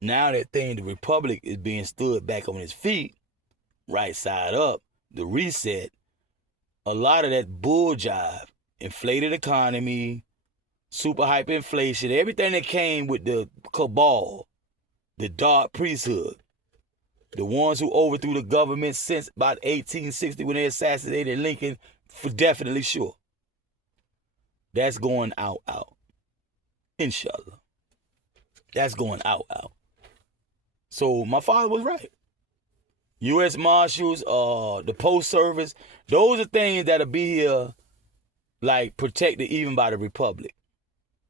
Now that thing, the Republic is being stood back on its feet, right side up, the reset, a lot of that bull jive, inflated economy, super hyperinflation, everything that came with the cabal, the dark priesthood, The ones who overthrew the government since about 1860 when they assassinated Lincoln, for definitely sure. That's going out. Inshallah. That's going out. So my father was right. U.S. Marshals, the Post Service, those are things that'll be here, like, protected even by the Republic.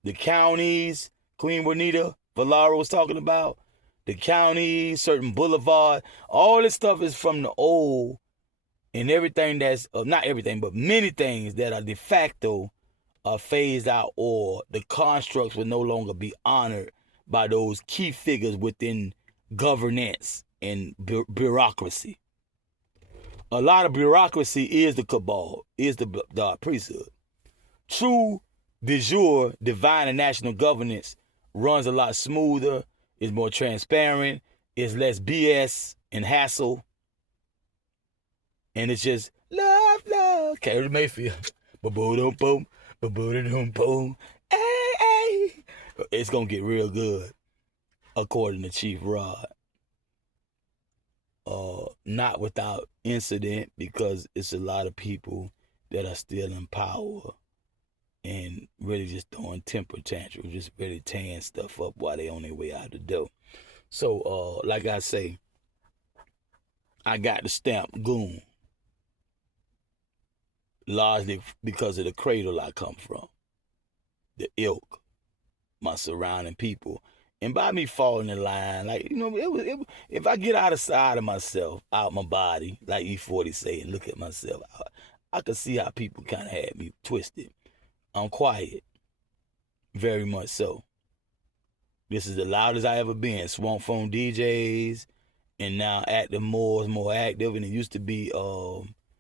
The counties, Queen Juanita Valaro was talking about, the counties, certain boulevard, all this stuff is from the old, and everything that's, not everything, but many things that are de facto are phased out, or the constructs will no longer be honored by those key figures within governance and bureaucracy. A lot of bureaucracy is the cabal, is the priesthood. True de jure divine and national governance runs a lot smoother, is more transparent, is less BS and hassle, and it's just love. Carrie Mayfield. Ba-boom, ba-boom, hey. It's gonna get real good, according to Chief Rod. Not without incident, because it's a lot of people that are still in power and really just throwing temper tantrums, just really tearing stuff up while they on their way out the door. So, like I say, I got the stamp goon, largely because of the cradle I come from, the ilk, my surrounding people. And by me falling in line, like, if I get outside of myself, out my body, like E40 say, and look at myself, I could see how people kind of had me twisted. I'm quiet, very much so. This is the loudest I ever been. Swamp Phone DJs, and now Active MOORS, more active, and it used to be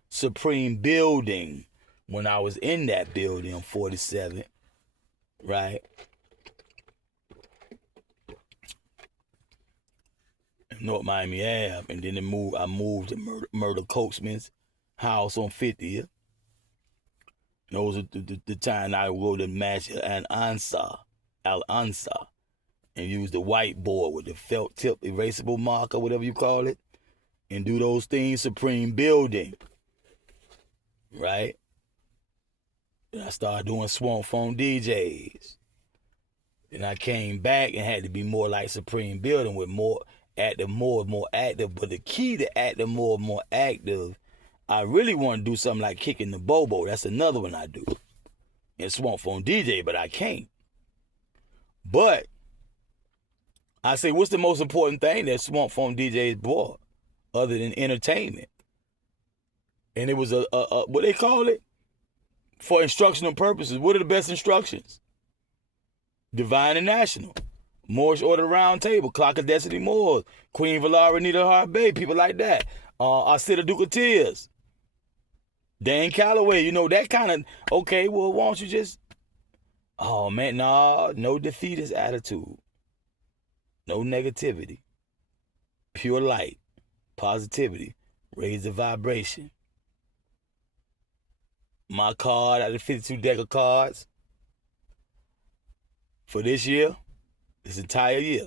Supreme Building when I was in that building on 47, right? North Miami Ave, and then I moved to Murder Coachman's house on 50th. Those are the time I would go to Master and Al Ansar, and use the whiteboard with the felt tip erasable marker, whatever you call it, and do those things. Supreme Building, right? And I started doing Swamp Phone DJs. And I came back and had to be more like Supreme Building with more active, more active. But the key to active, more active, I really want to do something like Kicking the Bobo. That's another one I do. And Swamp Phone DJ, but I can't. But I say, what's the most important thing that Swamp Phone DJs brought other than entertainment? And it was a what they call it? For instructional purposes. What are the best instructions? Divine and National. Moorish Order Round Table. Clock of Destiny Moors. Queen Valara, Nita Hart Bay. People like that. Arcida Duke of Tears. Dan Calloway. That kind of, okay, well, why don't you just, oh, man, nah, no defeatist attitude. No negativity. Pure light. Positivity. Raise the vibration. My card out of the 52 deck of cards for this year, this entire year,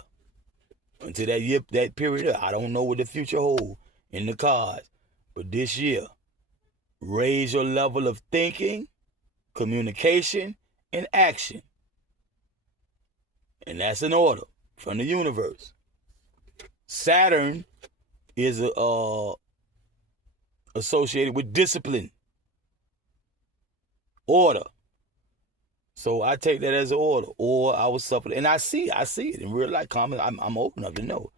until that period, I don't know what the future holds in the cards. But this year, raise your level of thinking, communication, and action. And that's an order from the universe. Saturn is associated with discipline, order. So I take that as an order, or I was suffering, and I see it in real life. I'm old enough to know,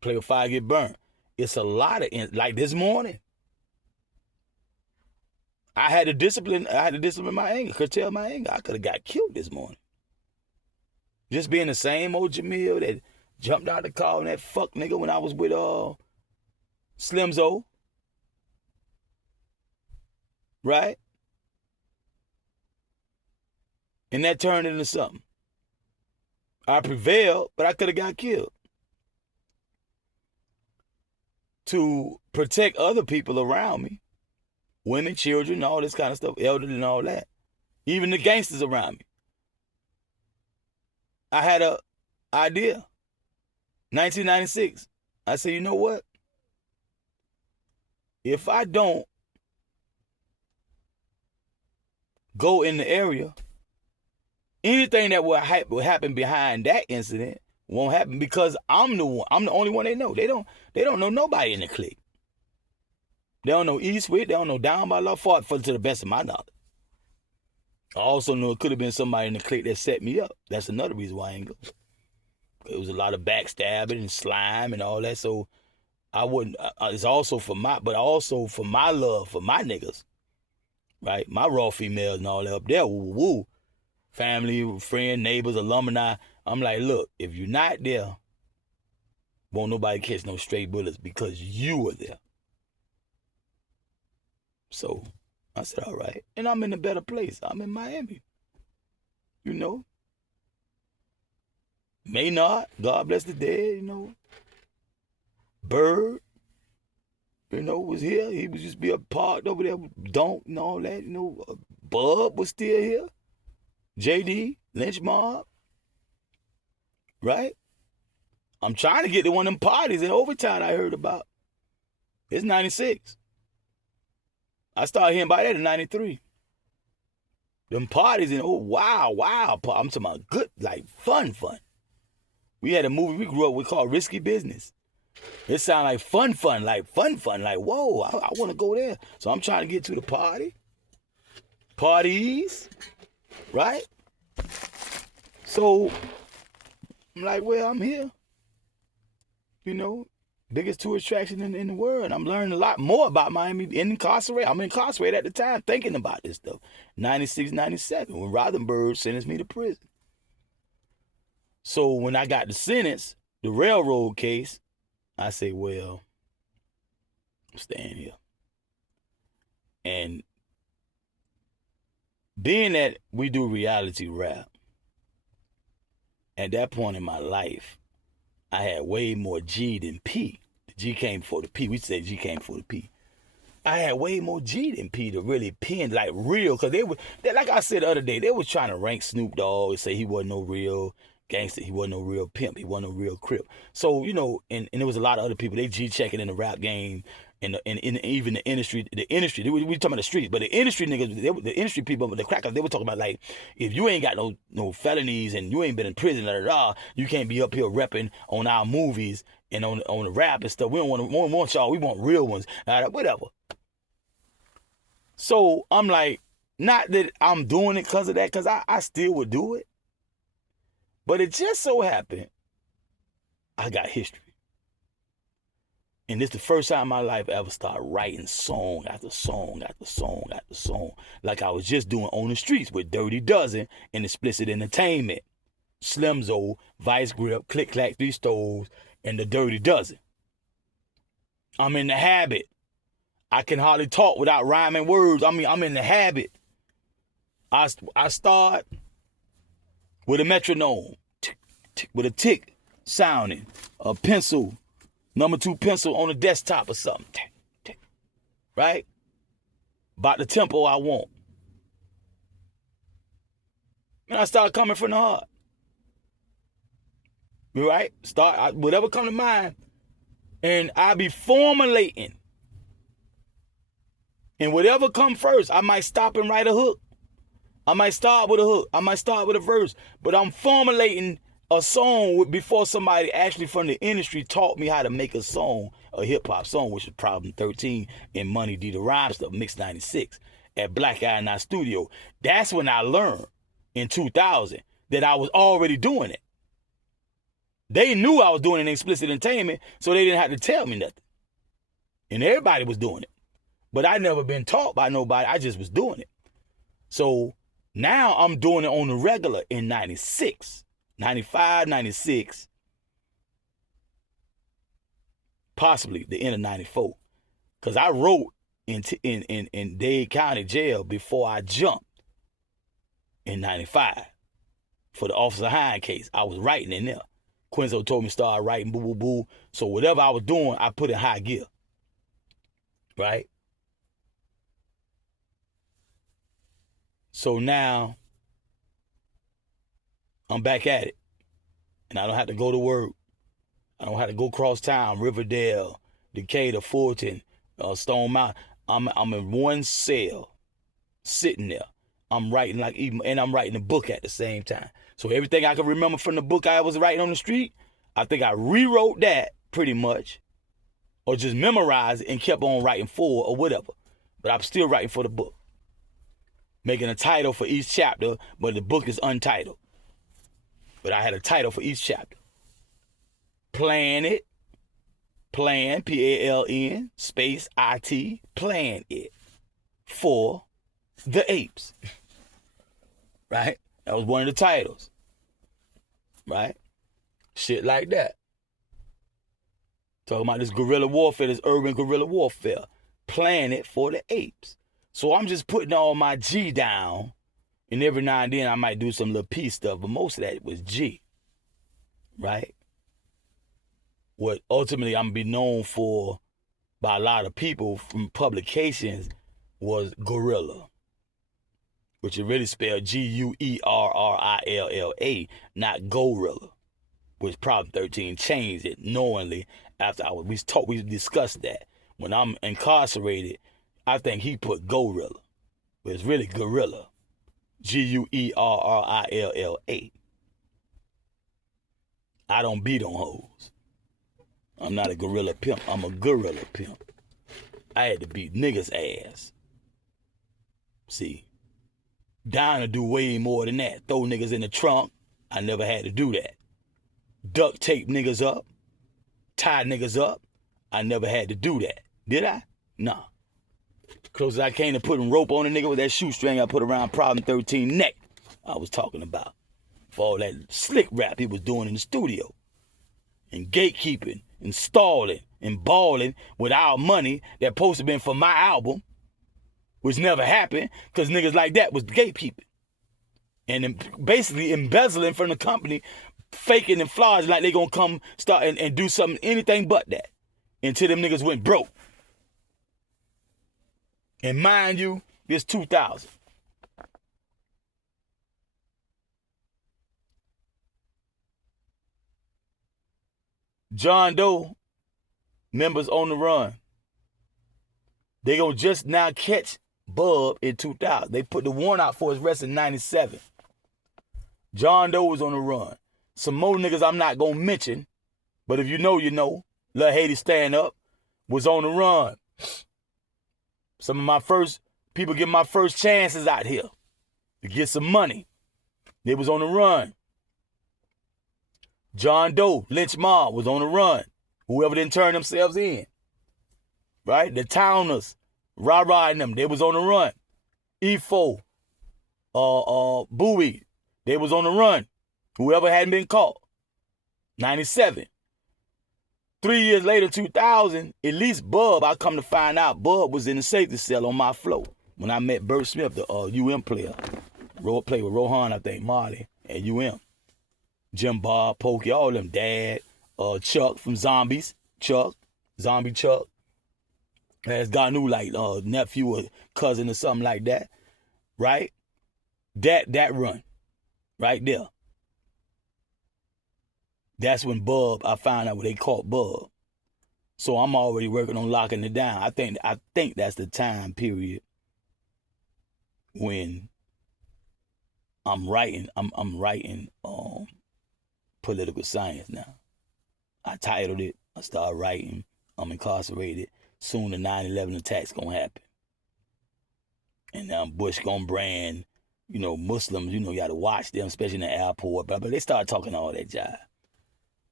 play with fire, get burned. It's a lot of, like this morning, I had to discipline my anger, curtail my anger. I could have got killed this morning. Just being the same old Jamil that jumped out the car and that fuck nigga when I was with Slim Zo. Right? And that turned into something. I prevailed, but I could have got killed. To protect other people around me, women, children, all this kind of stuff, elderly and all that, even the gangsters around me. I had a idea. 1996, I said, you know what? If I don't go in the area, anything that will happen behind that incident won't happen because I'm the only one they know. They don't know nobody in the clique. They don't know Eastwood. They don't know Down by Law Fort, to the best of my knowledge. I also know it could have been somebody in the clique that set me up. That's another reason why I ain't go. It was a lot of backstabbing and slime and all that. So I wouldn't. It's also for my love for my niggas, right? My raw females and all that up there. Woo woo. Family, friend, neighbors, alumni. I'm like, look, if you're not there, won't nobody catch no stray bullets because you were there. So I said, all right. And I'm in a better place. I'm in Miami. You know. Maynard, God bless the dead, you know. Bird, you know, was here. He was just be parked over there with Donk and all that, you know. Bub was still here. JD, Lynch Mob. Right? I'm trying to get to one of them parties in Overtown I heard about. It's 96. I started hearing about that in 93. Them parties in, wow. I'm talking about good, like fun. We had a movie we grew up with called Risky Business. It sounded like fun, like whoa, I want to go there. So I'm trying to get to the parties, right? So I'm like, well, I'm here. You know, biggest tourist attraction in the world. I'm learning a lot more about Miami. I'm incarcerated at the time thinking about this stuff. 96, 97, when Rothenberg sentenced me to prison. So when I got the sentence, the railroad case, I say, well, I'm staying here. And being that we do reality rap, at that point in my life, I had way more G than P. The G came before the P. We said G came before the P. I had way more G than P to really pin, like real, because like I said the other day, they was trying to rank Snoop Dogg and say he wasn't no real gangster, he wasn't no real pimp, he wasn't no real crip. So, you know, and there was a lot of other people, they G-checking in the rap game, and even the industry, we talking about the streets, but the industry niggas, the industry people, the crackers, they were talking about, like, if you ain't got no felonies and you ain't been in prison, you can't be up here repping on our movies and on the rap and stuff. We don't want y'all, we want real ones, whatever. So I'm like, not that I'm doing it because of that, because I still would do it. But it just so happened, I got history. And this is the first time in my life I ever started writing song after song after song after song. Like I was just doing on the streets with Dirty Dozen and Explicit Entertainment. Slimzo, Vice Grip, Click Clack, Three Stoves, and the Dirty Dozen. I'm in the habit. I can hardly talk without rhyming words. I mean, I'm in the habit. I start with a metronome, tick, tick, with a tick sounding, a pencil, number 2 pencil on the desktop or something, tick, tick, right? About the tempo I want. And I start coming from the heart. Right? Whatever come to mind, and I be formulating. And whatever come first, I might stop and write a hook. I might start with a hook. I might start with a verse. But I'm formulating a song before somebody actually from the industry taught me how to make a song, a hip-hop song, which was Problem 13 and Money D the Rhyme Stuff, Mix 96 at Black Eye Night Studio. That's when I learned in 2000 that I was already doing it. They knew I was doing it in Explicit Entertainment, so they didn't have to tell me nothing. And everybody was doing it. But I never been taught by nobody. I just was doing it. So now I'm doing it on the regular in 96, 95, 96, possibly the end of 94. Because I wrote in Dade County Jail before I jumped in 95 for the Officer Hine case. I was writing in there. Quinzo told me to start writing, boo, boo, boo. So whatever I was doing, I put in high gear. Right? So now I'm back at it. And I don't have to go to work. I don't have to go across town, Riverdale, Decatur, Fulton, Stone Mountain. I'm in one cell, sitting there. I'm writing and I'm writing a book at the same time. So everything I can remember from the book I was writing on the street, I think I rewrote that pretty much, or just memorized it and kept on writing forward or whatever. But I'm still writing for the book, making a title for each chapter, but the book is untitled. But I had a title for each chapter. Plan, P-A-L-N, space I-T, plan it for the apes. Right? That was one of the titles. Right? Shit like that. Talking about this guerrilla warfare, this urban guerrilla warfare. Plan it for the apes. So I'm just putting all my G down, and every now and then I might do some little P stuff, but most of that was G. Right? What ultimately I'm going to be known for by a lot of people from publications was guerrilla, which is really spelled G-U-E-R-R-I-L-L-A, not gorilla, which Problem 13 changed it knowingly after we discussed that. When I'm incarcerated, I think he put gorilla, but it's really gorilla, G-U-E-R-R-I-L-L-A. I don't beat on hoes. I'm not a gorilla pimp. I'm a gorilla pimp. I had to beat niggas' ass. See, down to do way more than that. Throw niggas in the trunk. I never had to do that. Duct tape niggas up. Tie niggas up. I never had to do that. Did I? Nah. Close as I came to putting rope on a nigga with that shoestring I put around Problem 13 neck I was talking about. For all that slick rap he was doing in the studio. And gatekeeping. And stalling and balling with our money that supposed to been for my album, which never happened because niggas like that was gatekeeping. And basically embezzling from the company, faking and flaws like they gonna come start and do something, anything but that, until them niggas went broke. And mind you, it's 2000. John Doe members on the run. They gonna just now catch Bub in 2000. They put the warrant out for his arrest in 97. John Doe was on the run. Some more niggas I'm not gonna mention, but if you know, you know. Lil Haiti Stand Up was on the run. Some of my first people get my first chances out here to get some money. They was on the run. John Doe, Lynch Mob was on the run. Whoever didn't turn themselves in. Right? The Towners, Rah-Rah and them, they was on the run. E4, Bowie, they was on the run. Whoever hadn't been caught. 97. 3 years later, 2000, at least Bub, I come to find out, Bub was in the safety cell on my floor when I met Bert Smith, the UM player. Role play with Rohan, I think, Marley, at UM. Jim Bob, Pokey, all them, Dad, Chuck from Zombies, Zombie Chuck. Has got new like nephew or cousin or something like that, right? That run, right there. That's when Bub, I found out when they caught Bub. So I'm already working on locking it down. I think that's the time period when I'm writing political science now. I titled it, I started writing, I'm incarcerated. Soon the 9/11 attack's gonna happen. And Bush gonna brand, Muslims, you gotta watch them, especially in the airport. But they start talking all that jive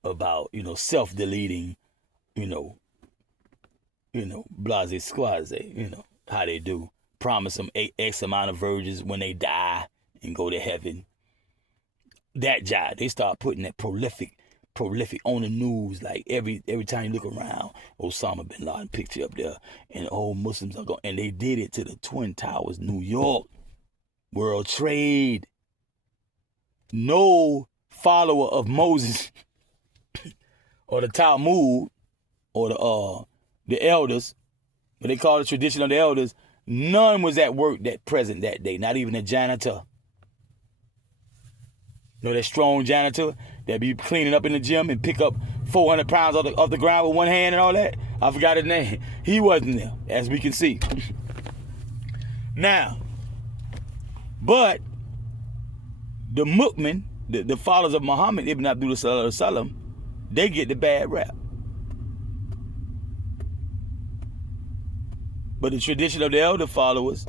about, self-deleting, blase squaze, how they do. Promise them X amount of virgins when they die and go to heaven. That jive, they start putting that prolific on the news, like every time you look around, Osama bin Laden picture up there, and all Muslims are going, and they did it to the Twin Towers, New York, World Trade. No follower of Moses or the Talmud or the elders, what they call the tradition of the elders, none was at work present that day, not even the janitor. That strong janitor that be cleaning up in the gym and pick up 400 pounds off the ground with one hand and all that. I forgot his name. He wasn't there, as we can see. Now, but the Mu'min, the followers of Muhammad ibn Abdullah sallallahu alaihi wasallam, they get the bad rap. But the tradition of the elder followers,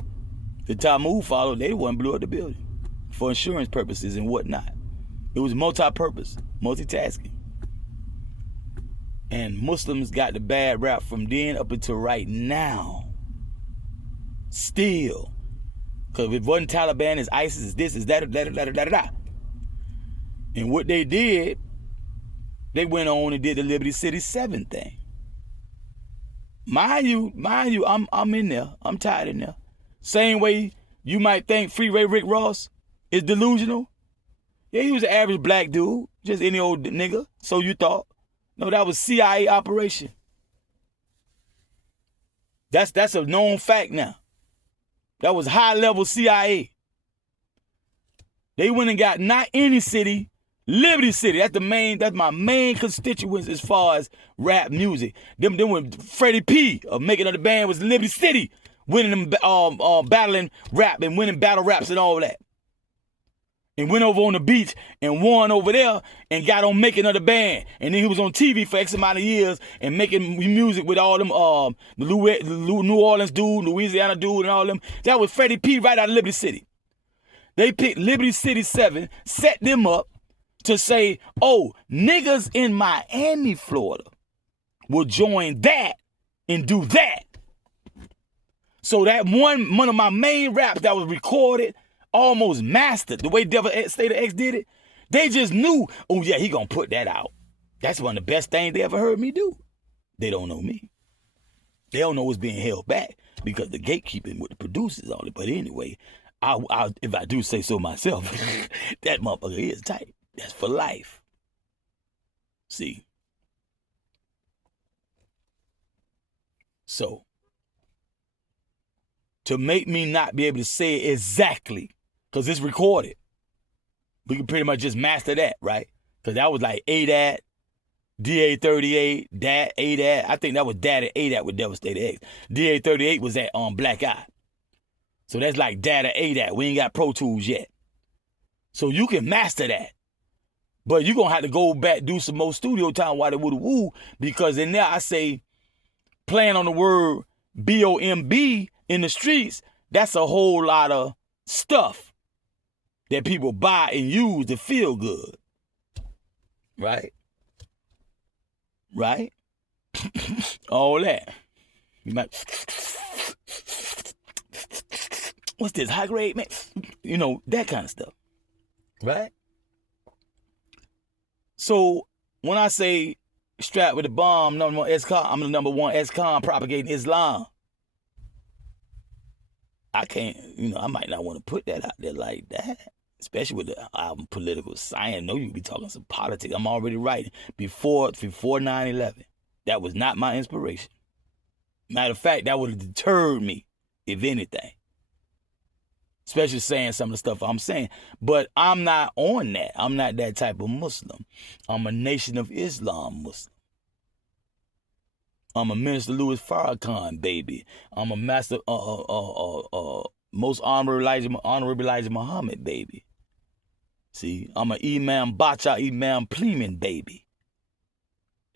the Talmud followers, they the one blew up the building for insurance purposes and whatnot. It was multi-purpose, multitasking. And Muslims got the bad rap from then up until right now. Still. Because if it wasn't Taliban, it's ISIS, it's this, it's that, da. And what they did, they went on and did the Liberty City 7 thing. Mind you, I'm in there. I'm tired in there. Same way you might think Free Ray Rick Ross is delusional. Yeah, he was an average black dude, just any old nigga, so you thought. No, that was CIA operation. That's a known fact now. That was high-level CIA. They went and got not any city, Liberty City. That's my main constituents as far as rap music. Them when Freddie P of making of the band was Liberty City, winning them battling rap and winning battle raps and all that. And went over on the beach and won over there and got on making of the band. And then he was on TV for X amount of years and making music with all them the New Orleans dude, Louisiana dude, and all them. That was Freddie P right out of Liberty City. They picked Liberty City 7, set them up to say, oh, niggas in Miami, Florida will join that and do that. So that one of my main raps that was recorded, almost mastered, the way Devil State of X did it, they just knew, oh yeah, he gonna put that out. That's one of the best things they ever heard me do. They don't know me. They don't know what's being held back because the gatekeeping with the producers on it. But anyway, I if I do say so myself, that motherfucker is tight. That's for life. See? So, to make me not be able to say it exactly, because it's recorded, we can pretty much just master that, right? Because that was like ADAT, DA38, DAT, ADAT. I think that was DAT and ADAT with Devastated X. DA38 was at Black Eye. So that's like DAT and ADAT. We ain't got Pro Tools yet. So you can master that. But you're going to have to go back, do some more studio time while they would woo, because in there I say, playing on the word B-O-M-B in the streets, that's a whole lot of stuff that people buy and use to feel good. Right? Right? All that. You might, what's this, high grade, man? You know, that kind of stuff. Right? So when I say strapped with a bomb, number one ex-con, I'm the number one ex-con propagating Islam. I can't, I might not want to put that out there like that, especially with the album Political Science. I know you be talking some politics. I'm already writing before 9/11. That was not my inspiration. Matter of fact, that would have deterred me, if anything. Especially saying some of the stuff I'm saying. But I'm not on that. I'm not that type of Muslim. I'm a Nation of Islam Muslim. I'm a Minister Louis Farrakhan baby. I'm a Master Most Honorable Elijah Muhammad baby. See, I'm an Imam Bacha Imam Pleeman baby.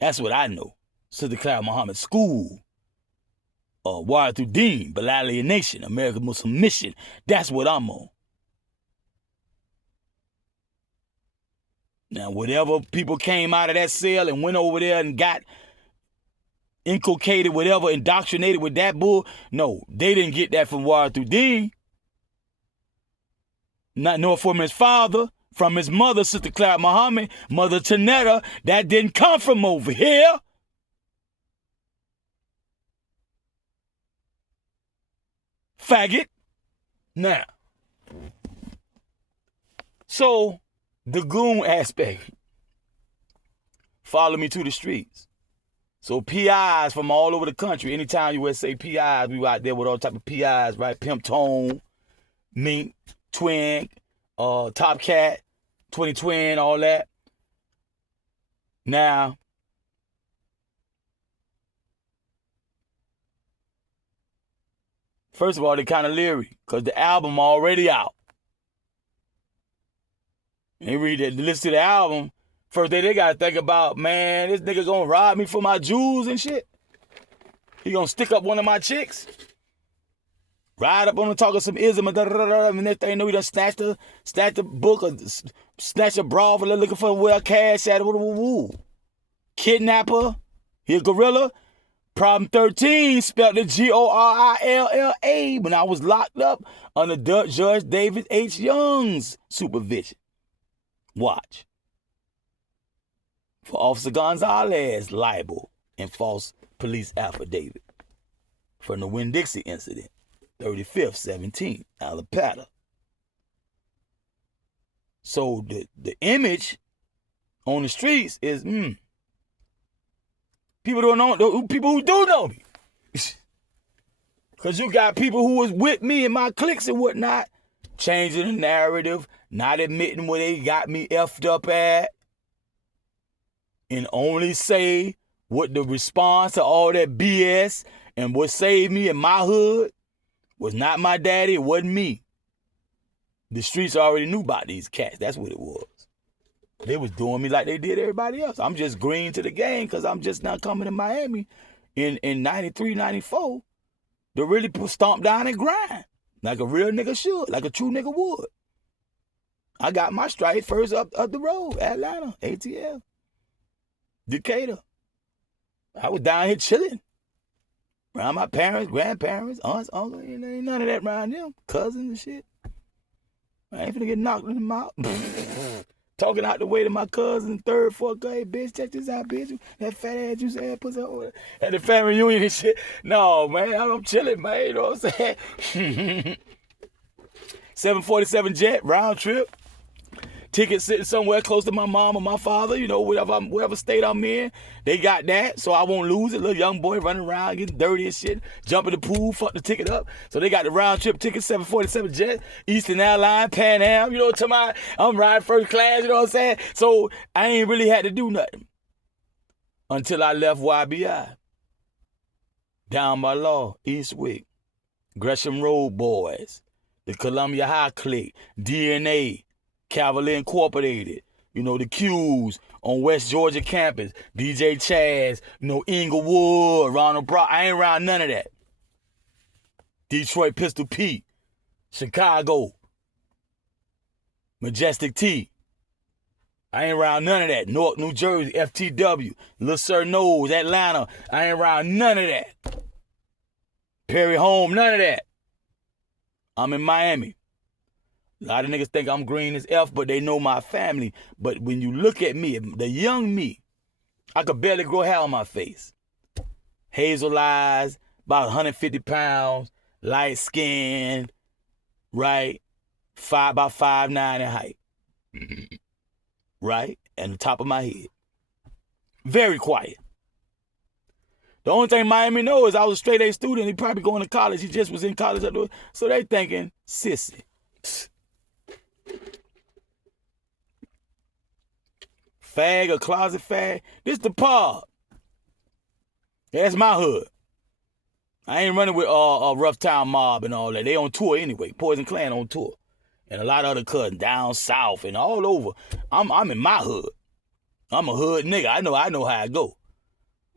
That's what I know. Sister Clara Muhammad School. Wire through Deen, Balali Nation, American Muslim Mission. That's what I'm on. Now, whatever people came out of that cell and went over there and got inculcated, whatever, indoctrinated with that bull, no, they didn't get that from Wire through Deen. Not nor from his father, from his mother, Sister Clara Muhammad, Mother Tanetta. That didn't come from over here. Faggot. Now, so the goon aspect, follow me to the streets. So PIs from all over the country, anytime you would say PIs, we were out there with all type of PIs, right? Pimp Tone, Mink, Twin, Top Cat, 20 Twin, all that. Now, First of all, they kind of leery because the album already out. And they listen to the album. First day they got to think about, man, this nigga gonna rob me for my jewels and shit. He gonna stick up one of my chicks. Ride up on the talk of some ism and da-da-da-da, and next thing you know, he done snatched the book or snatched a bra for looking for where cash at. Woo. Kidnapper. He a gorilla. Problem 13 spelled the Gorilla when I was locked up under Judge David H. Young's supervision. Watch. For Officer Gonzalez libel and false police affidavit from the Winn-Dixie incident, 35th, 17th, Alabama. So the image on the streets is, people don't know, people who do know me. Because you got people who was with me and my cliques and whatnot, changing the narrative, not admitting where they got me effed up at, and only say what the response to all that BS and what saved me in my hood was not my daddy, it wasn't me. The streets already knew about these cats. That's what it was. They was doing me like they did everybody else. I'm just green to the game because I'm just now coming to Miami in 93, 94 to really stomp down and grind like a real nigga should, like a true nigga would. I got my strike first up the road, Atlanta, ATL, Decatur. I was down here chilling around my parents, grandparents, aunts, uncles. Ain't none of that around them, cousins and shit. I ain't finna get knocked in the mouth. Talking out the way to my cousin, third, fourth grade, bitch, check this out, bitch. That fat ass you said, pussy over at the family reunion and shit. No, man, I'm chilling, man, you know what I'm saying? 747 jet, round trip. Ticket sitting somewhere close to my mom or my father, you know, whatever state I'm in. They got that, so I won't lose it. Little young boy running around, getting dirty and shit, jump in the pool, fuck the ticket up. So they got the round trip ticket, 747 jet, Eastern Airlines, Pan Am, you know what I'm talking about? I'm riding first class, you know what I'm saying? So I ain't really had to do nothing until I left YBI. Down by law, Eastwick, Gresham Road Boys, the Columbia High Clique, DNA, Cavalier Incorporated, you know, the Q's on West Georgia campus, DJ Chaz, you know, Inglewood, Ronald Brock. I ain't around none of that. Detroit Pistol Pete, Chicago, Majestic T. I ain't around none of that. Newark, New Jersey, FTW, Lil Sir Knows, Atlanta. I ain't around none of that. Perry Home, none of that. I'm in Miami. A lot of niggas think I'm green as F, but they know my family. But when you look at me, the young me, I could barely grow hair on my face. Hazel eyes, about 150 pounds, light skin, right? About 5'9" in height. Right? And the top of my head. Very quiet. The only thing Miami knows is I was a straight A student. He probably going to college. He just was in college. So they thinking, sissy. Fag or closet fag. This the pub. Yeah, that's my hood. I ain't running with a Rough Town Mob and all that. They on tour anyway. Poison Clan on tour. And a lot of other cousins down south and all over. I'm in my hood. I'm a hood nigga. I know how I go.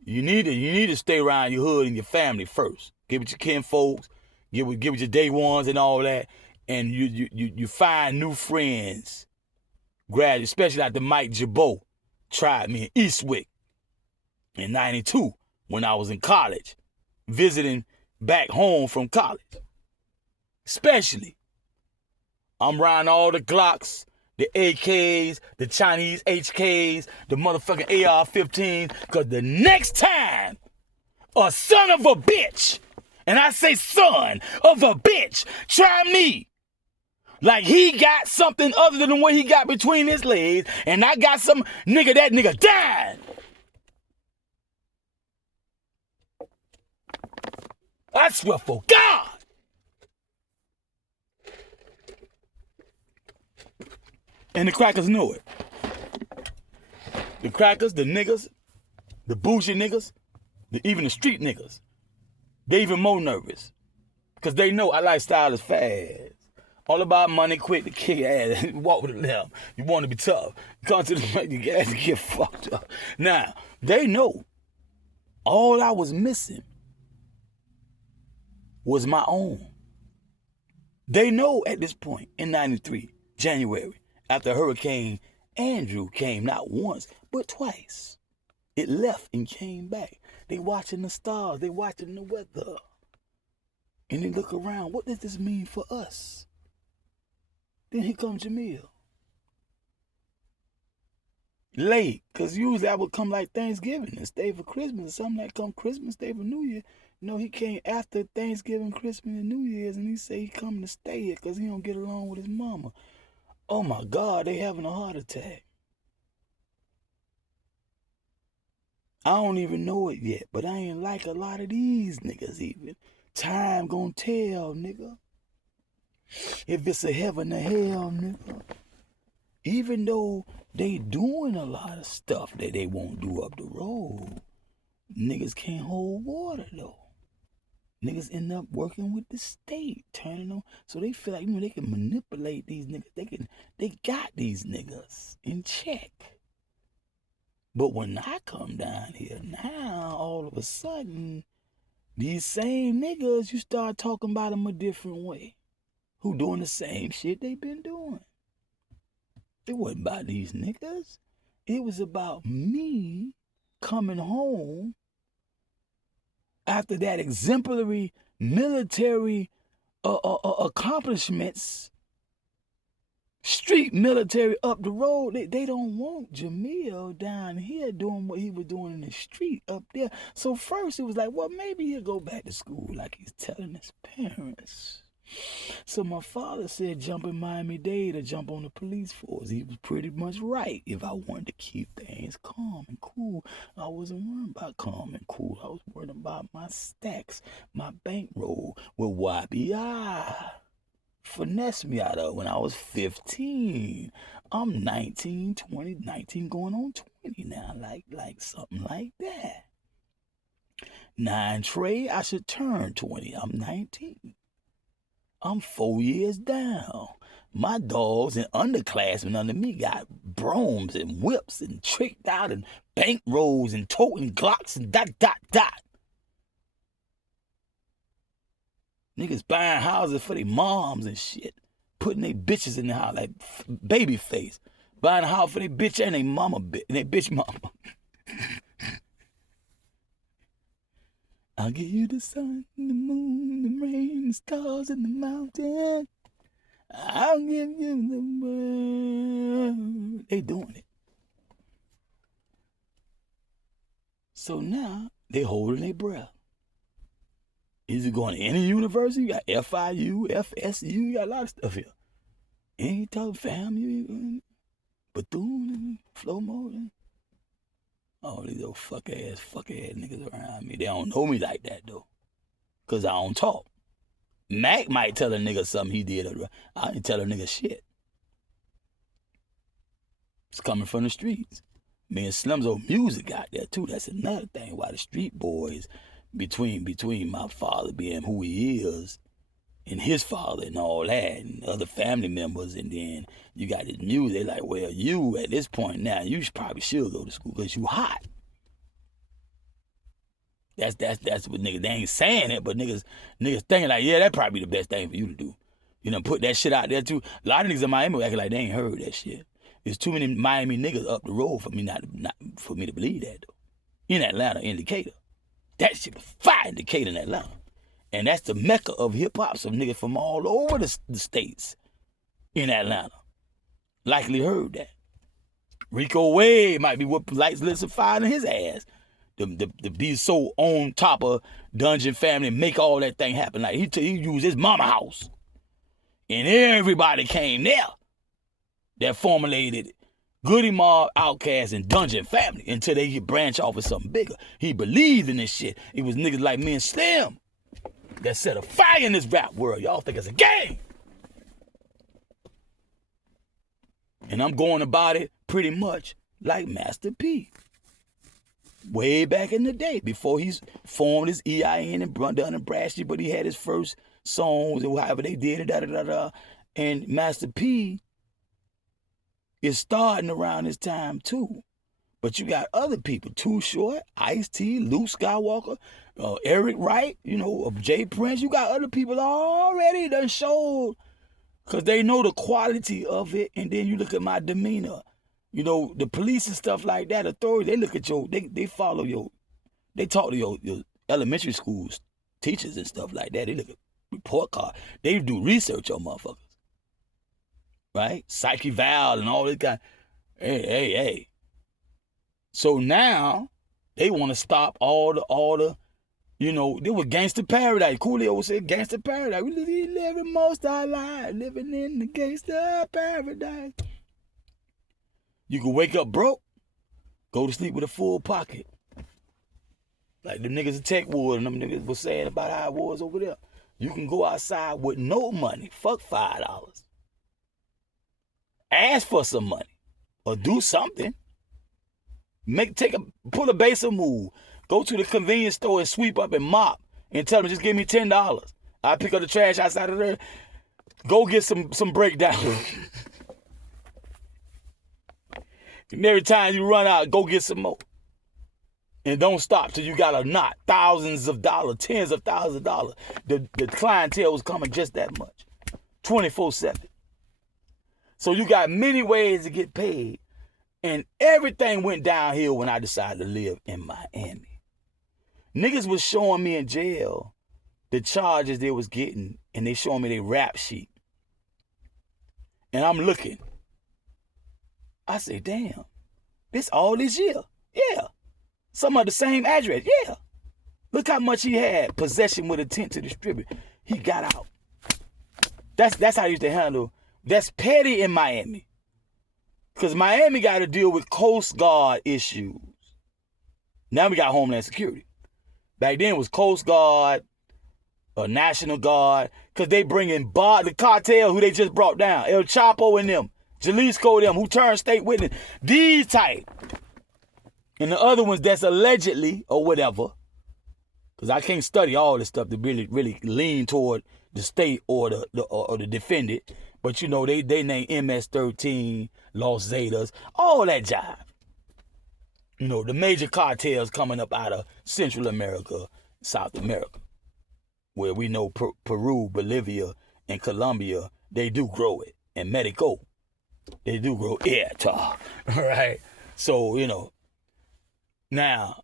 You need to stay around your hood and your family first. Get with your kinfolks, get with your day ones and all that. And you find new friends. Gradually, especially like the Mike Jabot tried me in Eastwick in 92 when I was in college, visiting back home from college. Especially, I'm riding all the Glocks, the AKs, the Chinese HKs, the motherfucking AR-15s, because the next time a son of a bitch, and I say son of a bitch, try me, like he got something other than what he got between his legs, and I got some nigga, that nigga died. I swear for God. And the crackers know it. The crackers, the niggas, the bougie niggas, even the street niggas, they even more nervous. Because they know our lifestyle is fast. All about money, quick to kick ass, walk with a limp. You want to be tough. Come to the point, you got to get fucked up. Now, they know all I was missing was my own. They know at this point in 93, January, after Hurricane Andrew came not once, but twice. It left and came back. They watching the stars. They watching the weather. And they look around. What does this mean for us? Then here comes Jamil. Late, because usually I would come like Thanksgiving and stay for Christmas or something like come Christmas, stay for New Year. You know, he came after Thanksgiving, Christmas, and New Year's, and he said he coming to stay here because he don't get along with his mama. Oh my God, they having a heart attack. I don't even know it yet, but I ain't like a lot of these niggas even. Time gonna tell, nigga. If it's a heaven or hell, nigga. Even though they doing a lot of stuff that they won't do up the road, niggas can't hold water though. Niggas end up working with the state, turning on. So they feel like, you know, they can manipulate these niggas. They got these niggas in check. But when I come down here now, all of a sudden, these same niggas, you start talking about them a different way. Who doing the same shit they been doing. It wasn't about these niggas. It was about me coming home after that exemplary military accomplishments, street military up the road. They don't want Jamil down here doing what he was doing in the street up there. So first it was like, well, maybe he'll go back to school like he's telling his parents. So my father said jump in Miami-Dade or jump on the police force. He was pretty much right. If I wanted to keep things calm and cool, I wasn't worried about calm and cool. I was worried about my stacks, my bankroll with YBI. Finessed me out of when I was 15. I'm 19 going on 20 now, like something like that. 9 trade, I should turn 20. I'm 19. I'm 4 years down. My dogs and underclassmen under me got broms and whips and tricked out and bankrolls and toting Glocks and dot. Niggas buying houses for their moms and shit. Putting their bitches in the house like baby face. Buying a house for their bitch and their mama and their bitch mama. I'll give you the sun, the moon, the rain, the stars, and the mountain. I'll give you the world. They doing it. So now they holding their breath. Is it going to any university? You got FIU, FSU, you got a lot of stuff here. Ain't talking family, Bethune, Flomo. All these old fuck ass niggas around me. They don't know me like that though. Cause I don't talk. Mac might tell a nigga something he did. I didn't tell a nigga shit. It's coming from the streets. Me and Slim's old music out there too. That's another thing why the street boys, between my father being who he is and his father and all that and other family members, and then you got this music. They like, well, you at this point now, you probably should go to school because you hot. That's what niggas, they ain't saying it, but niggas thinking like, yeah, that probably the best thing for you to do. You know, put that shit out there too. A lot of niggas in Miami acting like they ain't heard that shit. There's too many Miami niggas up the road for me not for me to believe that though. In Atlanta, in Decatur. That shit was fire in Decatur in Atlanta. And that's the mecca of hip-hop. Some niggas from all over the states in Atlanta likely heard that. Rico Wade might be what lights lit some fire in his ass. To be so on top of Dungeon Family and make all that thing happen. Like he used his mama house. And everybody came there that formulated Goody Mob, Outkast, and Dungeon Family until they get branch off with something bigger. He believed in this shit. It was niggas like me and Slim that set a fire in this rap world. Y'all think it's a game. And I'm going about it pretty much like Master P. Way back in the day, before he formed his EIN and Dun & Bradstreet, but he had his first songs or however they did it, And Master P is starting around this time too. But you got other people, Too Short, Ice-T, Luke Skywalker, Eric Wright, of Jay Prince. You got other people already done showed because they know the quality of it. And then you look at my demeanor. The police and stuff like that, authority, they look at they follow they talk to your elementary schools, teachers and stuff like that. They look at report card. They do research on motherfuckers. Right? Psyche Val and all this guy. Hey. So now they want to stop all the they were gangster paradise. Coolio would say gangster paradise. We living most our lives, living in the gangster paradise. You can wake up broke, go to sleep with a full pocket. Like the niggas at Techwood and them niggas was saying about how it was over there. You can go outside with no money. Fuck $5. Ask for some money or do something. Pull a base move. Go to the convenience store and sweep up and mop and tell them just give me $10. I pick up the trash outside of there. Go get some breakdown. And every time you run out, go get some more. And don't stop till you got a knot. Thousands of dollars, tens of thousands of dollars. The clientele was coming just that much. 24/7. So you got many ways to get paid. And everything went downhill when I decided to live in Miami. Niggas was showing me in jail the charges they was getting, and they showing me their rap sheet. And I'm looking. I say, damn, this all this year. Yeah. Some of the same address. Yeah. Look how much he had. Possession with intent to distribute. He got out. That's how I used to handle. That's petty in Miami. Because Miami got to deal with Coast Guard issues. Now we got Homeland Security. Back then it was Coast Guard, National Guard, because they bring in the cartel who they just brought down. El Chapo and them. Jalisco them, who turned state witness. These type. And the other ones that's allegedly or whatever. Because I can't study all this stuff to really lean toward the state or the defendant. But they name MS-13, Los Zetas, all that jive. The major cartels coming up out of Central America, South America, where we know Peru, Bolivia, and Colombia, they do grow it. And Mexico, they do grow it. All right? So, now,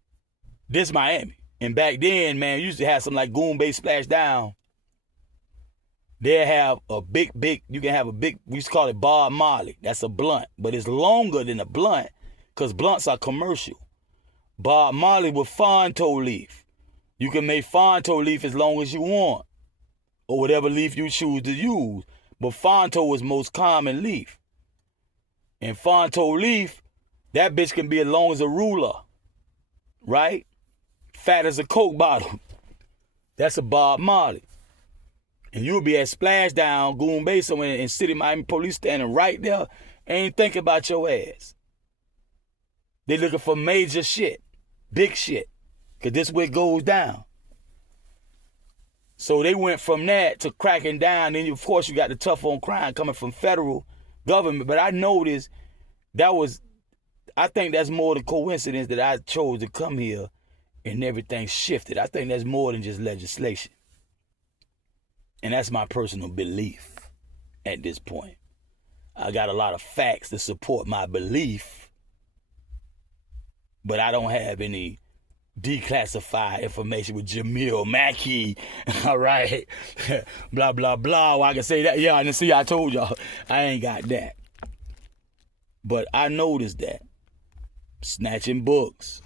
this Miami. And back then, man, you used to have something like Goon Bay Splash Down. They'll have a big, you can have a big, we used to call it Bob Marley. That's a blunt, but it's longer than a blunt because blunts are commercial. Bob Marley with Fonto leaf. You can make Fonto leaf as long as you want or whatever leaf you choose to use. But Fonto is most common leaf. And Fonto leaf, that bitch can be as long as a ruler, right? Fat as a Coke bottle. That's a Bob Marley. And you'll be at Splashdown, Goon Bay somewhere, and City Miami police standing right there, ain't thinking about your ass. They looking for major shit, big shit, because this way it goes down. So they went from that to cracking down. Then, of course, you got the tough on crime coming from federal government. But I noticed I think that's more the coincidence that I chose to come here and everything shifted. I think that's more than just legislation. And that's my personal belief at this point. I got a lot of facts to support my belief, but I don't have any declassified information with Jamil Mackey, all right? Blah, blah, blah. Well, I can say that. Yeah, and see, I told y'all, I ain't got that. But I noticed that. Snatching books,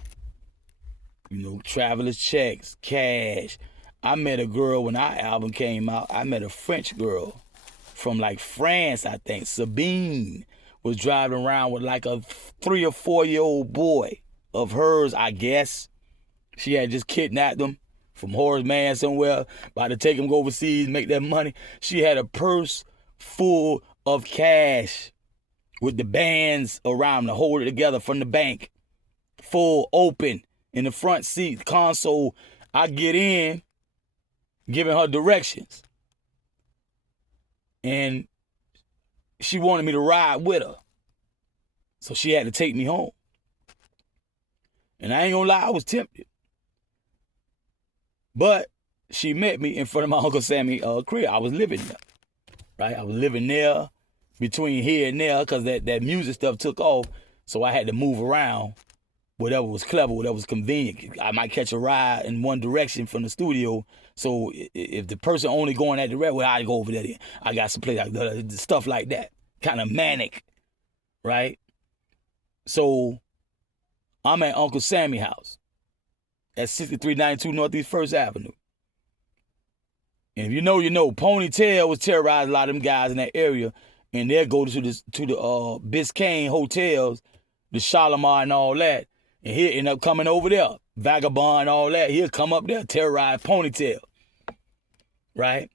traveler's checks, cash. I met a girl when our album came out. I met a French girl from France, I think. Sabine was driving around with a 3 or 4 year old boy of hers, I guess. She had just kidnapped him from Horace Mann somewhere, about to take him overseas, make that money. She had a purse full of cash with the bands around to hold it together from the bank. Full open in the front seat console. I get in, giving her directions. And she wanted me to ride with her. So she had to take me home. And I ain't gonna lie, I was tempted. But she met me in front of my Uncle Sammy crib. I was living there, right? I was living there between here and there because that music stuff took off. So I had to move around, whatever was clever, whatever was convenient. I might catch a ride in one direction from the studio. So if the person only going that direction, well, I'd go over there then. I got some place, stuff like that. Kind of manic, right? So I'm at Uncle Sammy's house at 6392 Northeast 1st Avenue. And if you know, you know. Ponytail was terrorizing a lot of them guys in that area. And they'll go to the Biscayne hotels, the Shalimar and all that. And he'll end up coming over there. Vagabond, all that. He'll come up there, terrorize Ponytail. Right?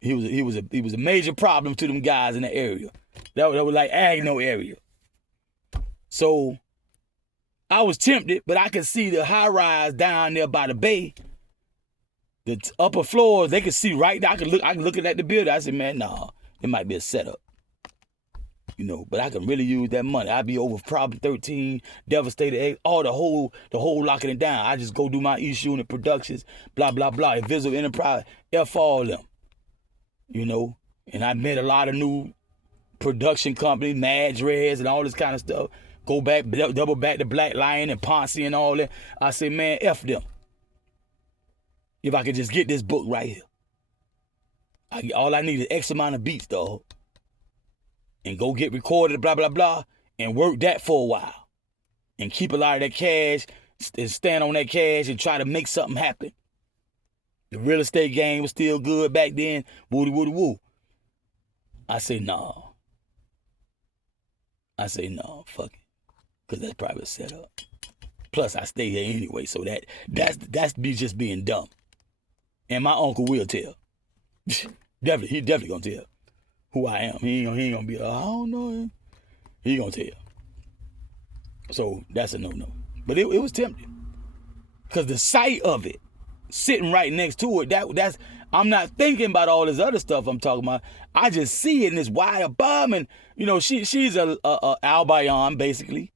He was a major problem to them guys in the area. That was like Agno area. So I was tempted, but I could see the high rise down there by the bay. The upper floors, they could see right there. I can look at the building. I said, man, nah, it might be a setup. You know, but I can really use that money. I'd be over Problem 13, Devastated X, all the whole locking it down. I just go do my East Unit Productions, blah, blah, blah, Invisible Enterprise, F all them. You know, and I met a lot of new production companies, Mad Dreads and all this kind of stuff. Go back, double back to Black Lion and Ponce and all that. I say, man, F them. If I could just get this book right here. All I need is X amount of beats, dog. And go get recorded, blah, blah, blah, and work that for a while. And keep a lot of that cash, and stand on that cash and try to make something happen. The real estate game was still good back then. Woody, woody, woo. I say, nah. Fuck it. Because that's probably a setup. Plus, I stay here anyway, so that's me just being dumb. And my uncle will tell. He definitely gonna tell who I am. He ain't gonna be, I don't know him. He gonna tell. So that's a no-no. But it was tempting. Because the sight of it, sitting right next to it, that's I'm not thinking about all this other stuff I'm talking about. I just see it in this wire bomb, and you know, she's a Albayan, basically.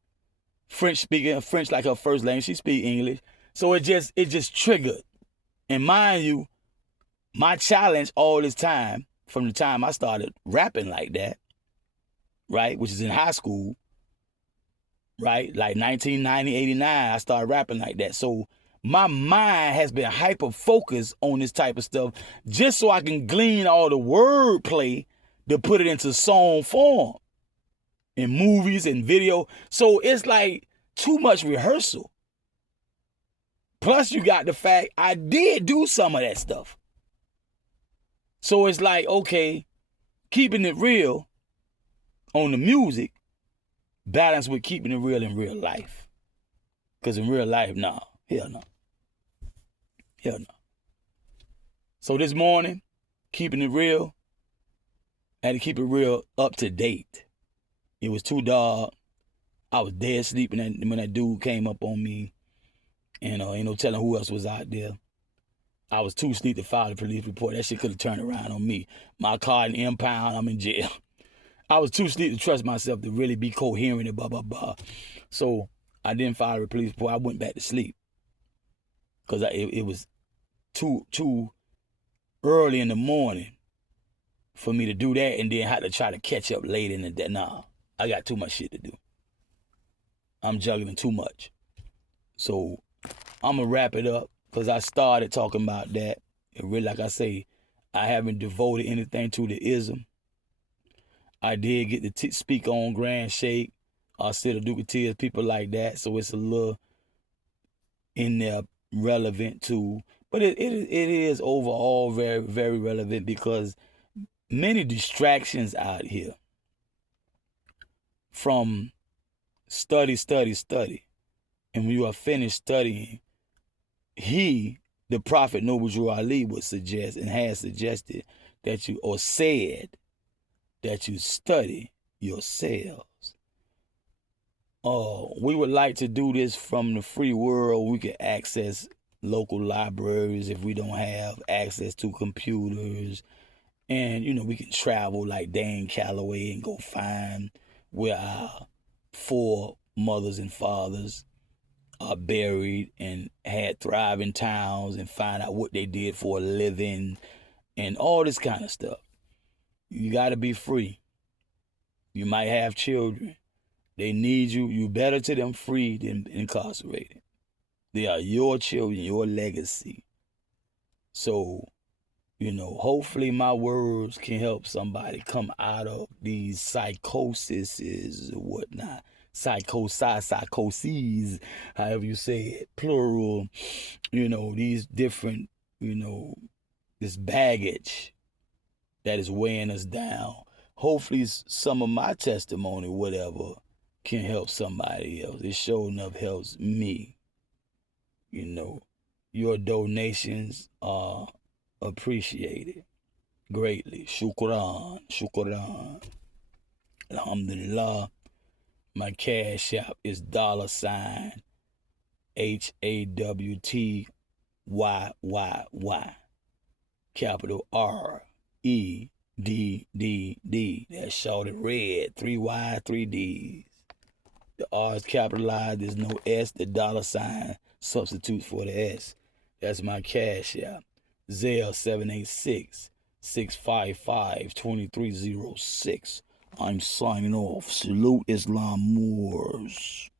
French like her first language. She speak English. So it just triggered. And mind you, my challenge all this time, from the time I started rapping like that, right, which is in high school, right, like 1990, 89, I started rapping like that. So my mind has been hyper-focused on this type of stuff just so I can glean all the wordplay to put it into song form in movies and video. So it's like too much rehearsal. Plus you got the fact I did do some of that stuff. So it's like, okay, keeping it real on the music, balanced with keeping it real in real life. Because in real life, nah, hell no. Hell no. So this morning, keeping it real, I had to keep it real up to date. It was too dark. I was dead sleeping when that dude came up on me. And ain't no telling who else was out there. I was too asleep to file the police report. That shit could have turned around on me. My car in impound, I'm in jail. I was too asleep to trust myself to really be coherent and blah, blah, blah. So I didn't file the police report. I went back to sleep. Because it was too early in the morning for me to do that and then have to try to catch up late in the day. Nah, I got too much shit to do. I'm juggling too much. So I'm going to wrap it up because I started talking about that. And really, like I say, I haven't devoted anything to the ism. I did get to speak on Grand Shake, Arcilla Duke of Tears, people like that. So it's a little in there relevant too. But it is overall very, very relevant because many distractions out here from study. And when you are finished studying, the Prophet Noble Drew Ali would suggest and has suggested that you, or said that you study yourselves. We would like to do this from the free world. We can access local libraries if we don't have access to computers And, you know, we can travel like Dan Calloway and go find where our foremothers and fathers are buried and had thriving towns and find out what they did for a living and all this kind of stuff. You got to be free. You might have children. They need you. You better to them free than incarcerated. They are your children, your legacy. So, you know, hopefully my words can help somebody come out of these psychoses or whatnot. Psychoses, however you say it, plural, you know, these different, you know, this baggage that is weighing us down. Hopefully some of my testimony, whatever, can help somebody else. It sure enough helps me. You know, your donations are appreciated greatly. Shukran, shukran. Alhamdulillah. My Cashapp is $HAWTYYY. Capital REDDD. That's shorted red. 3 Y, 3 D's. The R is capitalized. There's no S. The dollar sign substitutes for the S. That's my Cashapp. Zelle 786-655-2306. I'm signing off. Salute Islam, Moors.